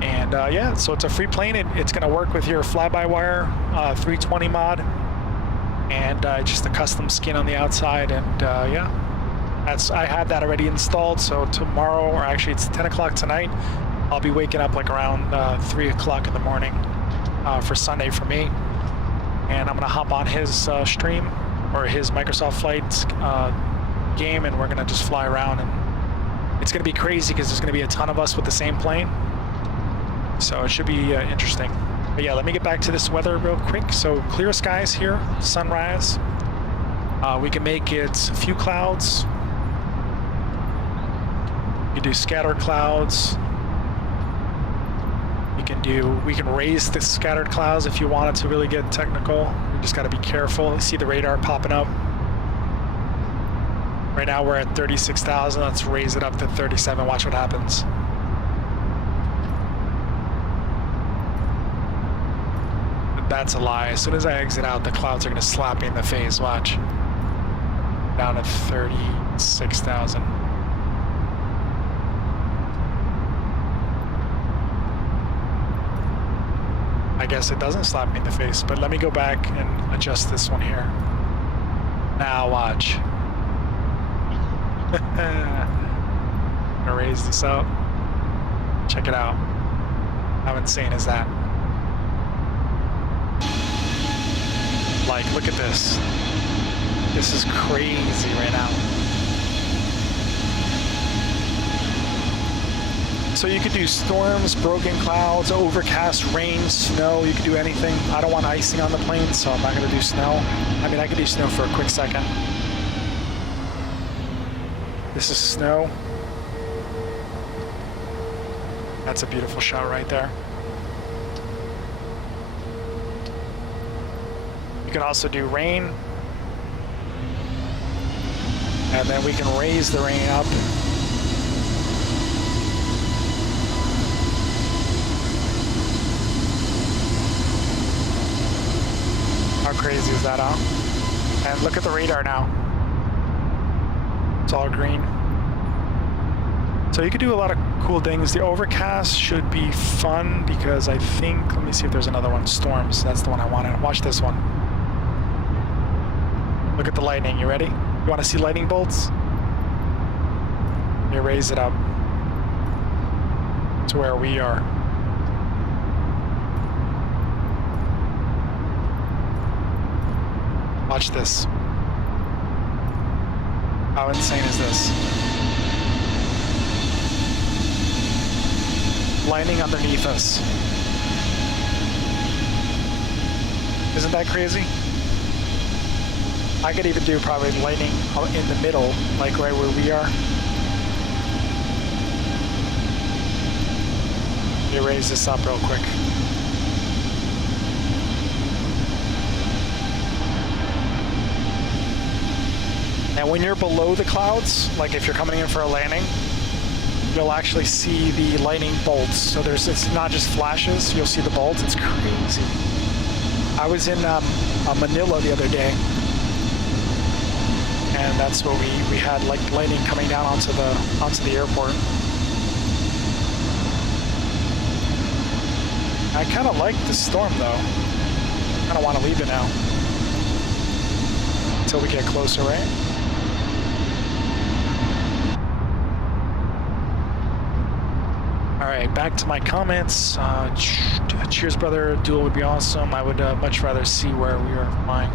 And yeah, so it's a free plane. It's going to work with your fly-by-wire 320 mod and just a custom skin on the outside. And yeah. I had that already installed, so tomorrow, or actually it's 10 o'clock tonight, I'll be waking up like around 3 o'clock in the morning for Sunday for me. And I'm going to hop on his stream, or his Microsoft Flight game, and we're going to just fly around. And it's going to be crazy because there's going to be a ton of us with the same plane. So it should be interesting. But yeah, let me get back to this weather real quick. So clear skies here, sunrise. We can make it a few clouds. You do scattered clouds. We can raise the scattered clouds if you wanted to really get technical. You just got to be careful. You see the radar popping up. Right now we're at 36,000. Let's raise it up to 37. Watch what happens. That's a lie. As soon as I exit out, the clouds are going to slap me in the face. Watch. Down to 36,000. I guess it doesn't slap me in the face, but let me go back and adjust this one here. Now watch. I'm gonna raise this up. Check it out. How insane is that? Like, look at this. This is crazy right now. So you could do storms, broken clouds, overcast, rain, snow. You could do anything. I don't want icing on the plane, so I'm not going to do snow. I mean, I could do snow for a quick second. This is snow. That's a beautiful shot right there. You can also do rain. And then we can raise the rain up. How crazy is that, huh? And look at the radar now. It's all green. So you could do a lot of cool things. The overcast should be fun because I think, let me see if there's another one. Storms, that's the one I wanted. Watch this one. Look at the lightning, you ready? You want to see lightning bolts? Let me raise it up to where we are. Watch this. How insane is this? Lightning underneath us. Isn't that crazy? I could even do probably lightning in the middle, like right where we are. Let me raise this up real quick. And when you're below the clouds, like if you're coming in for a landing, you'll actually see the lightning bolts. So it's not just flashes, you'll see the bolts. It's crazy. I was in Manila the other day, and that's what we had, like lightning coming down onto the airport. I kind of like the storm though. I don't want to leave it now until we get closer, right? All right, back to my comments. Cheers, brother. Duel would be awesome. I would much rather see where we are flying.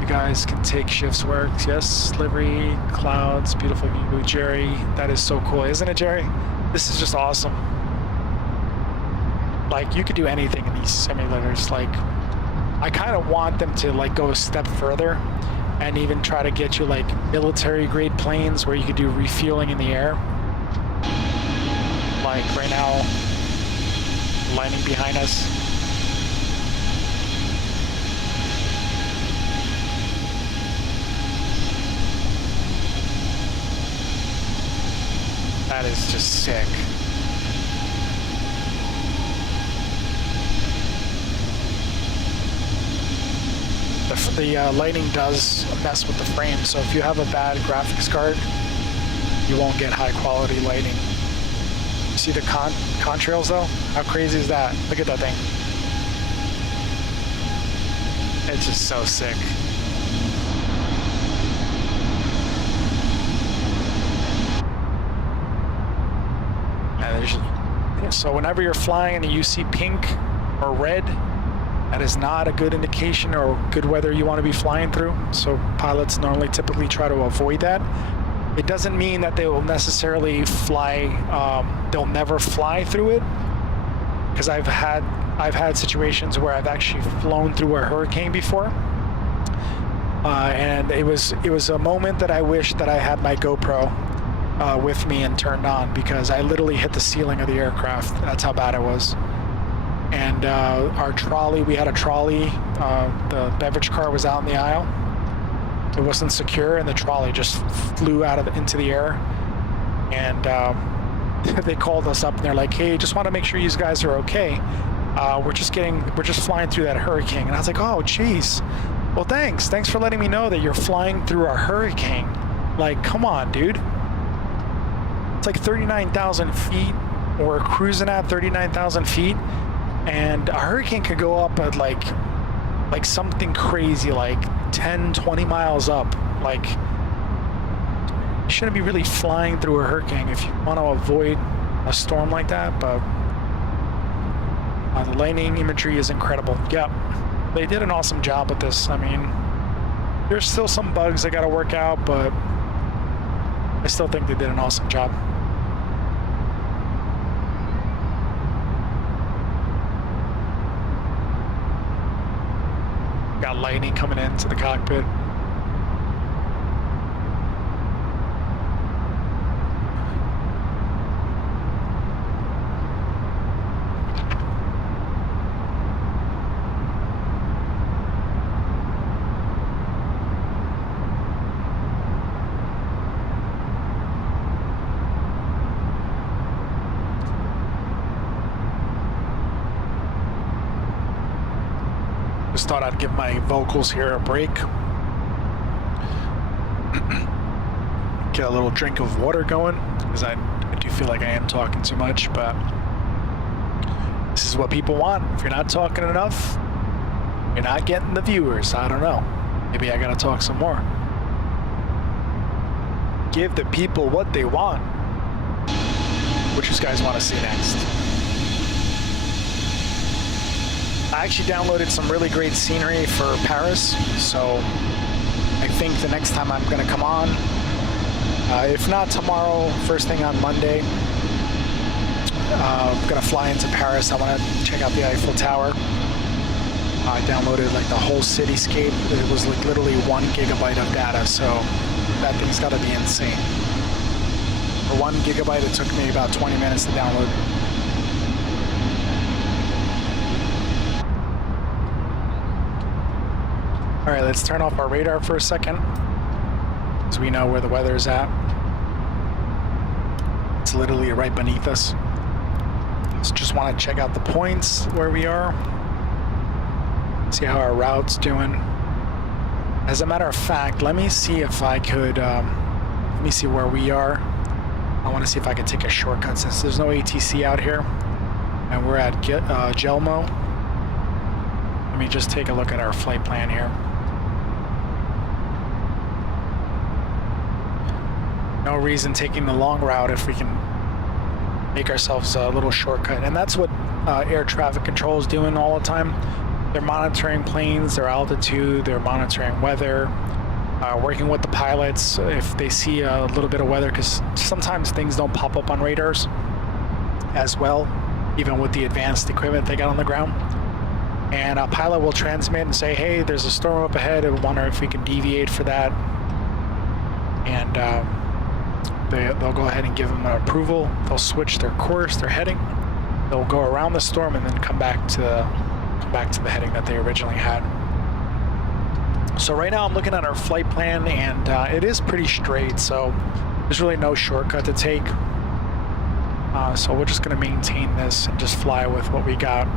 You guys can take shifts work. Yes, livery, clouds, beautiful view. Jerry, that is so cool, isn't it, Jerry? This is just awesome. Like, you could do anything in these simulators. Like, I kind of want them to like go a step further and even try to get you like military grade planes where you could do refueling in the air. Like right now, lightning behind us. That is just sick. The lightning does mess with the frame, so if you have a bad graphics card, you won't get high quality lighting. You see the contrails though? How crazy is that? Look at that thing. It's just so sick. So whenever you're flying and you see pink or red, that is not a good indication or good weather you want to be flying through. So pilots normally typically try to avoid that. It doesn't mean that they will necessarily fly, they'll never fly through it. Because I've had situations where I've actually flown through a hurricane before. And it was a moment that I wish that I had my GoPro with me and turned on, because I literally hit the ceiling of the aircraft. That's how bad it was. And our trolley, we had a trolley, the beverage car was out in the aisle, it wasn't secure, and the trolley just flew into the air. And they called us up, and they're like, "Hey, just want to make sure you guys are okay. We're just flying through that hurricane." And I was like, "Oh, geez. Well, thanks for letting me know that you're flying through a hurricane. Like, come on, dude. It's like 39,000 feet. We're cruising at 39,000 feet, and a hurricane could go up at like something crazy, like 10, 20 miles up. Like, you shouldn't be really flying through a hurricane if you want to avoid a storm like that." But the lightning imagery is incredible. Yeah, they did an awesome job with this. I mean, there's still some bugs I got to work out, but I still think they did an awesome job. Got lightning coming into the cockpit. Just thought I'd give my vocals here a break. Get a little drink of water going, because I do feel like I am talking too much, but this is what people want. If you're not talking enough, you're not getting the viewers. I don't know. Maybe I gotta talk some more. Give the people what they want. What you guys want to see next? I actually downloaded some really great scenery for Paris, so I think the next time I'm gonna come on, if not tomorrow, first thing on Monday, I'm gonna fly into Paris. I want to check out the Eiffel Tower. I downloaded like the whole cityscape. It was like literally 1 gigabyte of data, so that thing's got to be insane. For 1 gigabyte, it took me about 20 minutes to download. All right, let's turn off our radar for a second, so we know where the weather's at. It's literally right beneath us. So just want to check out the points where we are, see how our route's doing. As a matter of fact, let me see if I could, let me see where we are. I want to see if I can take a shortcut since there's no ATC out here, and we're at Gelmo. Let me just take a look at our flight plan here. No reason taking the long route if we can make ourselves a little shortcut. And that's what air traffic control is doing all the time. They're monitoring planes, their altitude, they're monitoring weather, working with the pilots if they see a little bit of weather, because sometimes things don't pop up on radars as well, even with the advanced equipment they got on the ground. And a pilot will transmit and say, "Hey, there's a storm up ahead. I wonder if we can deviate for that." And they'll go ahead and give them an approval. They'll switch their course, their heading. They'll go around the storm and then come back to the heading that they originally had. So right now I'm looking at our flight plan, and it is pretty straight. So there's really no shortcut to take. So we're just going to maintain this and just fly with what we got.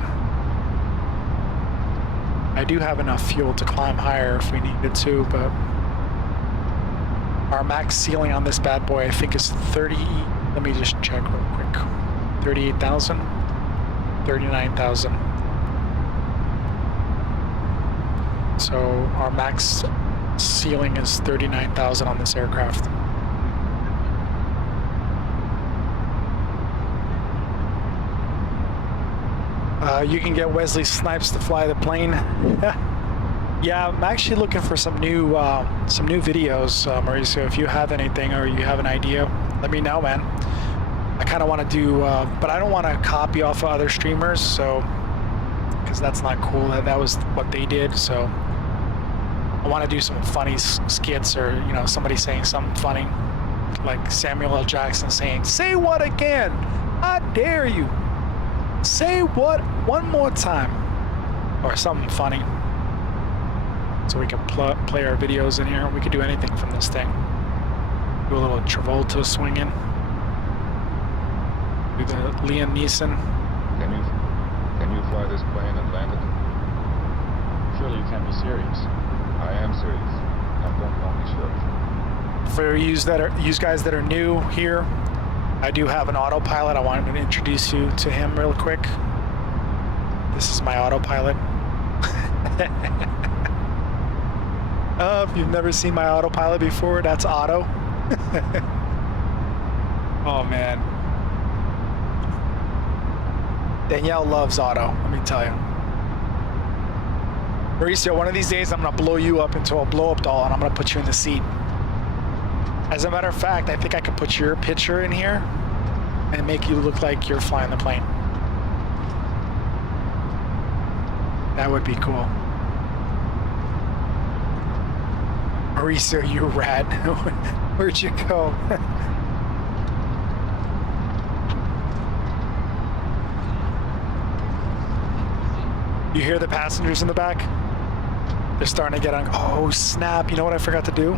I do have enough fuel to climb higher if we needed to, but our max ceiling on this bad boy I think is 30, let me just check real quick, 38,000, 39,000. So our max ceiling is 39,000 on this aircraft. You can get Wesley Snipes to fly the plane. Yeah, I'm actually looking for some new videos, Mauricio. If you have anything or you have an idea, let me know, man. I kind of want to do, but I don't want to copy off of other streamers, so because that's not cool. That was what they did. So I want to do some funny skits, or somebody saying something funny, like Samuel L. Jackson saying, "Say what again? I dare you. Say what one more time," or something funny. so we can play our videos in here. We could do anything from this thing. Do a little Travolta swinging. Do the Liam Neeson. Can you fly this plane and land it? Surely you can't be serious. I am serious. Now don't call me short. For you guys that are new here, I do have an autopilot. I wanted to introduce you to him real quick. This is my autopilot. If you've never seen my autopilot before, that's Otto. Oh man. Danielle loves Otto, let me tell you. Mauricio, one of these days I'm gonna blow you up into a blow-up doll and I'm gonna put you in the seat. As a matter of fact, I think I could put your picture in here and make you look like you're flying the plane. That would be cool. Mauricio, you rad. Where'd you go? You hear the passengers in the back? They're starting to get on. Oh, snap. You know what I forgot to do?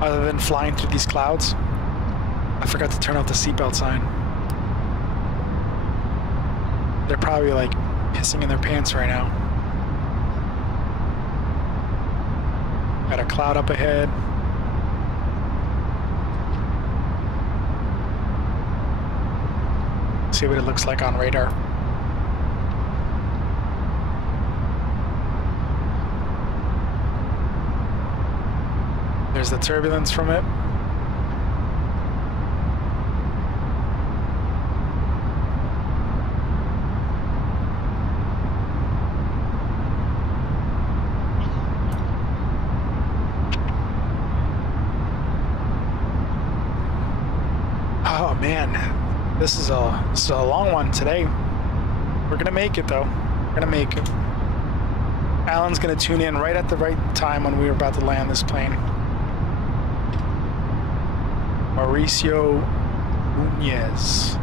Other than flying through these clouds, I forgot to turn off the seatbelt sign. They're probably like pissing in their pants right now. Got a cloud up ahead. See what it looks like on radar. There's the turbulence from it. Oh man, this is a long one today. We're gonna make it though. We're gonna make it. Alan's gonna tune in right at the right time when we were about to land this plane. Mauricio Nunez.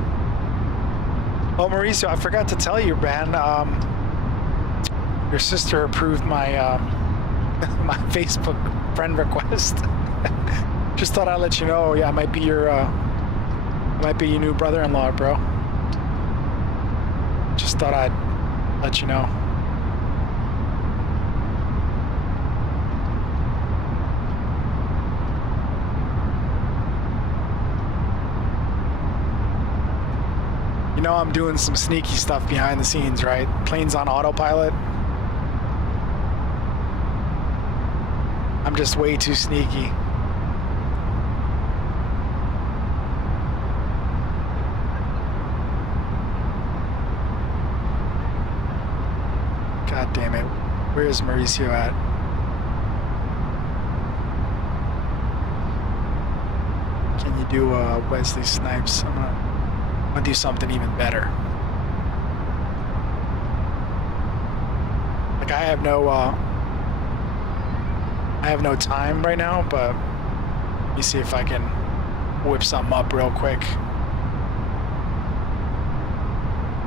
Oh, Mauricio, I forgot to tell you, man. Your sister approved my my Facebook friend request. Just thought I'd let you know. Yeah, I might be your new brother-in-law, bro. Just thought I'd let you know. You know I'm doing some sneaky stuff behind the scenes, right? Plane's on autopilot. I'm just way too sneaky. God damn it. Where is Mauricio at? Can you do Wesley Snipes? I'm gonna do something even better. Like I have no time right now, but let me see if I can whip something up real quick.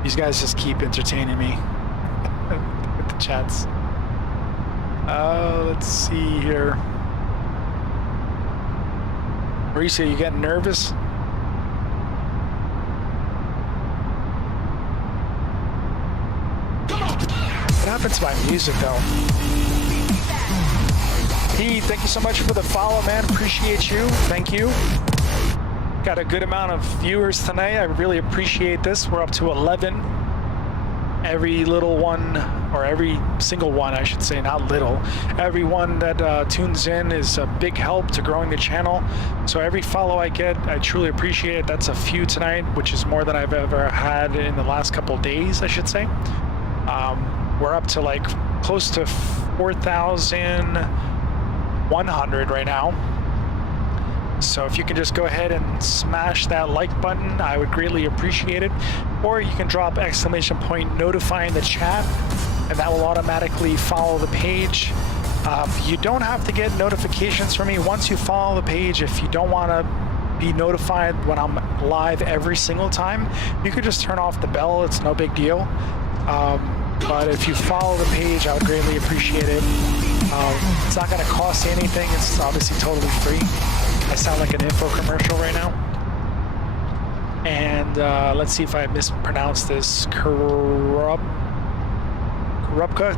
These guys just keep entertaining me with the chats. Let's see here. Mauricio, you getting nervous? What happened to my music though? Pete, thank you so much for the follow, man. Appreciate you. Thank you. Got a good amount of viewers tonight. I really appreciate this. We're up to 11. Every little one, or every single one, I should say, not little. Everyone that tunes in is a big help to growing the channel. So every follow I get, I truly appreciate it. That's a few tonight, which is more than I've ever had in the last couple days, I should say. We're up to like close to 4,100 right now. So if you can just go ahead and smash that like button, I would greatly appreciate it. Or you can drop exclamation point notifying the chat, and that will automatically follow the page. You don't have to get notifications from me once you follow the page. If you don't want to be notified when I'm live every single time, you could just turn off the bell. It's no big deal. But if you follow the page, I would greatly appreciate it. It's not going to cost you anything. It's obviously totally free. I sound like an info commercial right now. And let's see if I mispronounced this. Kurupka,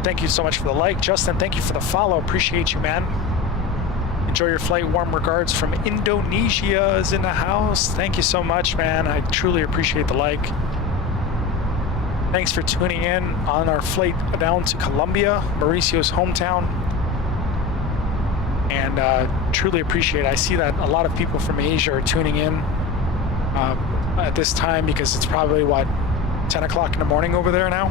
thank you so much for the like. Justin, thank you for the follow. Appreciate you, man. Enjoy your flight. Warm regards from Indonesia is in the house. Thank you so much, man. I truly appreciate the like. Thanks for tuning in on our flight down to Colombia, Mauricio's hometown. And truly appreciate it. I see that a lot of people from Asia are tuning in at this time because it's probably, what, 10 o'clock in the morning over there now?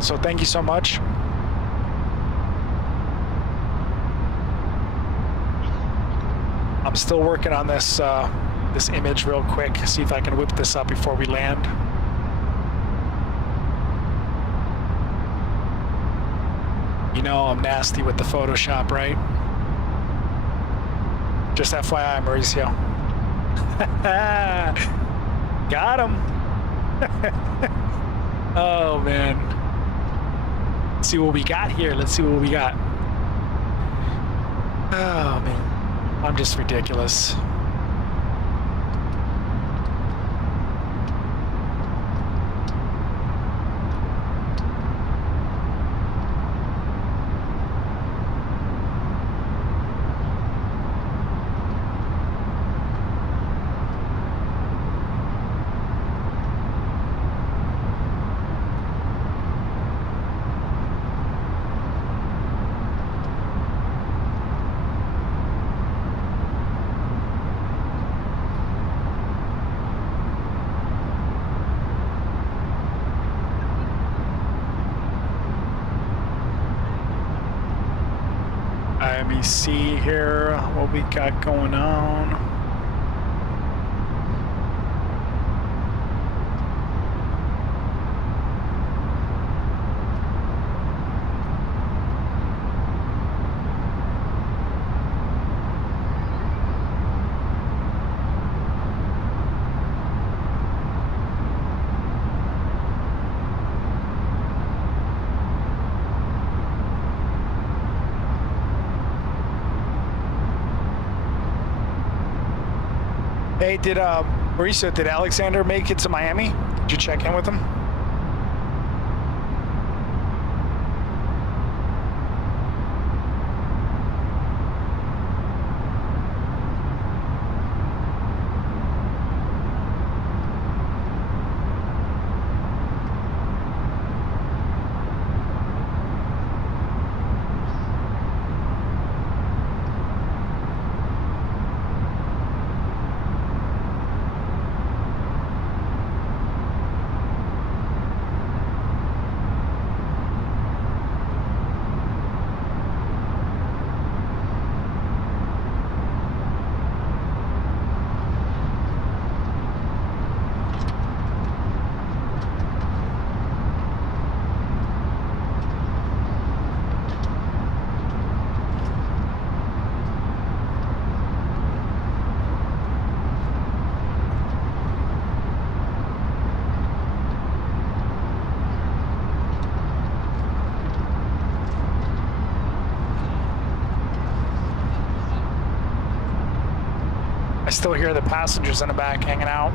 So thank you so much. I'm still working on this this image real quick. See if I can whip this up before we land. You know I'm nasty with the Photoshop, right? Just FYI, Mauricio. Got him. Oh man. Let's see what we got here. Let's see what we got. Oh man. I'm just ridiculous. Let me see here what we got going on. Hey, did Mauricio, did Alexander make it to Miami? Did you check in with him? I still hear the passengers in the back hanging out.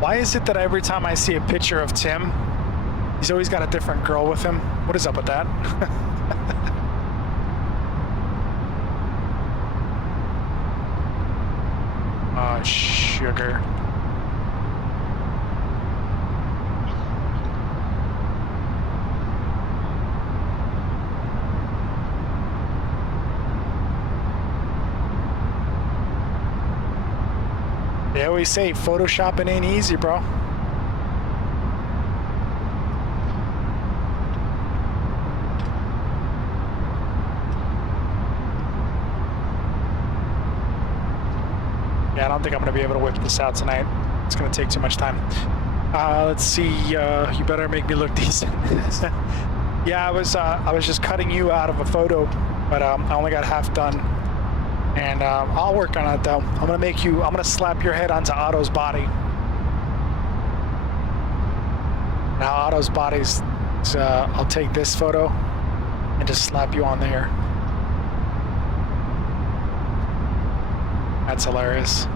Why is it that every time I see a picture of Tim, he's always got a different girl with him? What is up with that? Oh, sugar. They always say Photoshopping ain't easy, bro. Yeah, I don't think I'm going to be able to whip this out tonight. It's going to take too much time. Let's see. You better make me look decent. Yeah, I was just cutting you out of a photo, but I only got half done. And I'll work on it though. I'm gonna slap your head onto Otto's body. Now Otto's body's, I'll take this photo and just slap you on there. That's hilarious.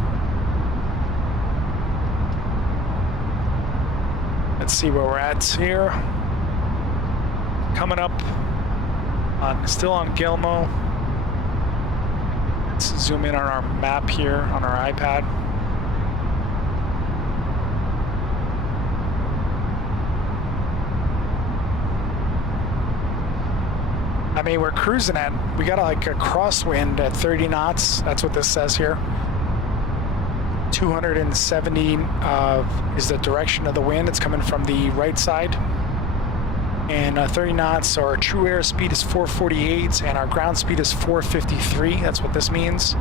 Let's see where we're at here. Coming up on, still on Gilmo. Let's zoom in on our map here on our iPad. I mean, we're cruising at, we got like a crosswind at 30 knots. That's what this says here. 270 is the direction of the wind. It's coming from the right side. And 30 knots, so our true airspeed is 448 and our ground speed is 453. That's what this means.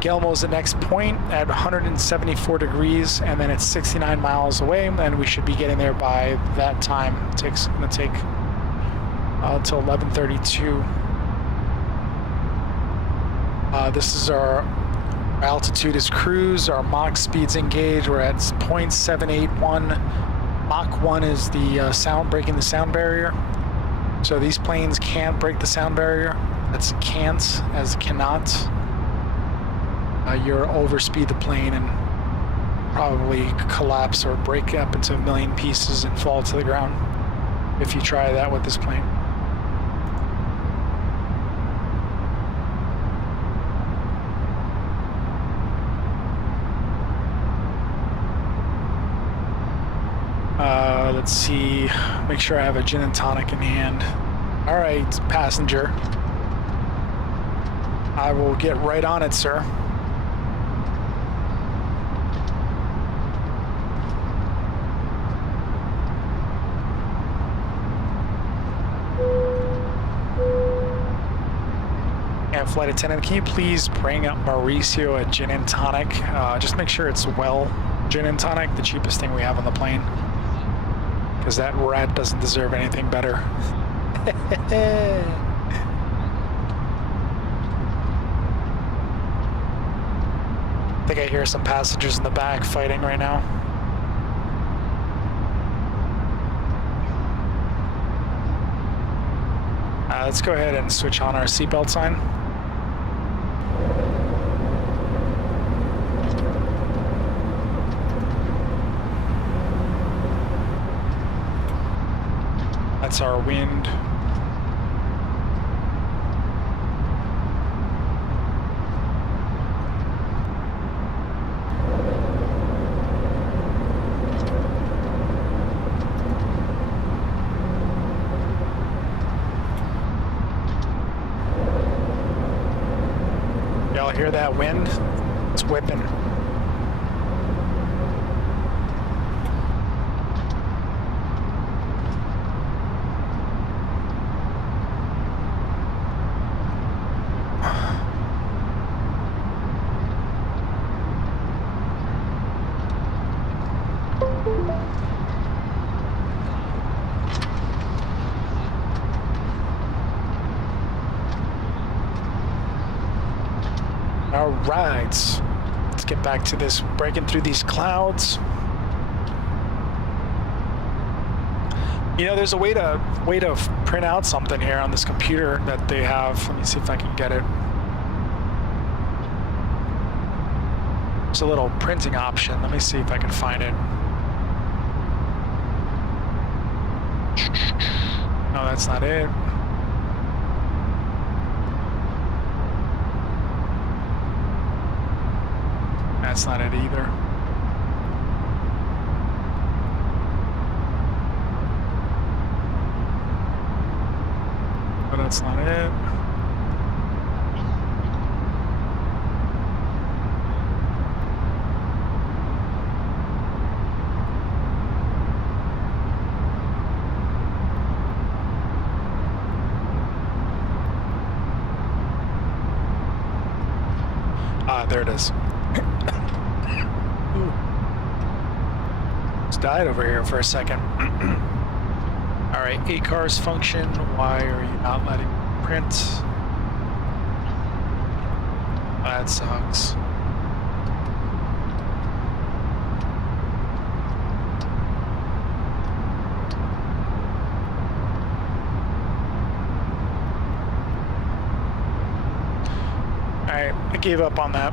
Gilmo is the next point at 174 degrees, and then it's 69 miles away, and we should be getting there by that time. It's going to take until 11:32. This is our altitude is cruise. Our Mach speed's engaged. We're at 0.781. Mach 1 is the sound, breaking the sound barrier. So these planes can't break the sound barrier. That's can't, as cannot. You'll overspeed the plane and probably collapse or break up into a million pieces and fall to the ground if you try that with this plane. Let's see, make sure I have a gin and tonic in hand. All right, passenger. I will get right on it, sir. And flight attendant, can you please bring up Mauricio a gin and tonic? Just make sure it's well gin and tonic, the cheapest thing we have on the plane. Because that rat doesn't deserve anything better. I think I hear some passengers in the back fighting right now. Let's go ahead and switch on our seatbelt sign. That's our wind. Y'all hear that wind? It's whipping. All right, let's get back to this, breaking through these clouds. You know, there's a way to print out something here on this computer that they have. Let me see if I can get it. There's a little printing option. Let me see if I can find it. No, that's not it. That's not it either. But that's not it. There it is. almost died over here for a second. All right, 8 cars function. Why are you not letting me print? That sucks. All right, I gave up on that.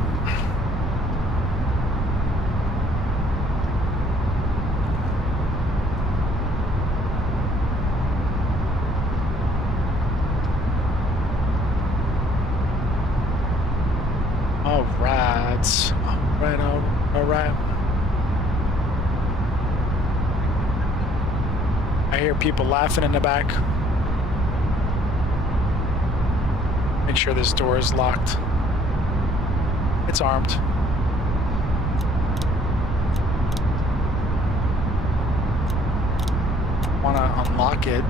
All right. I hear people laughing in the back. Make sure this door is locked. It's armed. Want to unlock it.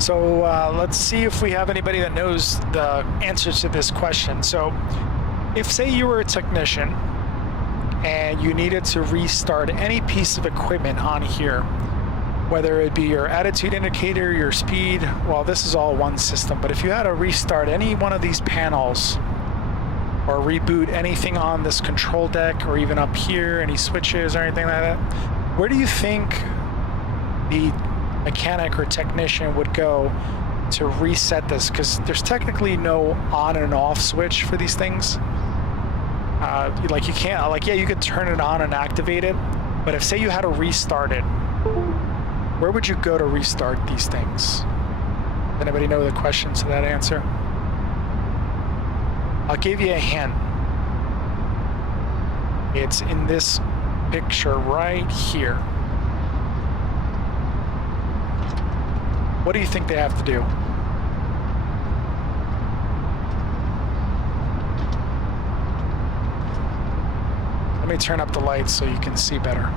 So let's see if we have anybody that knows the answers to this question. So if, say, you were a technician and you needed to restart any piece of equipment on here, whether it be your attitude indicator, your speed, well, this is all one system, but if you had to restart any one of these panels or reboot anything on this control deck or even up here, any switches or anything like that, where do you think the mechanic or technician would go to reset this? Because there's technically no on and off switch for these things. Like you can't, like, yeah, you could turn it on and activate it, but if, say, you had to restart it, where would you go to restart these things? Anybody know the question to that answer? I'll give you a hint. It's in this picture right here. What do you think they have to do? Let me turn up the lights so you can see better.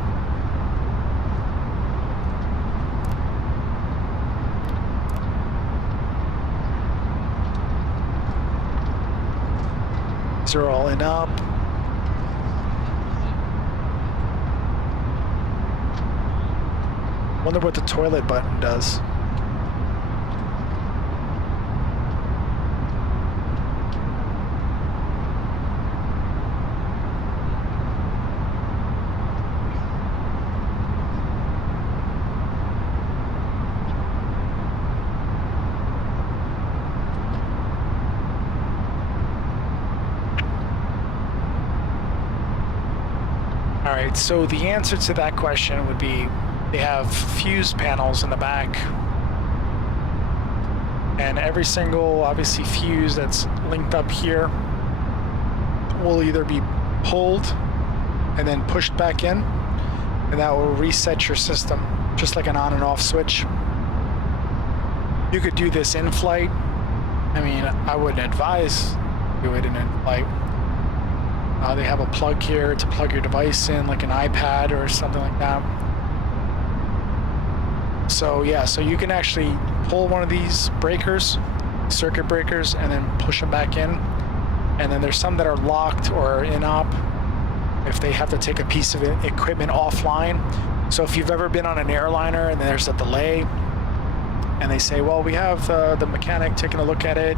These are all in up. Wonder what the toilet button does. Alright, so the answer to that question would be they have fuse panels in the back, and every single, obviously, fuse that's linked up here will either be pulled and then pushed back in, and that will reset your system, just like an on and off switch. You could do this in flight. I mean, I wouldn't advise do it in flight. They have a plug here to plug your device in, like an iPad or something like that. So yeah, so you can actually pull one of these breakers, circuit breakers, and then push them back in. And then there's some that are locked or in op if they have to take a piece of equipment offline. So if you've ever been on an airliner and there's a delay, and they say, well, we have the mechanic taking a look at it.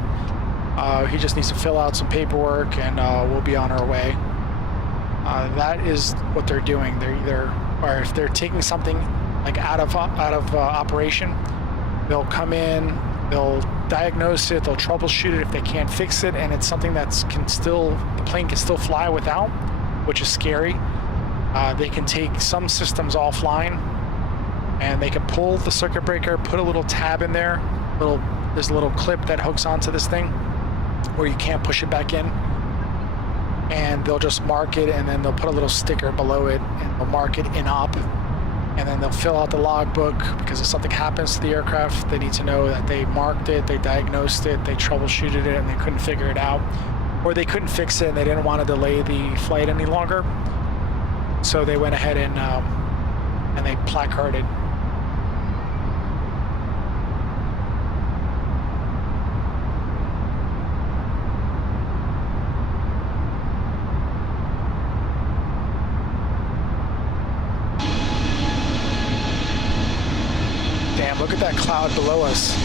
He just needs to fill out some paperwork, and we'll be on our way. That is what they're doing. They're either, or if they're taking something like out of operation, they'll come in, they'll diagnose it, they'll troubleshoot it if they can't fix it, and it's something that's the plane can still fly without, which is scary. They can take some systems offline, and they can pull the circuit breaker, put a little tab in there, there's a little clip that hooks onto this thing where you can't push it back in, and they'll just mark it, and then they'll put a little sticker below it, and they'll mark it in op, and then they'll fill out the logbook, because if something happens to the aircraft, they need to know that they marked it, they diagnosed it, they troubleshooted it, and they couldn't figure it out, or they couldn't fix it and they didn't want to delay the flight any longer, so they went ahead and they placarded. damn, look at that cloud below us.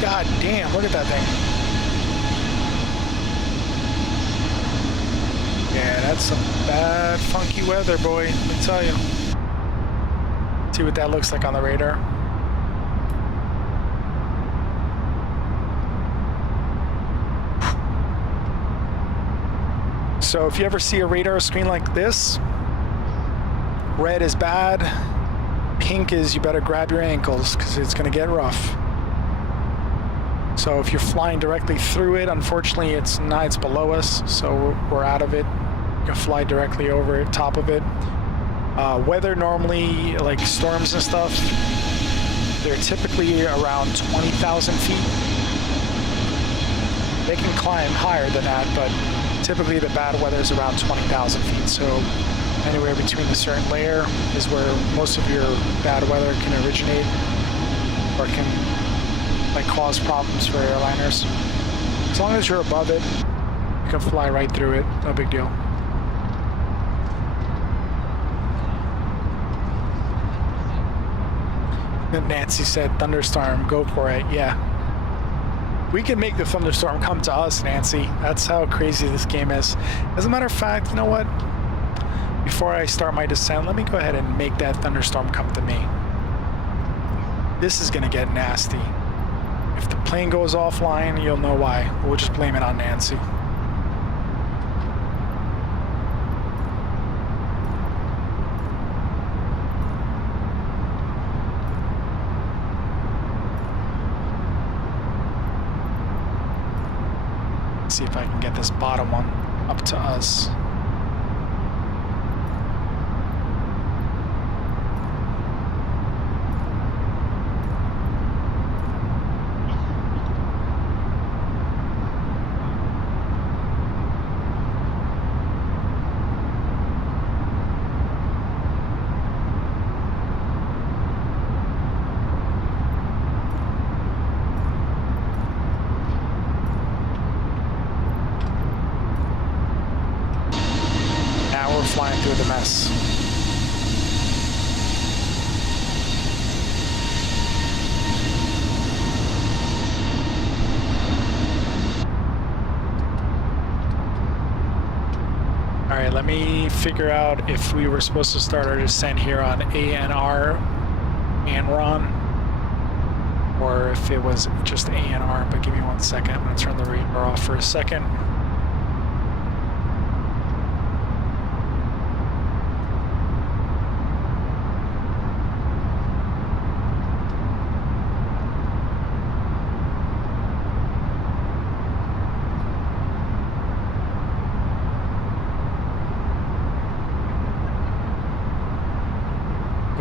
God damn, look at that thing. Yeah, that's some bad, funky weather, boy, let me tell you. See what that looks like on the radar. So if you ever see a radar screen like this, red is bad, pink is you better grab your ankles because it's going to get rough. So if you're flying directly through it, unfortunately it's below us, so we're out of it. You can fly directly over it, top of it. Weather normally, like storms and stuff, they're typically around 20,000 feet. They can climb higher than that, but typically the bad weather is around 20,000 feet. So anywhere between a certain layer is where most of your bad weather can originate or can like cause problems for airliners. As long as you're above it, you can fly right through it, no big deal. Nancy said, thunderstorm, go for it. Yeah. We can make the thunderstorm come to us, Nancy. That's how crazy this game is. As a matter of fact, you know what? Before I start my descent, let me go ahead and make that thunderstorm come to me. This is gonna get nasty. If the plane goes offline, you'll know why. We'll just blame it on Nancy. See if I can get this bottom one up to us. Flying through the mess. All right, let me figure out if we were supposed to start our descent here on ANR, Anron, or if it was just ANR, but give me 1 second. I'm gonna turn the radar off for a second.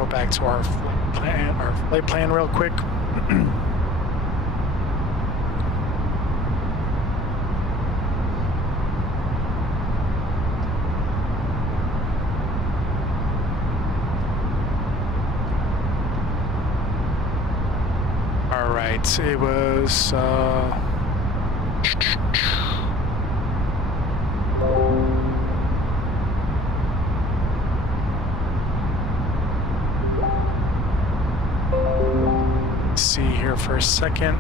Back to our flight plan real quick. All right, it was see here for a second.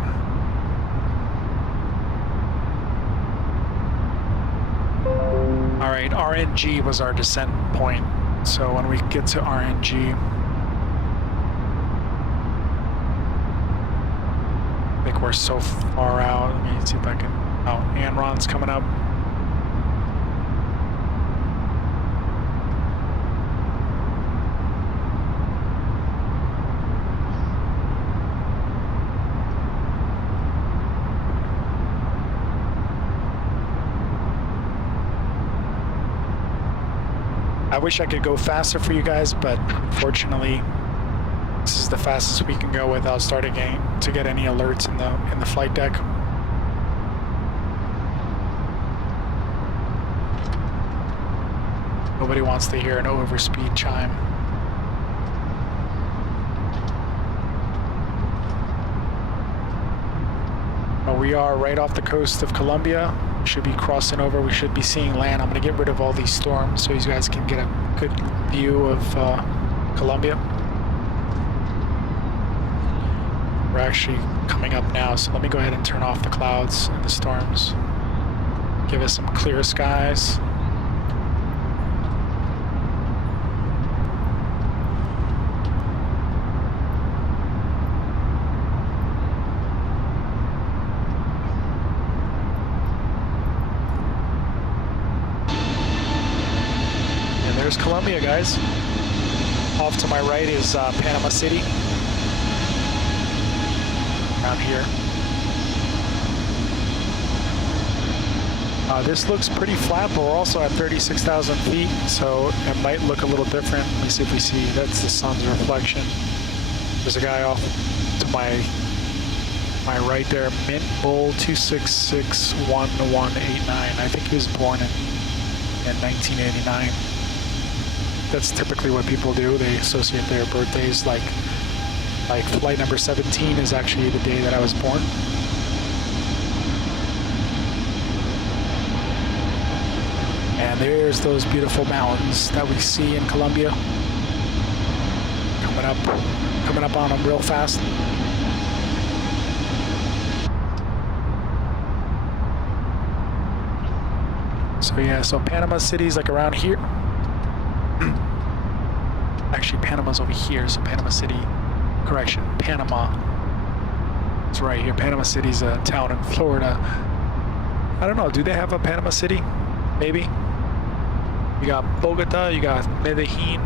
All right, RNG was our descent point. So when we get to RNG, I think we're so far out. Let me see if I can, oh, Anron's coming up. I wish I could go faster for you guys, but unfortunately, this is the fastest we can go without starting to get any alerts in the flight deck. Nobody wants to hear an overspeed chime. But we are right off the coast of Colombia. Should be crossing over. We should be seeing land. I'm going to get rid of all these storms so you guys can get a good view of Colombia. We're actually coming up now, so let me go ahead and turn off the clouds and the storms. Give us some clear skies. And there's Colombia, guys. Off to my right is Panama City. Around here. This looks pretty flat, but we're also at 36,000 feet, so it might look a little different. Let me see if we see. That's the sun's reflection. There's a guy off to my right there, Mint Bull 2661189. I think he was born in 1989. That's typically what people do. They associate their birthdays like flight number 17 is actually the day that I was born. And there's those beautiful mountains that we see in Colombia. Coming up on them real fast. So yeah, so Panama City's like around here. Actually, Panama's over here, so Panama City, correction, Panama. It's right here. Panama City's a town in Florida. I don't know, do they have a Panama City? Maybe. You got Bogota, you got Medellin.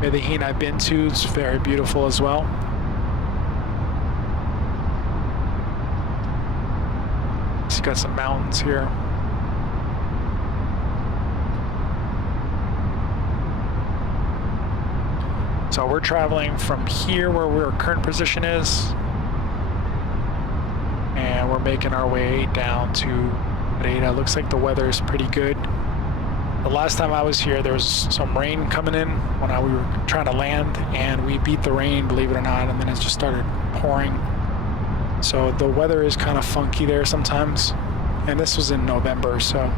Medellin I've been to, it's very beautiful as well. It's got some mountains here. So we're traveling from here where our current position is, and we're making our way down to Pereira. Looks like the weather is pretty good. The last time I was here, there was some rain coming in when we were trying to land, and we beat the rain, believe it or not, and then it just started pouring. So the weather is kind of funky there sometimes, and this was in November, so.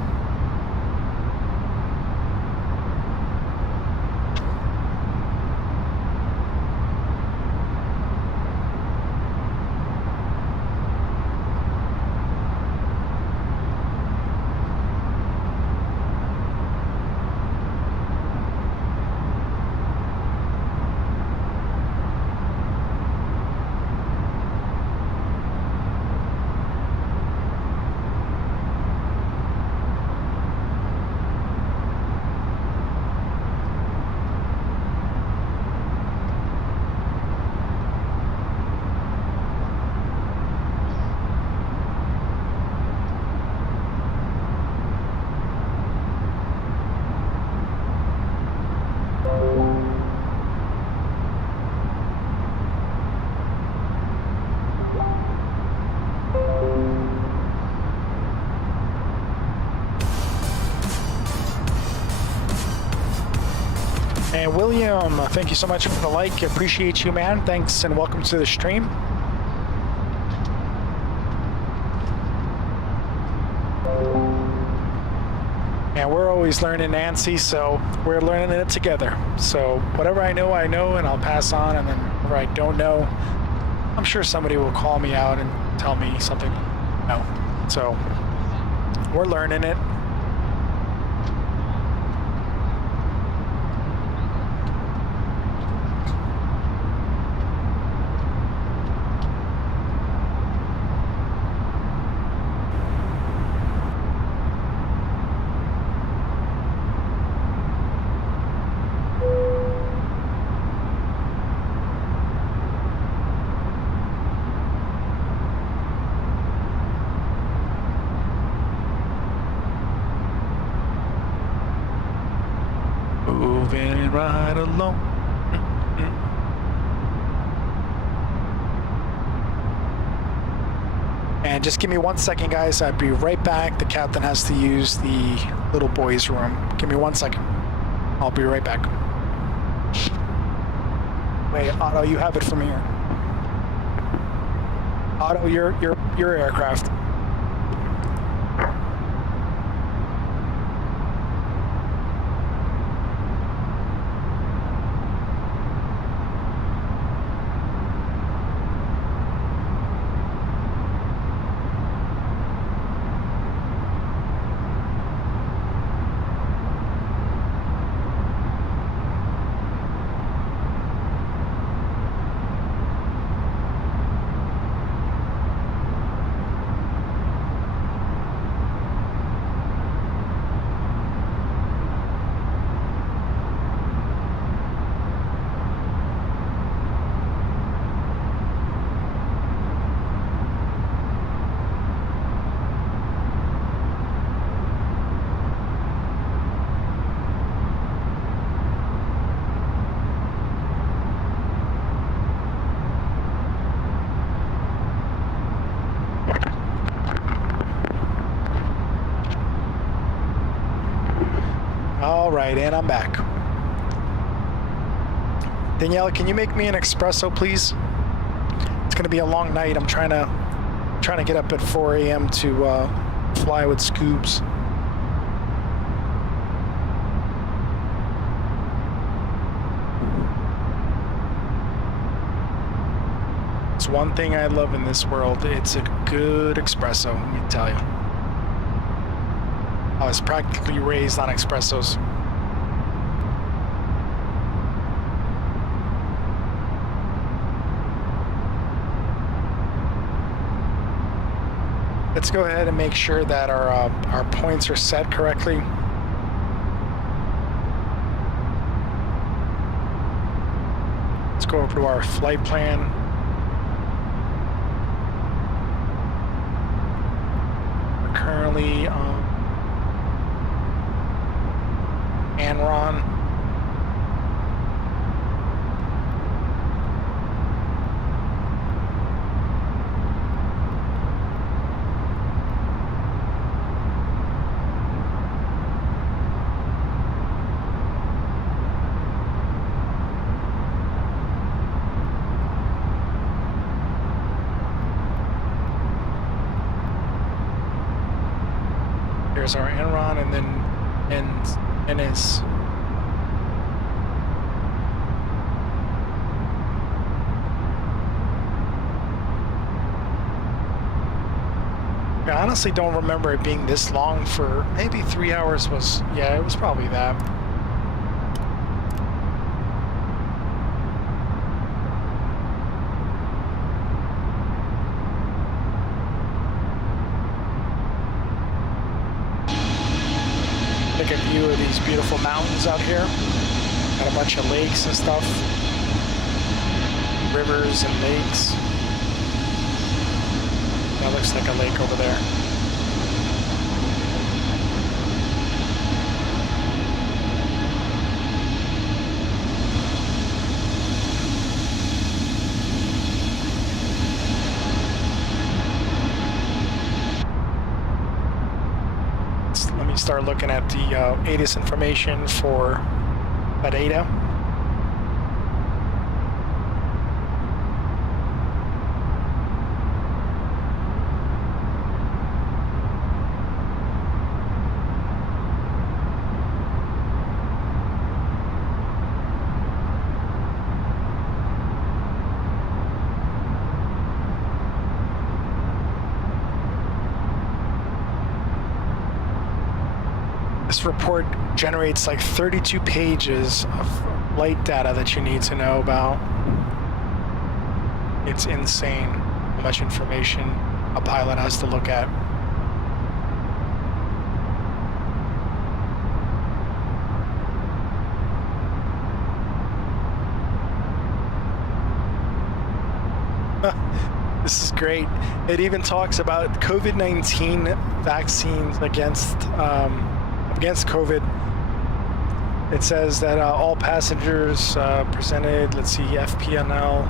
And William, thank you so much for the like. Appreciate you, man. Thanks and welcome to the stream. And we're always learning, Nancy, so we're learning it together. So whatever I know, and I'll pass on, and then whatever I don't know, I'm sure somebody will call me out and tell me something. No. So we're learning it. Moving right along. And just give me 1 second, guys. I'll be right back. The captain has to use the little boys' room. Give me 1 second. I'll be right back. Wait, Otto, you have it from here. Otto, your aircraft. All right, and I'm back. Danielle, can you make me an espresso, please? It's gonna be a long night. I'm trying to get up at 4 a.m. to fly with Scoobs. It's one thing I love in this world. It's a good espresso, let me tell you. I was practically raised on espressos. Let's go ahead and make sure that our points are set correctly. Let's go over to our flight plan. We're currently on Enron. Here's our Enron, and then is I honestly don't remember it being this long. For maybe 3 hours was, yeah, it was probably that. Take a view of these beautiful mountains out here. Got a bunch of lakes and stuff. Rivers and lakes. That looks like a lake over there. Let me start looking at the ATIS information for Pereira. This report generates like 32 pages of flight data that you need to know about. It's insane how much information a pilot has to look at. This is great. It even talks about COVID-19 vaccines against COVID. It says that all passengers presented, let's see, FPL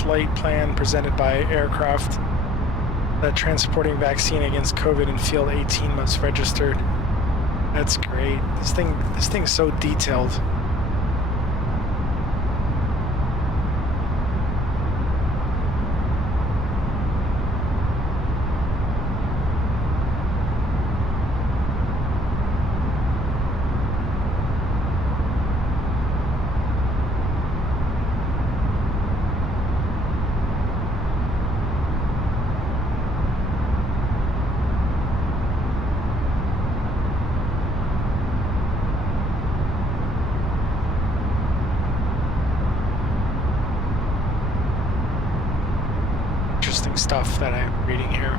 flight plan presented by aircraft that transporting vaccine against COVID in field 18 must registered. That's great. This thing's so detailed. Interesting stuff that I'm reading here.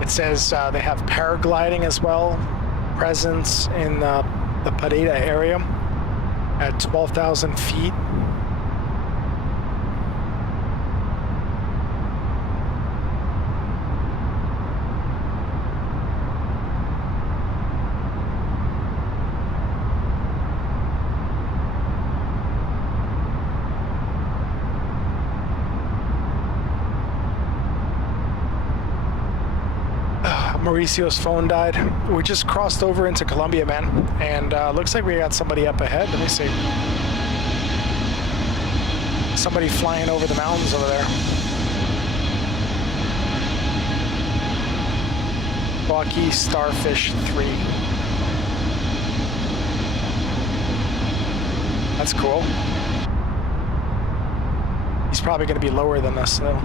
It says they have paragliding as well, presence in the Pereira area at 12,000 feet. Mauricio's phone died. We just crossed over into Colombia, man. And looks like we got somebody up ahead. Let me see. Somebody flying over the mountains over there. Lucky Starfish 3. That's cool. He's probably going to be lower than us, though.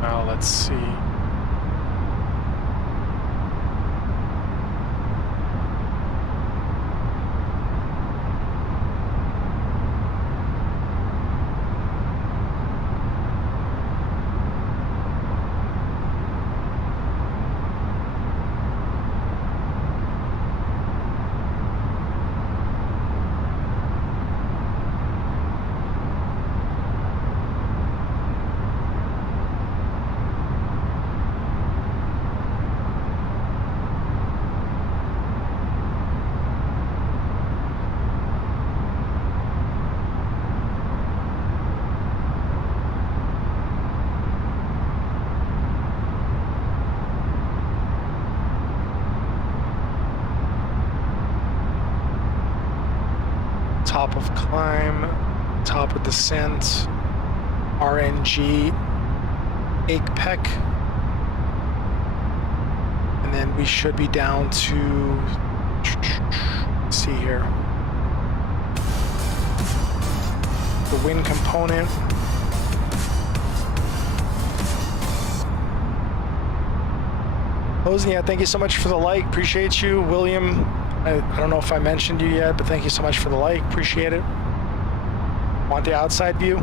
Well, let's see. Top of climb, top of descent, RNG, APEC, and then we should be down to, let's see here, the wind component. Hosnia, thank you so much for the like, appreciate you. William, I don't know if I mentioned you yet, but thank you so much for the like. Appreciate it. Want the outside view?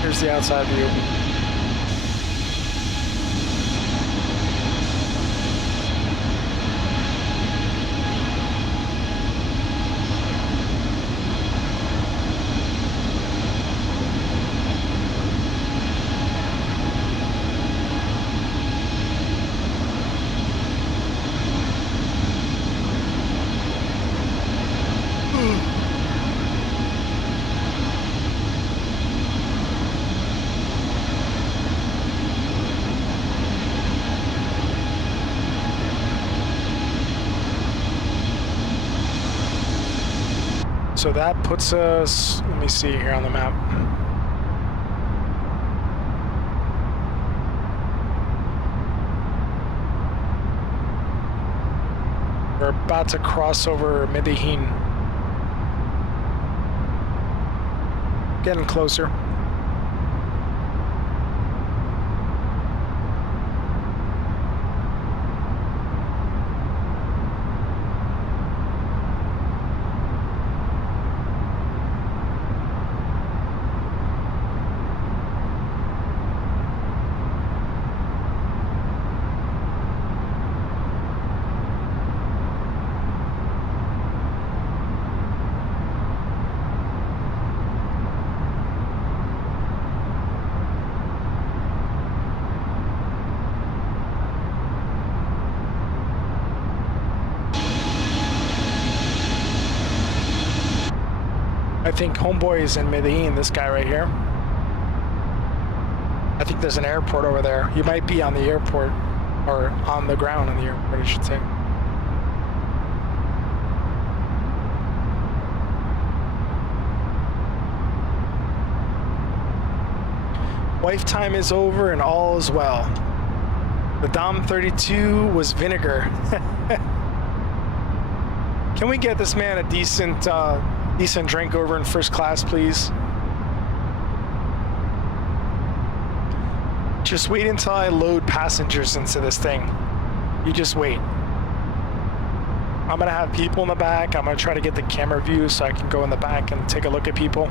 Here's the outside view. So that puts us, let me see here on the map. We're about to cross over Medellin. Getting closer. I think homeboy is in Medellin, this guy right here. I think there's an airport over there. You might be on the airport, or on the ground in the airport, I should say. Wife time is over and all is well. The Dom 32 was vinegar. Can we get this man a decent drink over in first class, please? Just wait until I load passengers into this thing. You just wait. I'm gonna have people in the back. I'm gonna try to get the camera view so I can go in the back and take a look at people.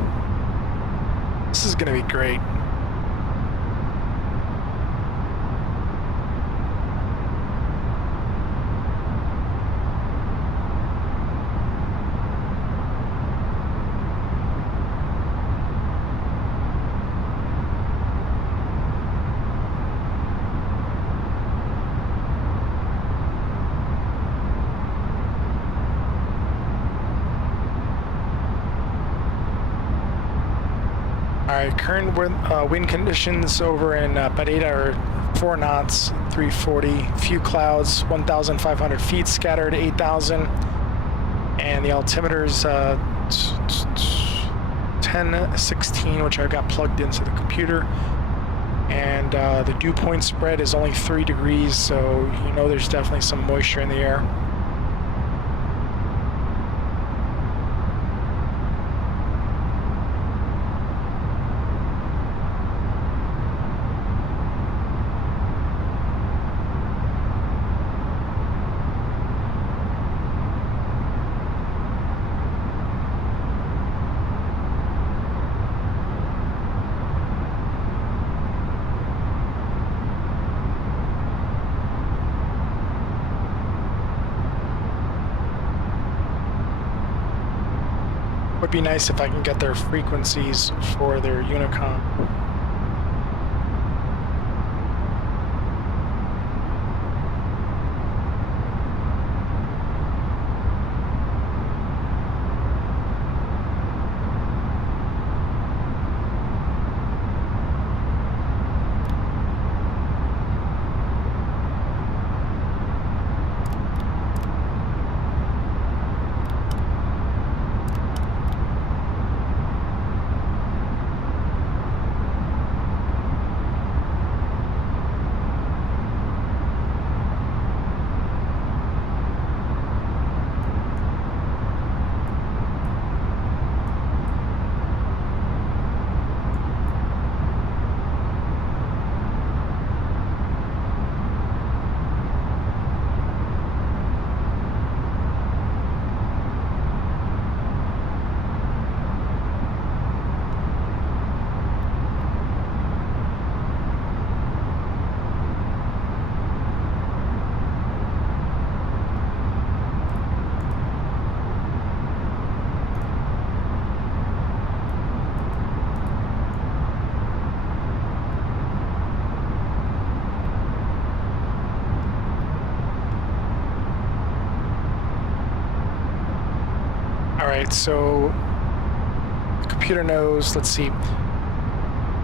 This is gonna be great. right, current wind conditions over in Pereira are 4 knots, 340, few clouds, 1,500 feet, scattered 8,000, and the altimeter's 1016, which I got plugged into the computer, and the dew point spread is only 3 degrees, so you know there's definitely some moisture in the air. Would be nice if I can get their frequencies for their Unicom. Alright, so the computer knows, let's see.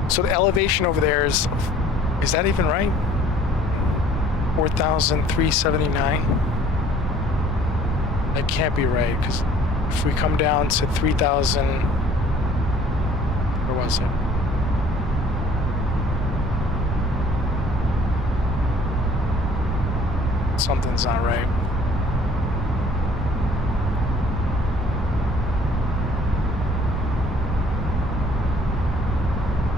So the elevation over there is that even right? 4,379? That can't be right, because if we come down to 3,000, where was it? Something's not right.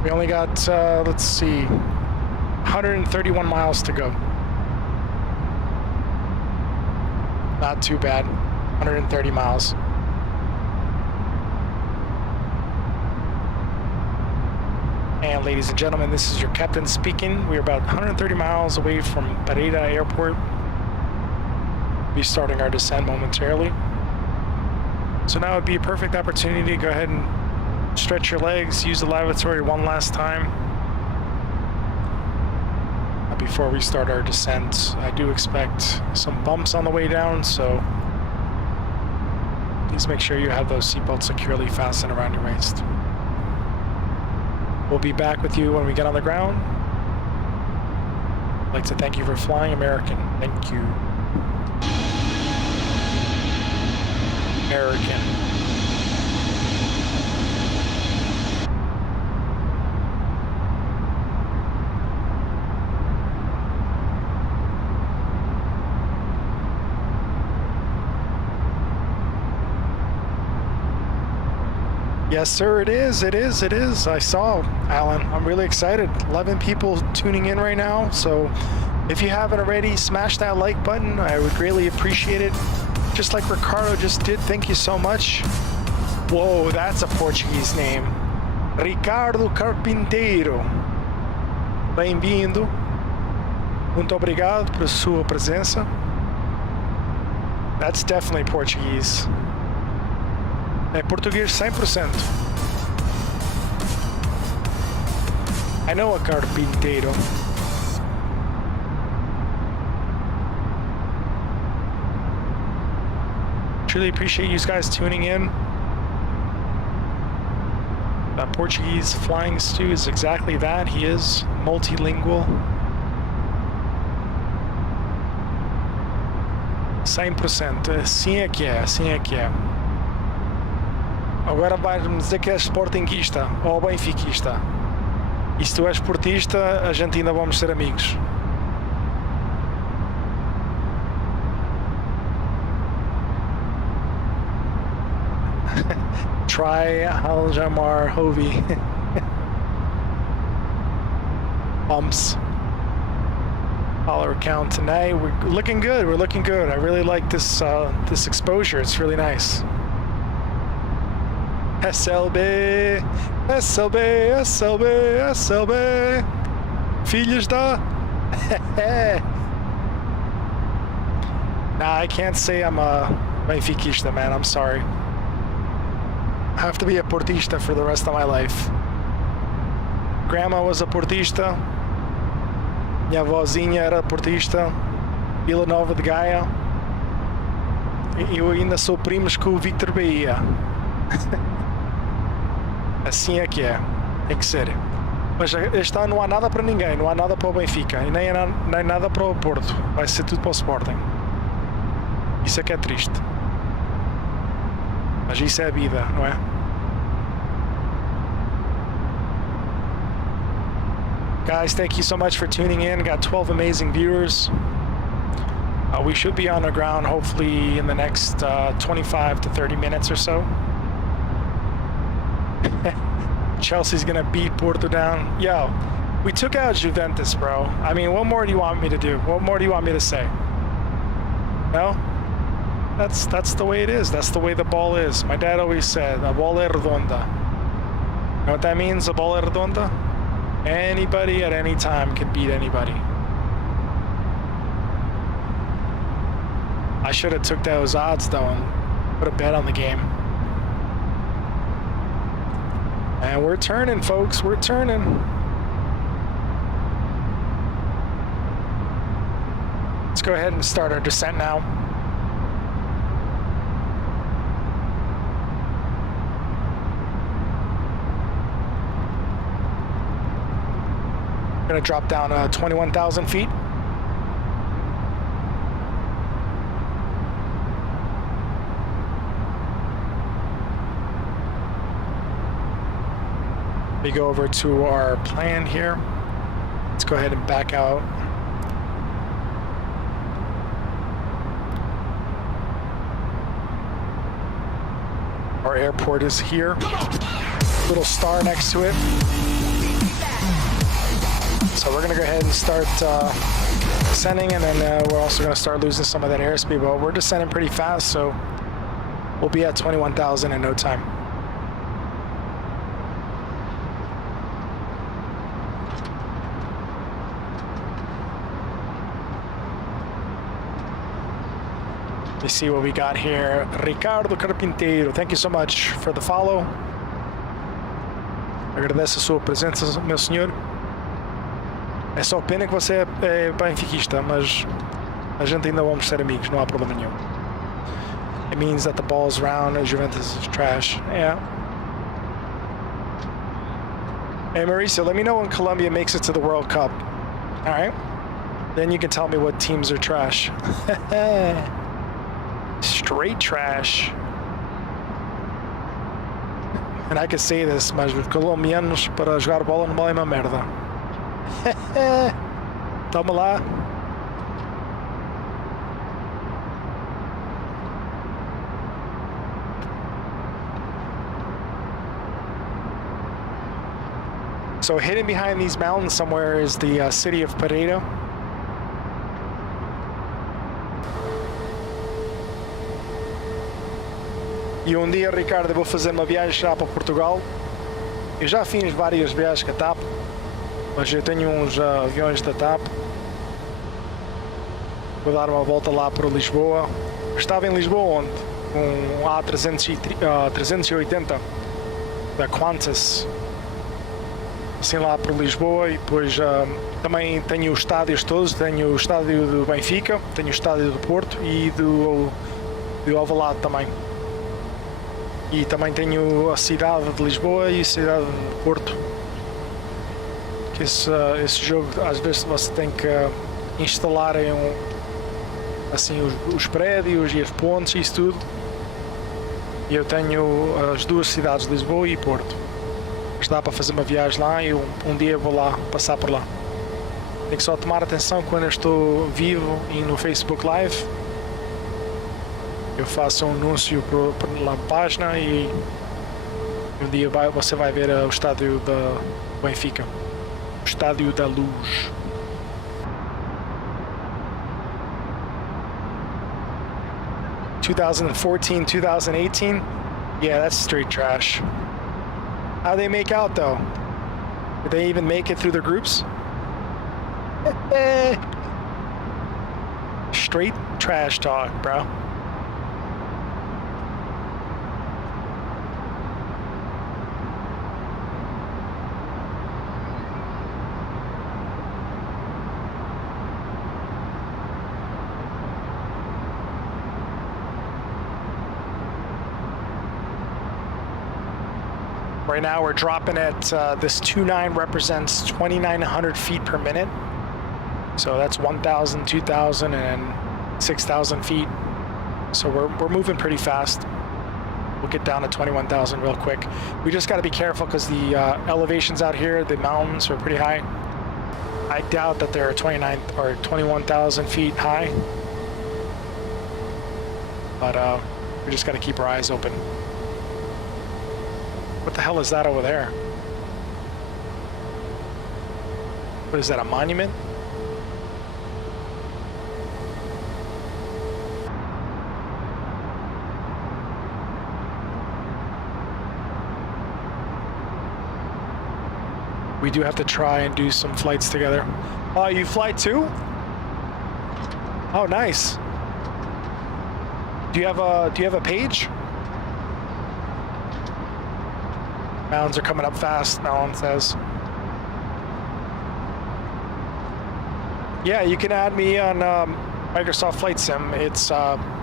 We only got, let's see, 131 miles to go. Not too bad, 130 miles. And ladies and gentlemen, this is your captain speaking. We're about 130 miles away from Pereira Airport. We'll be starting our descent momentarily. So now would be a perfect opportunity to go ahead and stretch your legs, use the lavatory one last time before we start our descent. I do expect some bumps on the way down, so please make sure you have those seatbelts securely fastened around your waist. We'll be back with you when we get on the ground. I'd like to thank you for flying American. Thank you. American. Yes, sir, it is. It is. It is. I saw, Alan. I'm really excited. 11 people tuning in right now. So if you haven't already, smash that like button. I would greatly appreciate it. Just like Ricardo just did. Thank you so much. Whoa, that's a Portuguese name. Ricardo Carpinteiro. Bem-vindo. Muito obrigado por sua presença. That's definitely Portuguese. É português 100%. I know a carpinteiro. Truly appreciate you guys tuning in. That Portuguese flying stew is exactly that. He is multilingual. 100%. Assim é que é, assim é que é. Agora vais-me dizer que és sportinguista ou benfiquista. E se tu és portista, a gente ainda vamos ser amigos. Try Aljamar Hovi. Bumps. Follower count tonight. We're looking good. We're looking good. I really like this this exposure. It's really nice. SLB, SLB, SLB, SLB. Filhos da. Nah, I can't say I'm a benfiquista, man. I'm sorry. I have to be a portista for the rest of my life. Grandma was a portista. Minha vozinha era portista. Vila Nova de Gaia. E eu ainda sou primos com o Victor Bahia. Assim é que é. Tem que ser. Mas este ano não há nada para ninguém. Não há nada para o Benfica. E nem nada para o Porto. Vai ser tudo para o Sporting. Isso é que é triste. Mas isso é a vida, não é? Guys, thank you so much for tuning in. Got 12 amazing viewers. We should be on the ground hopefully in the next 25 to 30 minutes or so. Chelsea's gonna beat Porto down. Yo, we took out Juventus, bro. I mean, what more do you want me to do? What more do you want me to say? No? That's the way it is. That's the way the ball is. My dad always said, a bola é redonda. You know what that means, a bola é redonda? Anybody at any time can beat anybody. I should have took those odds though and put a bet on the game. And we're turning, folks. We're turning. Let's go ahead and start our descent now. Gonna drop down 21,000 feet. We go over to our plan here. Let's go ahead and back out. Our airport is here. Little star next to it. So we're gonna go ahead and start descending, and then we're also gonna start losing some of that airspeed, but we're descending pretty fast, so we'll be at 21,000 in no time. Let's see what we got here. Ricardo Carpinteiro, thank you so much for the follow. Agradeço a sua presença, meu senhor. É só pena que você é benfiquista, mas a gente ainda vamos ser amigos, não há problema nenhum. It means that the ball's round and Juventus is trash. Yeah. Hey Mauricio, let me know when Colombia makes it to the World Cup. Alright? Then you can tell me what teams are trash. Straight trash. And I could say this, mas os colombianos para jogar bola não valem uma merda. Toma lá. So hidden behind these mountains somewhere is the city of Pereira. E dia, Ricardo, eu vou fazer uma viagem já para Portugal. Eu já fiz várias viagens com a TAP, mas eu tenho uns aviões da TAP. Vou dar uma volta lá para Lisboa. Estava em Lisboa ontem, com um A380 da Qantas. Assim lá para Lisboa, e depois também tenho os estádios todos. Tenho o estádio do Benfica, tenho o estádio do Porto e do Alvalade também. E também tenho a cidade de Lisboa e a cidade de Porto. Que esse jogo, às vezes você tem que instalar assim, os prédios e as pontes e isso tudo. E eu tenho as duas cidades, Lisboa e Porto. Mas dá para fazer uma viagem lá e um dia vou lá, passar por lá. Tem que só tomar atenção quando eu estou vivo e no Facebook Live. Eu faço um anúncio na página e um dia você vai ver o estádio da Benfica. O estádio da Luz. ...2014, 2018... Yeah, that's straight trash. How'd they make out, though? Did they even make it through the groups? Straight trash talk, bro. Right now we're dropping at this 2.9 represents 2,900 feet per minute. So that's 1,000, 2,000, and 6,000 feet. So we're moving pretty fast. We'll get down to 21,000 real quick. We just got to be careful because the elevations out here, the mountains are pretty high. I doubt that they're 29 or 21,000 feet high. But we just got to keep our eyes open. What the hell is that over there? What is that, a monument? We do have to try and do some flights together. Oh, you fly too? Oh, nice. Do you have a page? Mountains are coming up fast, Alan says. Yeah, you can add me on Microsoft Flight Sim. It's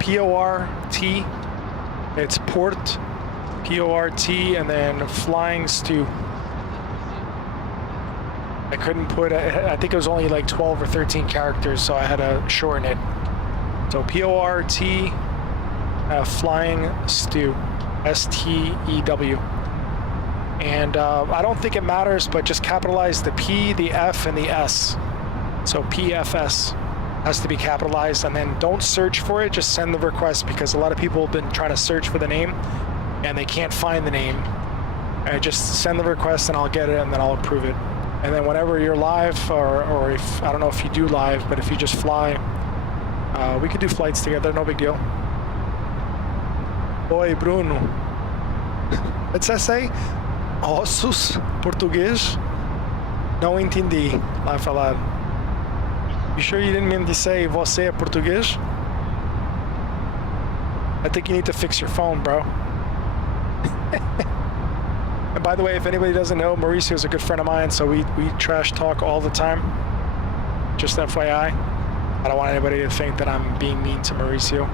P-O-R-T. It's Port, P-O-R-T, and then Flying Stew. I couldn't put, I think it was only like 12 or 13 characters, so I had to shorten it. So P-O-R-T, Flying Stew, S-T-E-W. And I don't think it matters, but just capitalize the P, the F, and the S. So PFS has to be capitalized, and then don't search for it, just send the request, because a lot of people have been trying to search for the name and they can't find the name. And just send the request and I'll get it and then I'll approve it. And then whenever you're live, or if, I don't know if you do live, but if you just fly, we could do flights together, no big deal. Oi, Bruno. Let's say ossos, português. Não entendi lá falar. You sure you didn't mean to say você é português? I think you need to fix your phone, bro. And by the way, if anybody doesn't know, Mauricio is a good friend of mine, so we trash talk all the time. Just FYI. I don't want anybody to think that I'm being mean to Mauricio,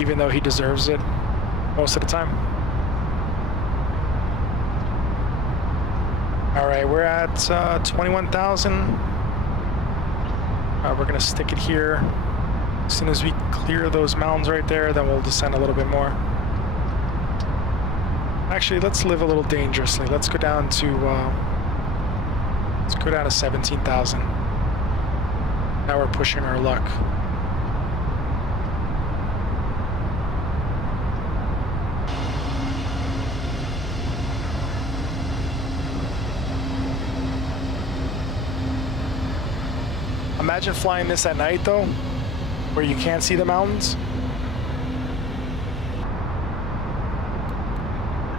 even though he deserves it most of the time. All right, we're at 21,000. We're gonna stick it here. As soon as we clear those mountains right there, then we'll descend a little bit more. Actually, let's live a little dangerously. Let's go down to 17,000. Now we're pushing our luck. Imagine flying this at night, though, where you can't see the mountains.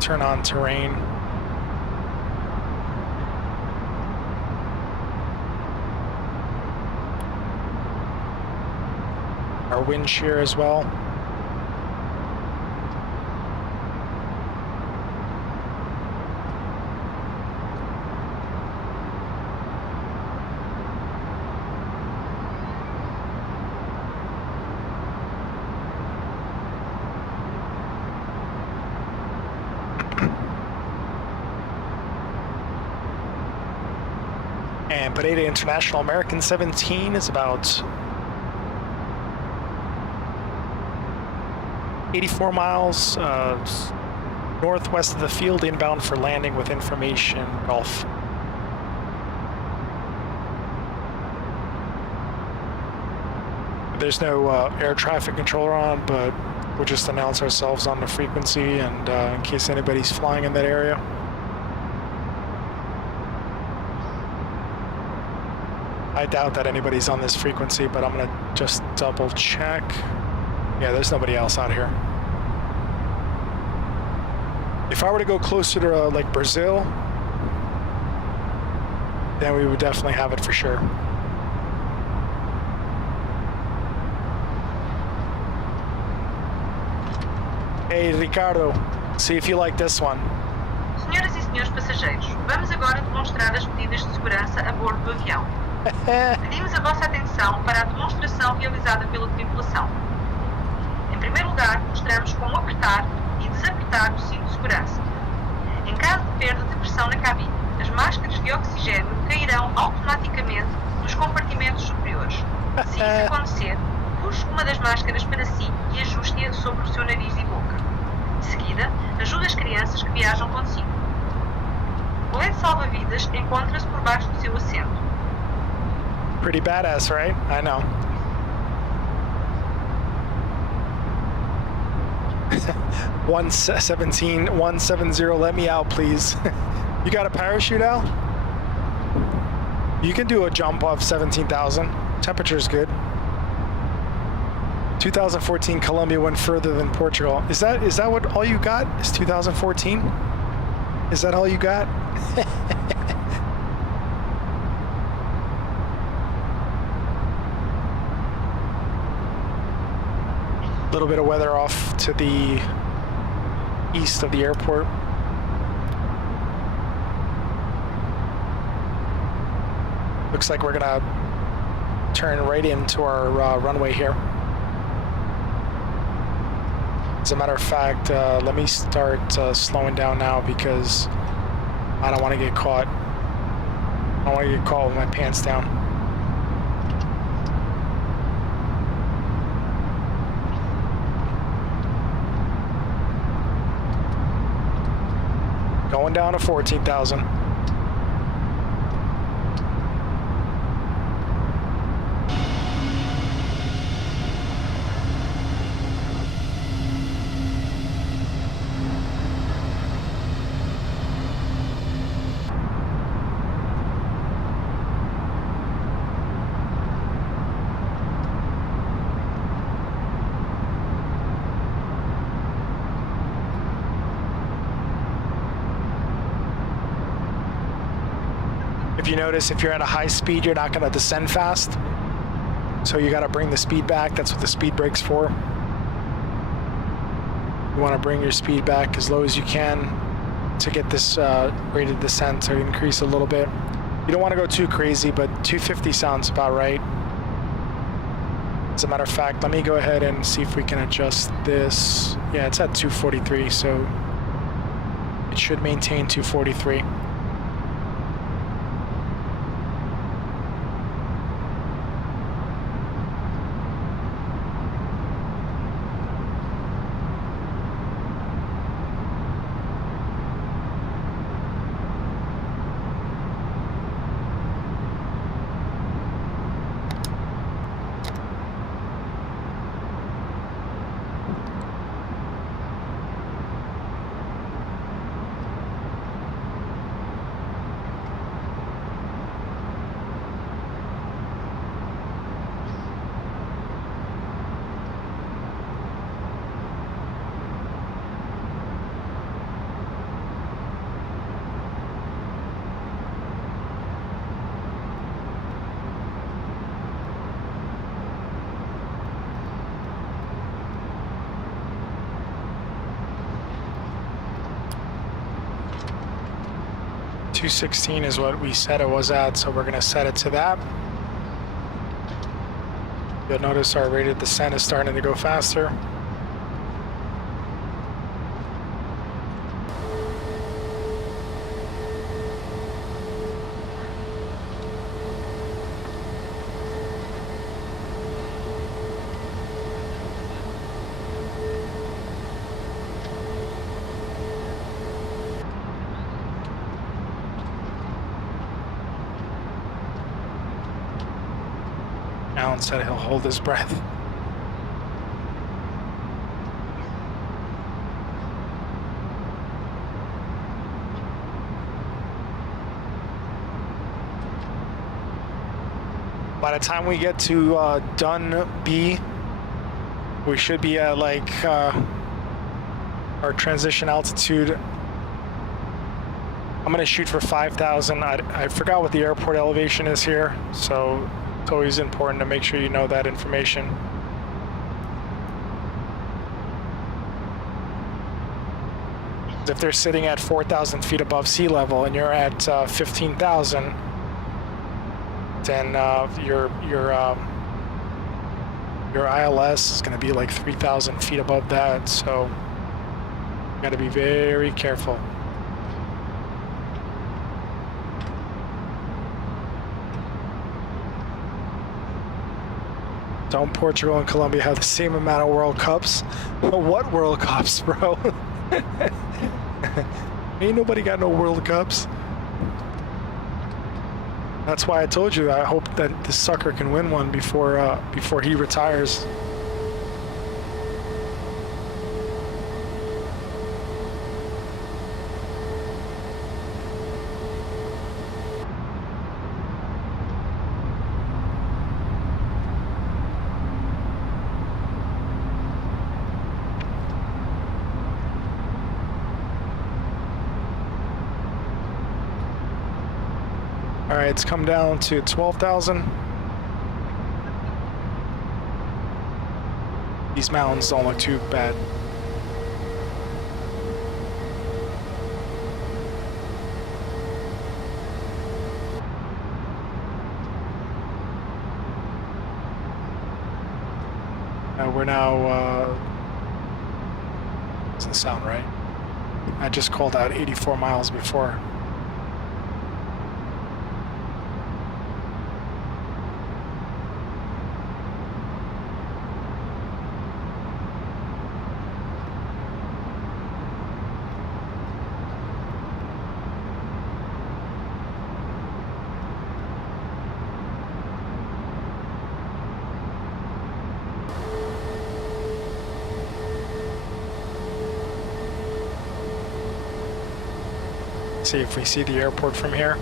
Turn on terrain. Our wind shear as well. And Pereira International American 17 is about 84 miles northwest of the field, inbound for landing with information Gulf. There's no air traffic controller on, but we'll just announce ourselves on the frequency and in case anybody's flying in that area. I doubt that anybody's on this frequency, but I'm gonna just double check. Yeah, there's nobody else out here. If I were to go closer to like Brazil, then we would definitely have it for sure. Hey Ricardo, see if you like this one. Senhoras e senhores passageiros, vamos agora demonstrar as medidas de segurança a bordo do avião. Pedimos a vossa atenção para a demonstração realizada pela tripulação. Em primeiro lugar, mostramos como apertar e desapertar o cinto de segurança. Em caso de perda de pressão na cabine, as máscaras de oxigênio cairão automaticamente nos compartimentos superiores. Se isso acontecer, puxe uma das máscaras para si e ajuste-a sobre o seu nariz e boca. De seguida, ajude as crianças que viajam consigo. O colete salva-vidas encontra-se por baixo do seu assento. Pretty badass, right? I know. 170, let me out, please. You got a parachute out? You can do a jump off 17,000. Temperature's good. 2014 Colombia went further than Portugal. Is that what all you got? Is 2014? Is that all you got? A little bit of weather off to the east of the airport. Looks like we're gonna turn right into our runway here. As a matter of fact, let me start slowing down now because I don't want to get caught. I don't want to get caught with my pants down. Going down to 14,000. If you notice, if you're at a high speed, you're not going to descend fast. So you got to bring the speed back. That's what the speed brake's for. You want to bring your speed back as low as you can to get this rated descent to increase a little bit. You don't want to go too crazy, but 250 sounds about right. As a matter of fact, let me go ahead and see if we can adjust this. Yeah, it's at 243, so it should maintain 243. .216 is what we said it was at, so we're going to set it to that. You'll notice our rated descent is starting to go faster. Alan said he'll hold his breath. By the time we get to Dun B, we should be at like our transition altitude. I'm gonna shoot for 5,000. I forgot what the airport elevation is here, so it's always important to make sure you know that information. If they're sitting at 4,000 feet above sea level and you're at 15,000, then your ILS is going to be like 3,000 feet above that, so you got to be very careful. Don't Portugal and Colombia have the same amount of World Cups? What World Cups, bro? Ain't nobody got no World Cups. That's why I told you I hope that this sucker can win one before he retires. All right, it's come down to 12,000. These mountains don't look too bad. We're now, doesn't sound right. I just called out 84 miles before. See if we see the airport from here.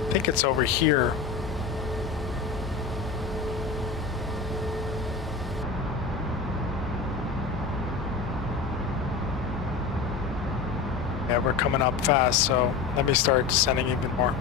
I think it's over here. Yeah, we're coming up fast, so let me start descending even more.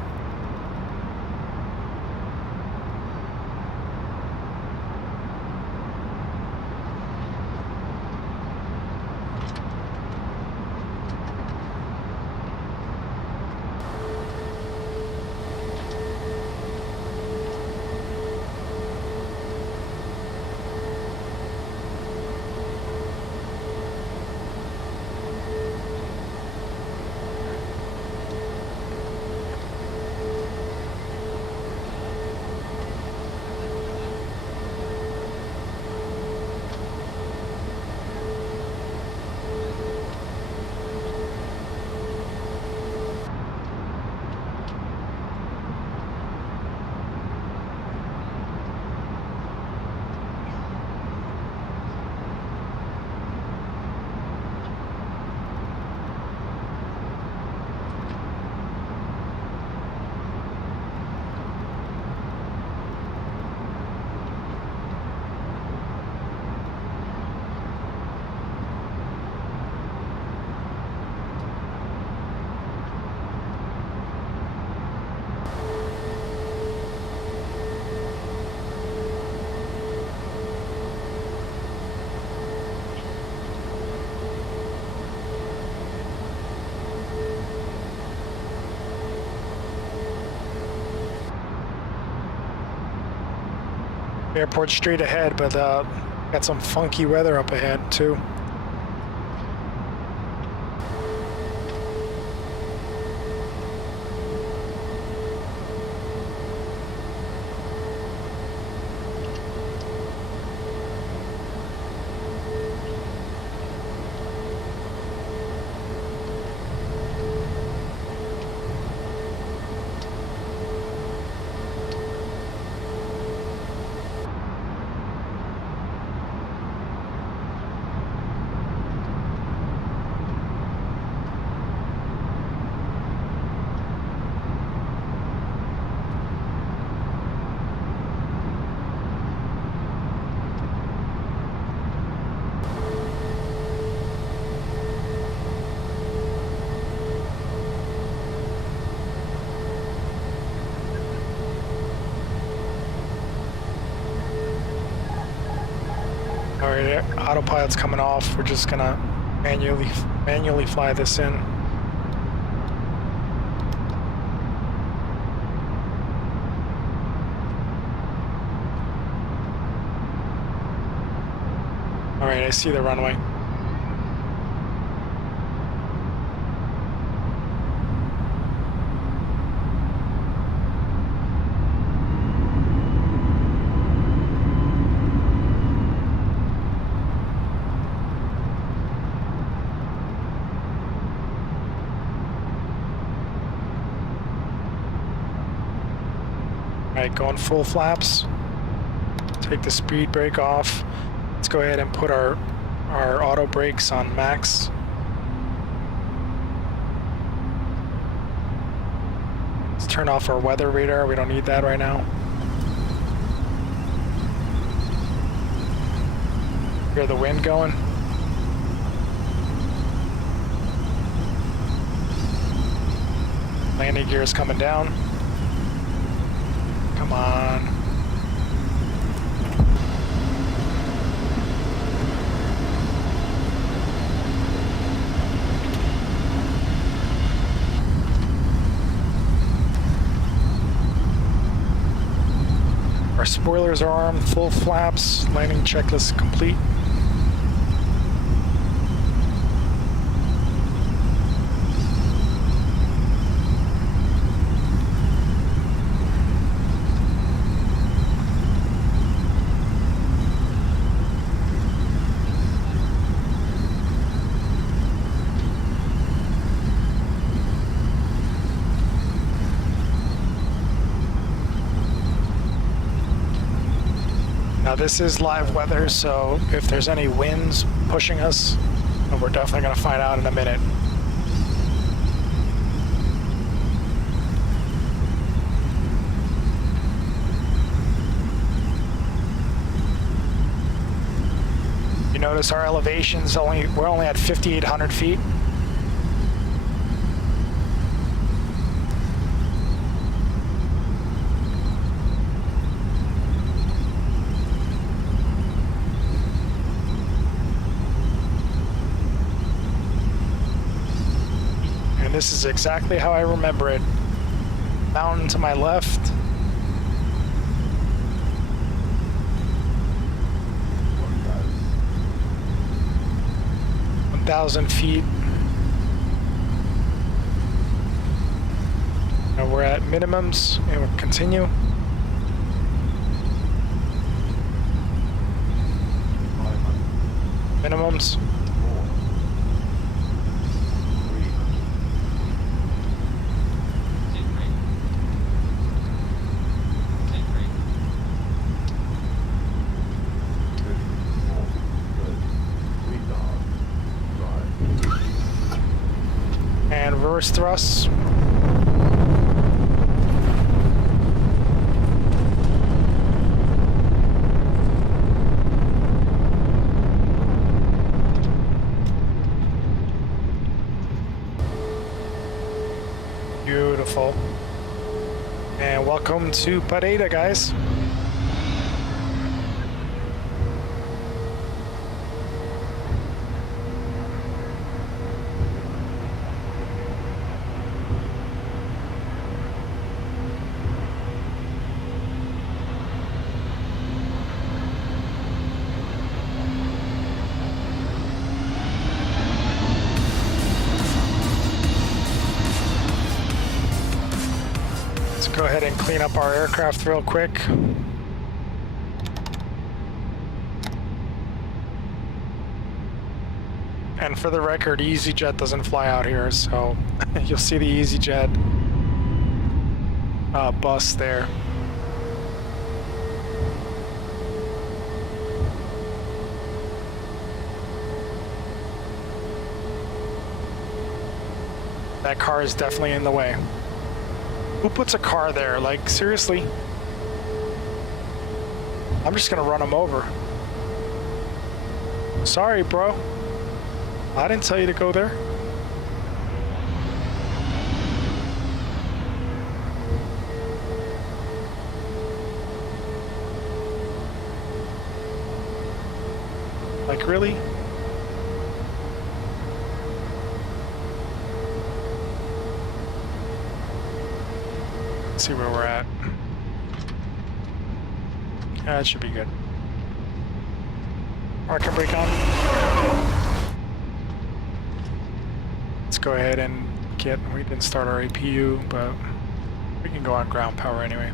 Airport straight ahead, but got some funky weather up ahead too. autopilot's coming off. We're just gonna manually fly this in. All right, I see the runway. Alright, going full flaps. Take the speed brake off. Let's go ahead and put our auto brakes on max. Let's turn off our weather radar. We don't need that right now. Hear the wind going. Landing gear is coming down. Come on. Our spoilers are armed, full flaps, landing checklist complete. Now this is live weather, so if there's any winds pushing us, we're definitely going to find out in a minute. You notice our elevation's we're only at 5,800 feet. This is exactly how I remember it. Mountain to my left. $1,000 feet. Now we're at minimums and we'll continue. Minimums. Reverse thrusts. Beautiful. And welcome to Pereira, guys. Go ahead and clean up our aircraft real quick. And for the record, EasyJet doesn't fly out here, so you'll see the EasyJet bus there. That car is definitely in the way. Who puts a car there? Like, seriously? I'm just gonna run him over. Sorry, bro. I didn't tell you to go there. Like, really? Let's see where we're at. Yeah, that should be good. Park and brake on. Let's go ahead and we didn't start our APU, but we can go on ground power anyway.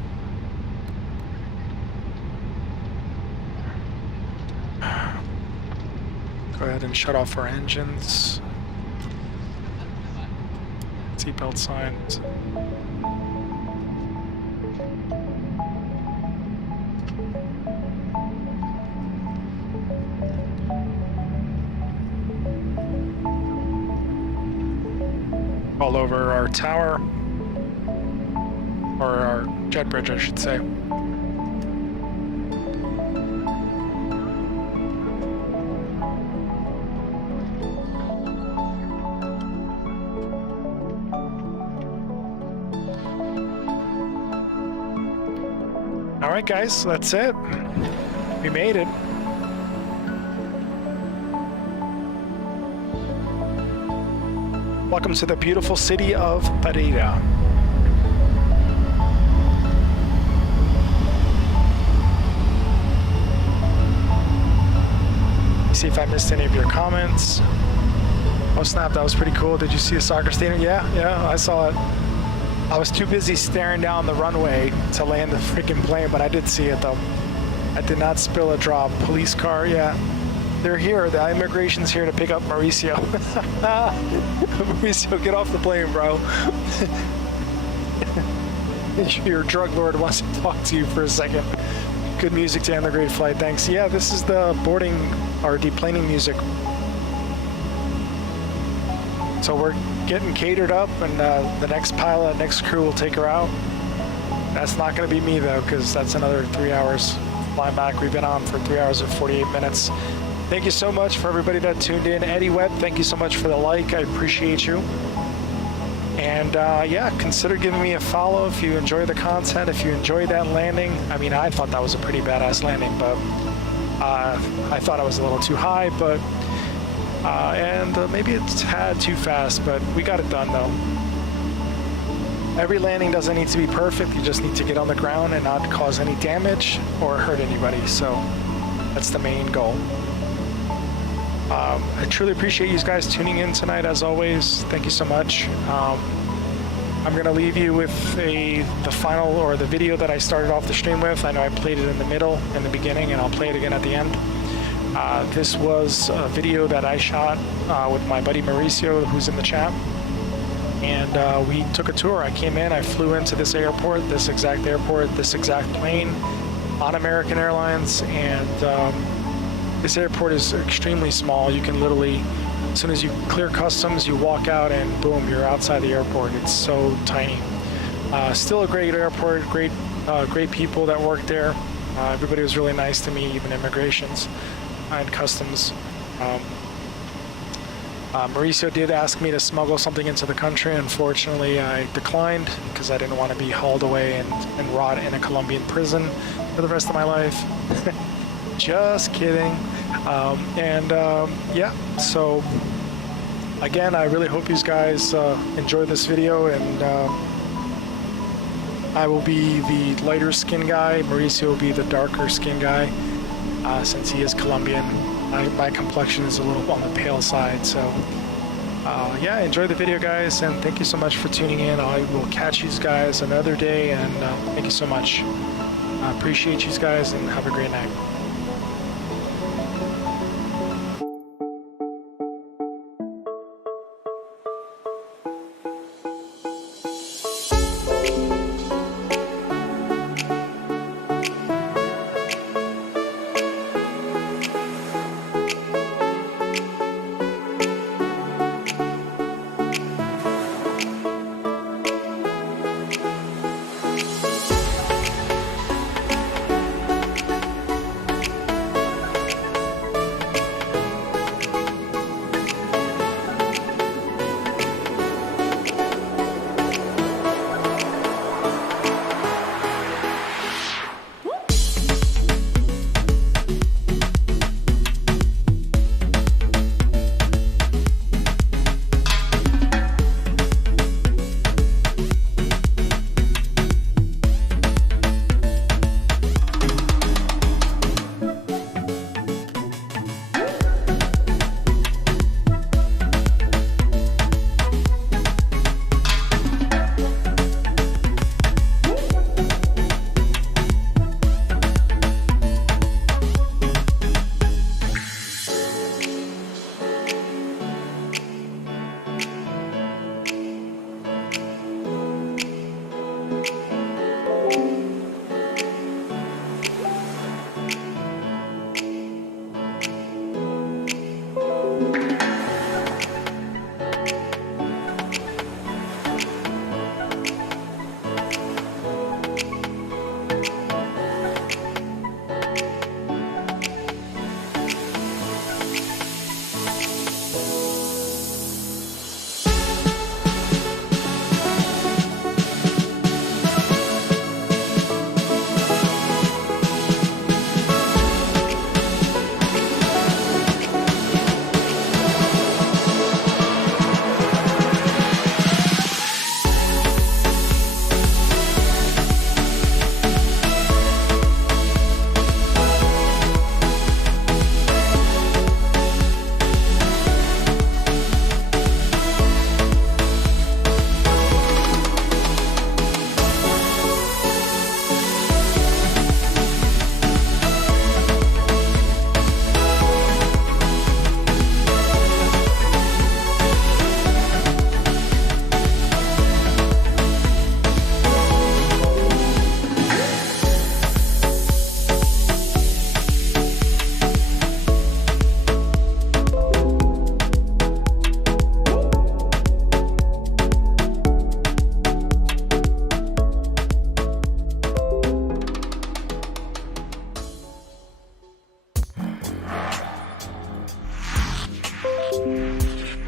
Go ahead and shut off our engines. Seatbelt signs. All over our tower, or our jet bridge, I should say. All right, guys, that's it. We made it. Welcome to the beautiful city of Pereira. See if I missed any of your comments. Oh snap, that was pretty cool. Did you see the soccer stadium? Yeah, I saw it. I was too busy staring down the runway to land the freaking plane, but I did see it though. I did not spill a drop. Police car, yeah. They're here. The immigration's here to pick up Mauricio. Mauricio, get off the plane, bro. Your drug lord wants to talk to you for a second. Good music to end the great flight. Thanks. Yeah, this is the boarding or deplaning music. So we're getting catered up, and the next pilot, next crew will take her out. That's not going to be me though, because that's another 3 hours flying back. We've been on for 3 hours and 48 minutes. Thank you so much for everybody that tuned in. Eddie Webb, thank you so much for the like. I appreciate you. And yeah, consider giving me a follow if you enjoy the content, if you enjoyed that landing. I mean, I thought that was a pretty badass landing, but I thought I was a little too high, but maybe it's a tad too fast, but we got it done though. Every landing doesn't need to be perfect. You just need to get on the ground and not cause any damage or hurt anybody. So that's the main goal. I truly appreciate you guys tuning in tonight, as always. Thank you so much. I'm going to leave you with the final, or the video that I started off the stream with. I know I played it in the middle, in the beginning, and I'll play it again at the end. This was a video that I shot with my buddy Mauricio, who's in the chat. And we took a tour. I came in, I flew into this airport, this exact plane on American Airlines, and this airport is extremely small. You can literally, as soon as you clear customs, you walk out and boom, you're outside the airport. It's so tiny. Still a great airport, great people that work there. Everybody was really nice to me, even immigrations and customs. Mauricio did ask me to smuggle something into the country. Unfortunately, I declined because I didn't want to be hauled away and rot in a Colombian prison for the rest of my life. Just kidding. Yeah, so again, I really hope you guys enjoy this video, and I will be the lighter skin guy. Mauricio will be the darker skin guy, since he is Colombian. My complexion is a little on the pale side, so yeah, enjoy the video, guys, and thank you so much for tuning in. I will catch you guys another day, and thank you so much. I appreciate you guys, and have a great night.